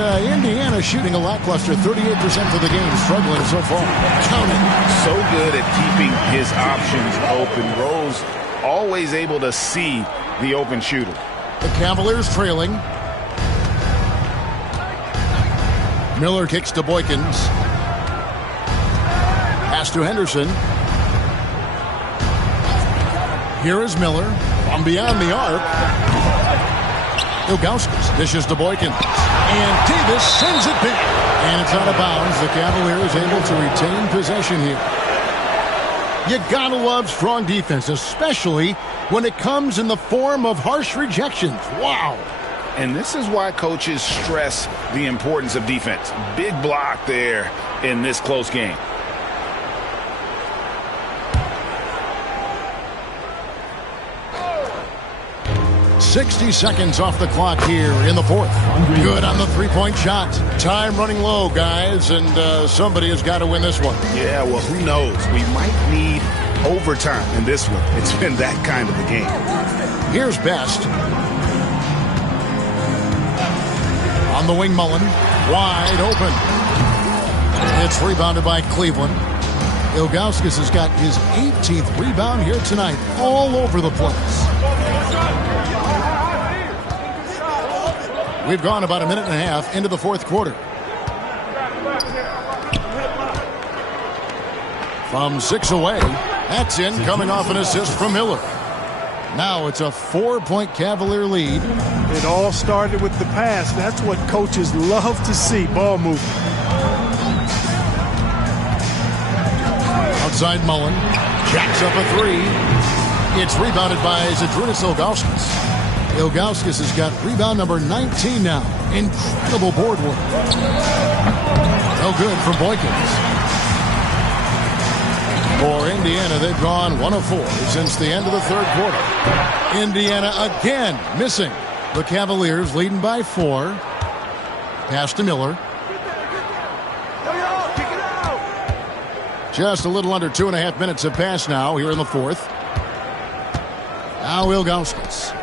Indiana shooting a lackluster 38% for the game, struggling so far. Counting. So good at keeping his options open. Rose always able to see the open shooter. The Cavaliers trailing. Miller kicks to Boykins. Pass to Henderson. Here is Miller from beyond the arc. Ilgauskas dishes to Boykins. And Davis sends it back. And it's out of bounds. The Cavaliers able to retain possession here. You gotta love strong defense, especially when it comes in the form of harsh rejections. Wow. And this is why coaches stress the importance of defense. Big block there in this close game. 60 seconds off the clock here in the 4th. Good on the 3-point shot. Time running low, guys, and somebody has got to win this one. Yeah, well, who knows? We might need overtime in this one. It's been that kind of a game. Here's Best. On the wing, Mullen. Wide open. It's rebounded by Cleveland. Ilgauskas has got his 18th rebound here tonight, all over the place. We've gone about a minute and a half into the 4th quarter. From 6 away, that's in, coming off an assist from Miller. Now it's a 4-point Cavalier lead. It all started with the pass. That's what coaches love to see, ball movement. Outside Mullen, jacks up a 3. It's rebounded by Zydrunas Ilgauskas. Ilgauskas has got rebound number 19 now. Incredible board work. No good for Boykins. For Indiana, they've gone 1 of 4 since the end of the 3rd quarter. Indiana again missing. The Cavaliers leading by 4. Pass to Miller. Just a little under 2.5 minutes have passed now here in the 4th. Now Ilgauskas.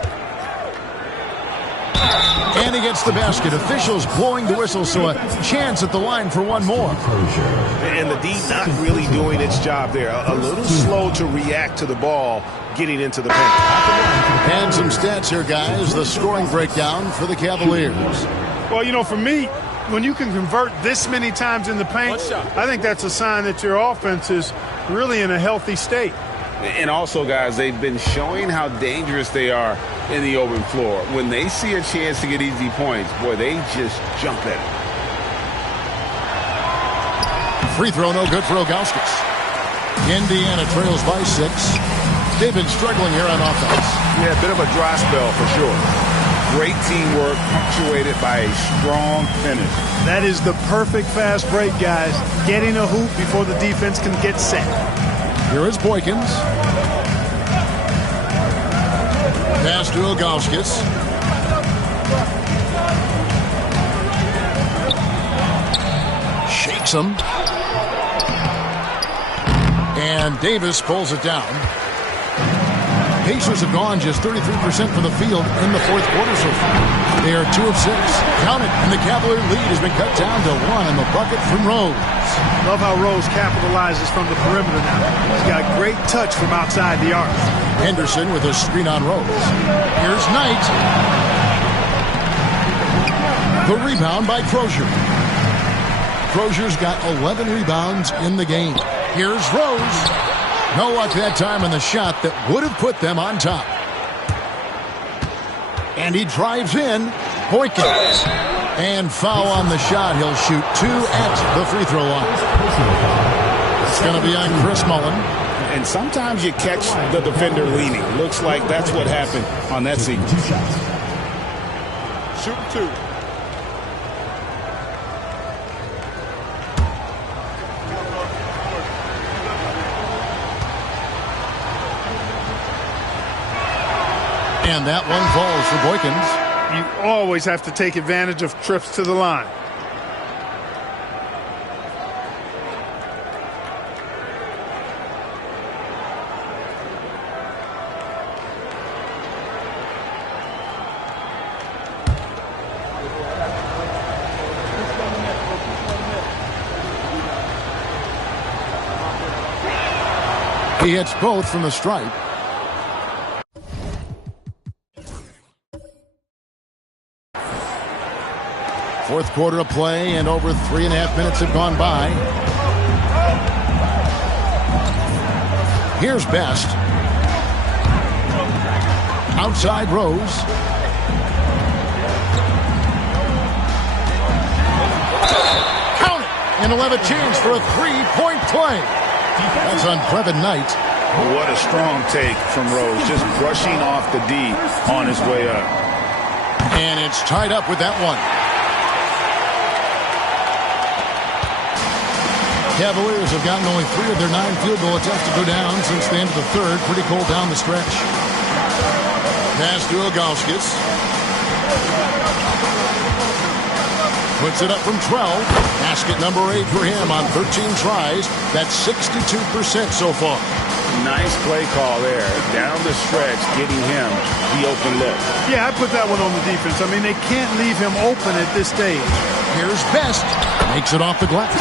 And he gets the basket. Officials blowing the whistle, so a chance at the line for one more. And the D not really doing its job there. A little slow to react to the ball getting into the paint. And some stats here, guys. The scoring breakdown for the Cavaliers. Well, you know, for me, when you can convert this many times in the paint, I think that's a sign that your offense is really in a healthy state. And also, guys, they've been showing how dangerous they are in the open floor. When they see a chance to get easy points, boy, they just jump at it. Free throw no good for Ilgauskas. Indiana trails by 6. They've been struggling here on offense. Yeah, a bit of a dry spell for sure. Great teamwork punctuated by a strong finish. That is the perfect fast break, guys. Getting a hoop before the defense can get set. Here is Boykins. Pass to Ilgauskas. Shakes him. And Davis pulls it down. Pacers have gone just 33% from the field in the fourth quarter so far. They are 2 of 6. Count it, and the Cavalier lead has been cut down to 1 in the bucket from Rose. Love how Rose capitalizes from the perimeter now. He's got great touch from outside the arc. Henderson with a screen on Rose. Here's Knight. The rebound by Crozier. Crozier's got 11 rebounds in the game. Here's Rose. No luck that time on the shot that would have put them on top. And he drives in. Boykins. And foul on the shot. He'll shoot 2 at the free throw line. It's going to be on Chris Mullin. And sometimes you catch the defender leaning. Looks like that's what happened on that sequence. Shoot 2. And that one falls for Boykins. You always have to take advantage of trips to the line. He hits both from the stripe. Fourth quarter of play, and over 3.5 minutes have gone by. Here's Best. Outside Rose. Count it! And he'll have a chance for a 3-point play. That's on Brevin Knight. What a strong take from Rose, just brushing off the D on his way up. And it's tied up with that one. Cavaliers have gotten only 3 of their 9 field goal attempts to go down since the end of the third. Pretty cold down the stretch. Pass to Ilgauskas. Puts it up from 12. Basket number 8 for him on 13 tries. That's 62% so far. Nice play call there. Down the stretch, getting him the open look. Yeah, I put that one on the defense. I mean, they can't leave him open at this stage. Here's Best. Makes it off the glass.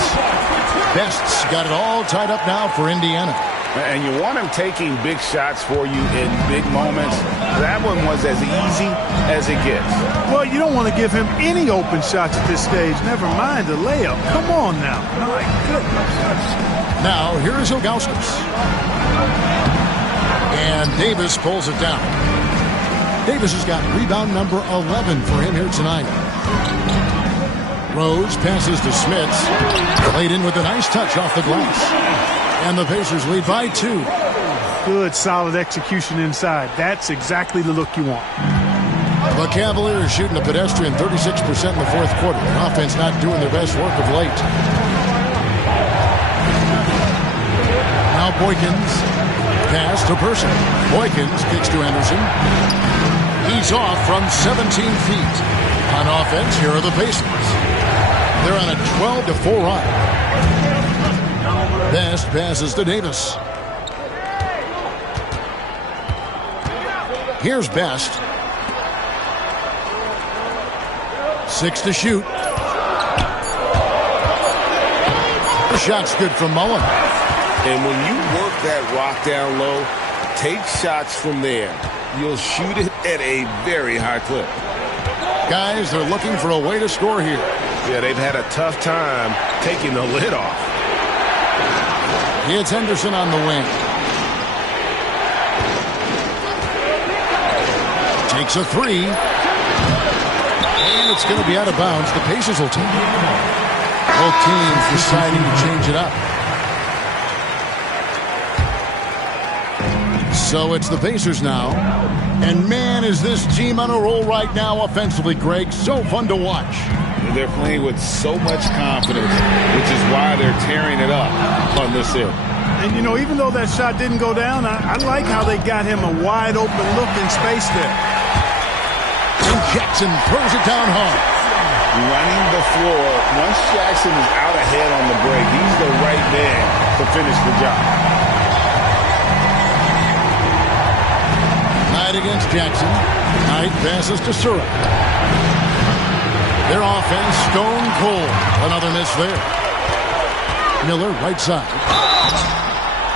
Best's got it all tied up now for Indiana. And you want him taking big shots for you in big moments. That one was as easy as it gets. Well, you don't want to give him any open shots at this stage. Never mind a layup. Come on now. My goodness. Now, here is Ilgauskas. And Davis pulls it down. Davis has got rebound number 11 for him here tonight. Rose passes to Smits. Played in with a nice touch off the glass. And the Pacers lead by 2. Good, solid execution inside. That's exactly the look you want. The Cavaliers shooting a pedestrian 36% in the fourth quarter. The offense not doing their best work of late. Now Boykins. Pass to Person. Boykins kicks to Anderson. He's off from 17 feet. On offense, here are the Pacers. They're on a 12-4 run. Best passes to Davis. Here's Best. 6 to shoot. The shot's good from Mullin. And when you work that rock down low, take shots from there. You'll shoot it at a very high clip. Guys, they're looking for a way to score here. Yeah, they've had a tough time taking the lid off. It's Henderson on the wing. Makes a three. And it's going to be out of bounds. The Pacers will take it. Both teams deciding to change it up. So it's the Pacers now. And man, is this team on a roll right now offensively, Greg. So fun to watch. They're playing with so much confidence, which is why they're tearing it up on this end. And, you know, even though that shot didn't go down, I like how they got him a wide-open look in space there. And Jackson throws it down hard. Running the floor. Once Jackson is out ahead on the break, he's the right man to finish the job. Knight against Jackson. Knight passes to Sura. Their offense stone cold. Another miss there. Miller right side.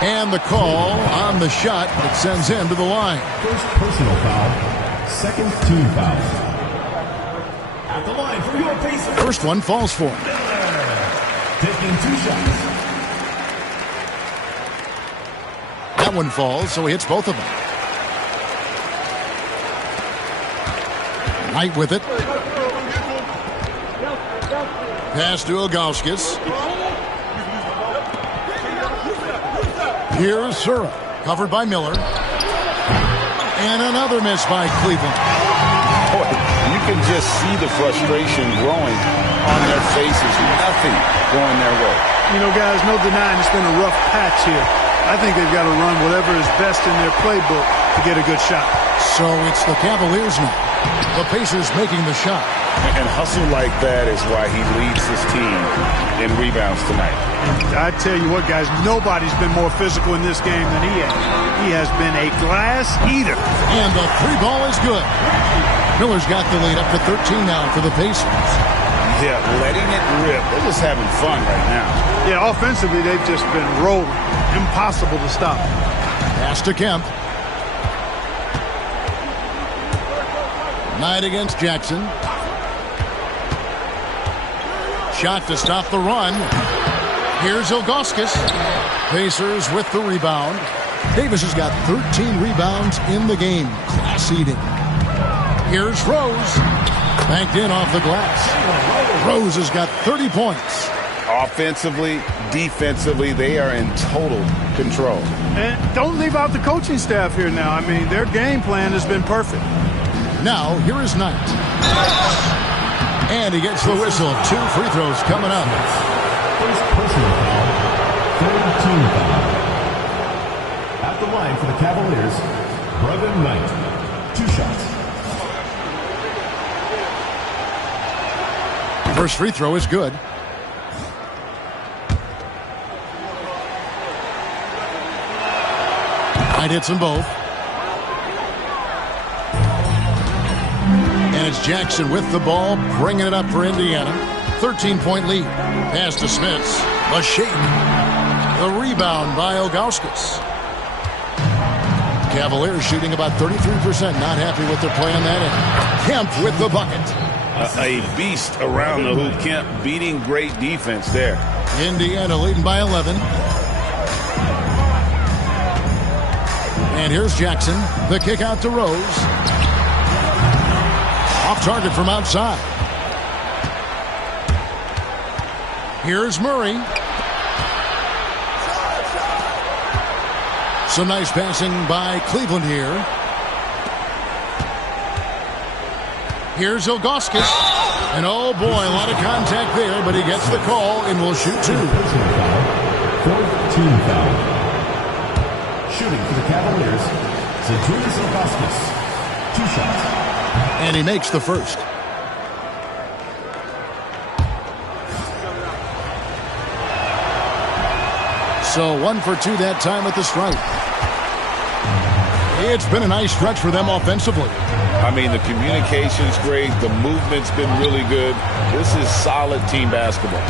And the call on the shot that sends him to the line. First personal foul. Second team foul. At the line for your Pacers. First one falls for him. Taking 2 shots. That one falls, so he hits both of them. Knight with it. Pass to Ilgauskas. Here's Sura, covered by Miller. And another miss by Cleveland. Boy, you can just see the frustration growing on their faces. Nothing going their way. You know, guys, no denying it's been a rough patch here. I think they've got to run whatever is best in their playbook to get a good shot. So it's the Cavaliers now. The Pacers making the shot. And hustle like that is why he leads his team in rebounds tonight. I tell you what, guys, nobody's been more physical in this game than he has. He has been a glass eater. And the three ball is good. Miller's got the lead up to 13 now for the Pacers. Yeah, letting it rip. They're just having fun right now. Yeah, offensively, they've just been rolling. Impossible to stop. Pass to Kemp. Knight against Jackson. Shot to stop the run. Here's Ilgauskas. Pacers with the rebound. Davis has got 13 rebounds in the game. Class eating. Here's Rose. Banked in off the glass. Rose has got 30 points. Offensively, defensively, they are in total control. And don't leave out the coaching staff here now. I mean, their game plan has been perfect. Now, here is Knight. And he gets the whistle. 2 free throws coming up. First personal foul. Third team foul. At the line for the Cavaliers, Brevin Knight. 2 shots. First free throw is good. Knight hits them both. And it's Jackson with the ball, bringing it up for Indiana. 13-point lead. Pass to Smits. A shake. The rebound by Ilgauskas. Cavaliers shooting about 33%. Not happy with their play on that end. Kemp with the bucket. A beast around the hoop. Kemp beating great defense there. Indiana leading by 11. And here's Jackson. The kick out to Rose. Off target from outside. Here's Murray. Some nice passing by Cleveland here. Here's Ilgauskas. And oh boy, a lot of contact there, but he gets the call and will shoot 2. Fourth team foul. Shooting for the Cavaliers, Zydrunas Ilgauskas. 2 shots. And he makes the first. So 1 for 2 that time at the stripe. It's been a nice stretch for them offensively. I mean, the communication's great. The movement's been really good. This is solid team basketball.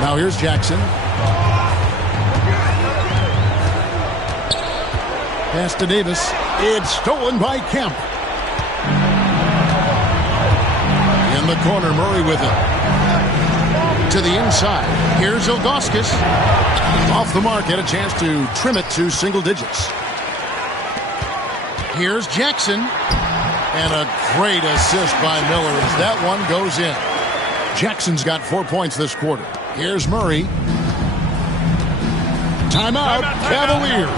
Now here's Jackson. Pass to Davis. It's stolen by Kemp. In the corner, Murray with it. To the inside. Here's Ilgauskas. Off the mark, had a chance to trim it to single digits. Here's Jackson. And a great assist by Miller as that one goes in. Jackson's got 4 points this quarter. Here's Murray. Timeout, Cavaliers.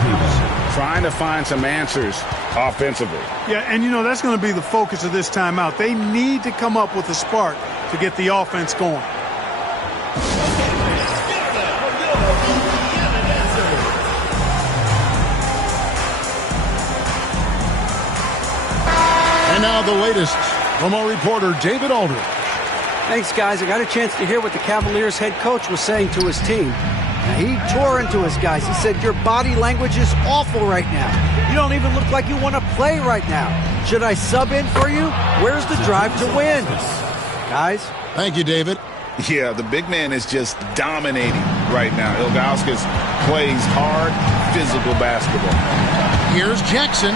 Trying to find some answers offensively. Yeah, and you know, that's going to be the focus of this timeout. They need to come up with a spark to get the offense going. And now the latest from our reporter, David Aldridge. Thanks, guys. I got a chance to hear what the Cavaliers head coach was saying to his team. Now, he tore into his guys. He said, your body language is awful right now. You don't even look like you want to play right now. Should I sub in for you? Where's the drive to win? Guys? Thank you, David. Yeah, the big man is just dominating right now. Ilgauskas plays hard, physical basketball. Here's Jackson.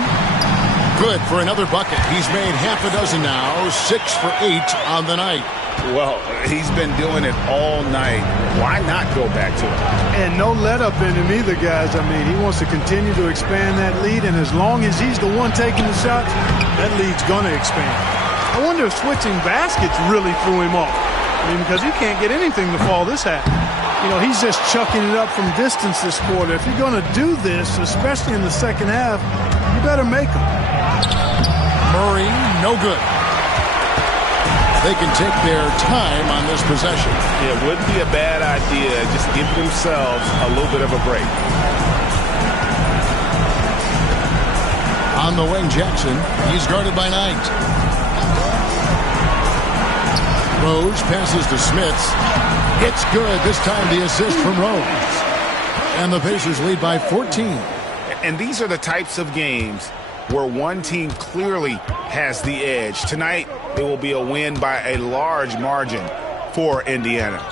Good for another bucket. He's made half a dozen now, 6 for 8 on the night. Well, he's been doing it all night. Why not go back to it? And no let up in him either, guys. I mean, he wants to continue to expand that lead, and as long as he's the one taking the shots, that lead's going to expand. I wonder if switching baskets really threw him off. I mean, because he can't get anything to fall this half. You know, he's just chucking it up from distance this quarter. If you're going to do this, especially in the second half, you better make them. Murray, no good. They can take their time on this possession. It wouldn't be a bad idea just giving themselves a little bit of a break. On the wing, Jackson. He's guarded by Knight. Rose passes to Smits. It's good. This time the assist from Rose. And the Pacers lead by 14. And these are the types of games where one team clearly has the edge. Tonight, it will be a win by a large margin for Indiana.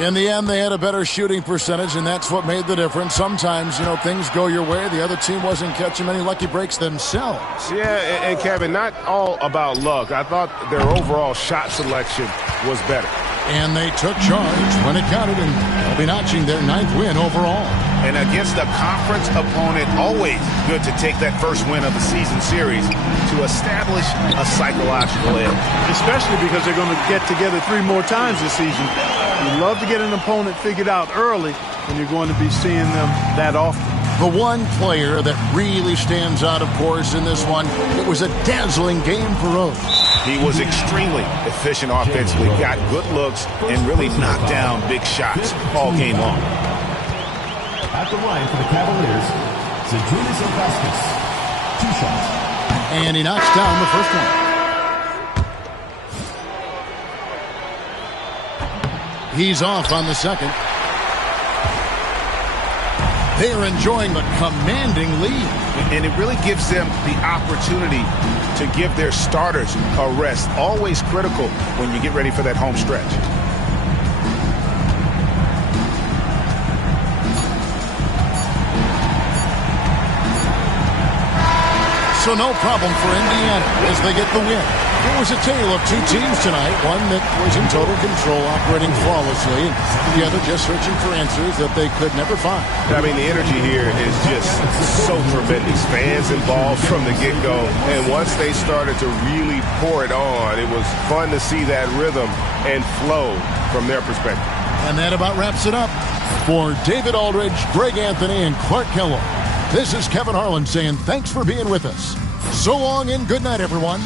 In the end, they had a better shooting percentage, and that's what made the difference. Sometimes, you know, things go your way. The other team wasn't catching many lucky breaks themselves. Yeah, and Kevin, not all about luck. I thought their overall shot selection was better. And they took charge when it counted, and they'll be notching their 9th win overall. And against a conference opponent, always good to take that first win of the season series to establish a psychological edge. Especially because they're going to get together 3 more times this season. You love to get an opponent figured out early when you're going to be seeing them that often. The one player that really stands out, of course, in this one, it was a dazzling game for Rose. He was extremely efficient offensively, got good looks, and really knocked down big shots all game long. At the line for the Cavaliers, Zydrunas Ilgauskas. 2 shots. And he knocks down the first one. He's off on the second. They are enjoying the commanding lead. And it really gives them the opportunity to give their starters a rest. Always critical when you get ready for that home stretch. So no problem for Indiana as they get the win. It was a tale of 2 teams tonight, one that was in total control, operating flawlessly, and the other just searching for answers that they could never find. I mean, the energy here is just so tremendous. Fans involved from the get-go, and once they started to really pour it on, it was fun to see that rhythm and flow from their perspective. And that about wraps it up. For David Aldridge, Greg Anthony, and Clark Kellogg, this is Kevin Harlan saying thanks for being with us. So long and good night, everyone.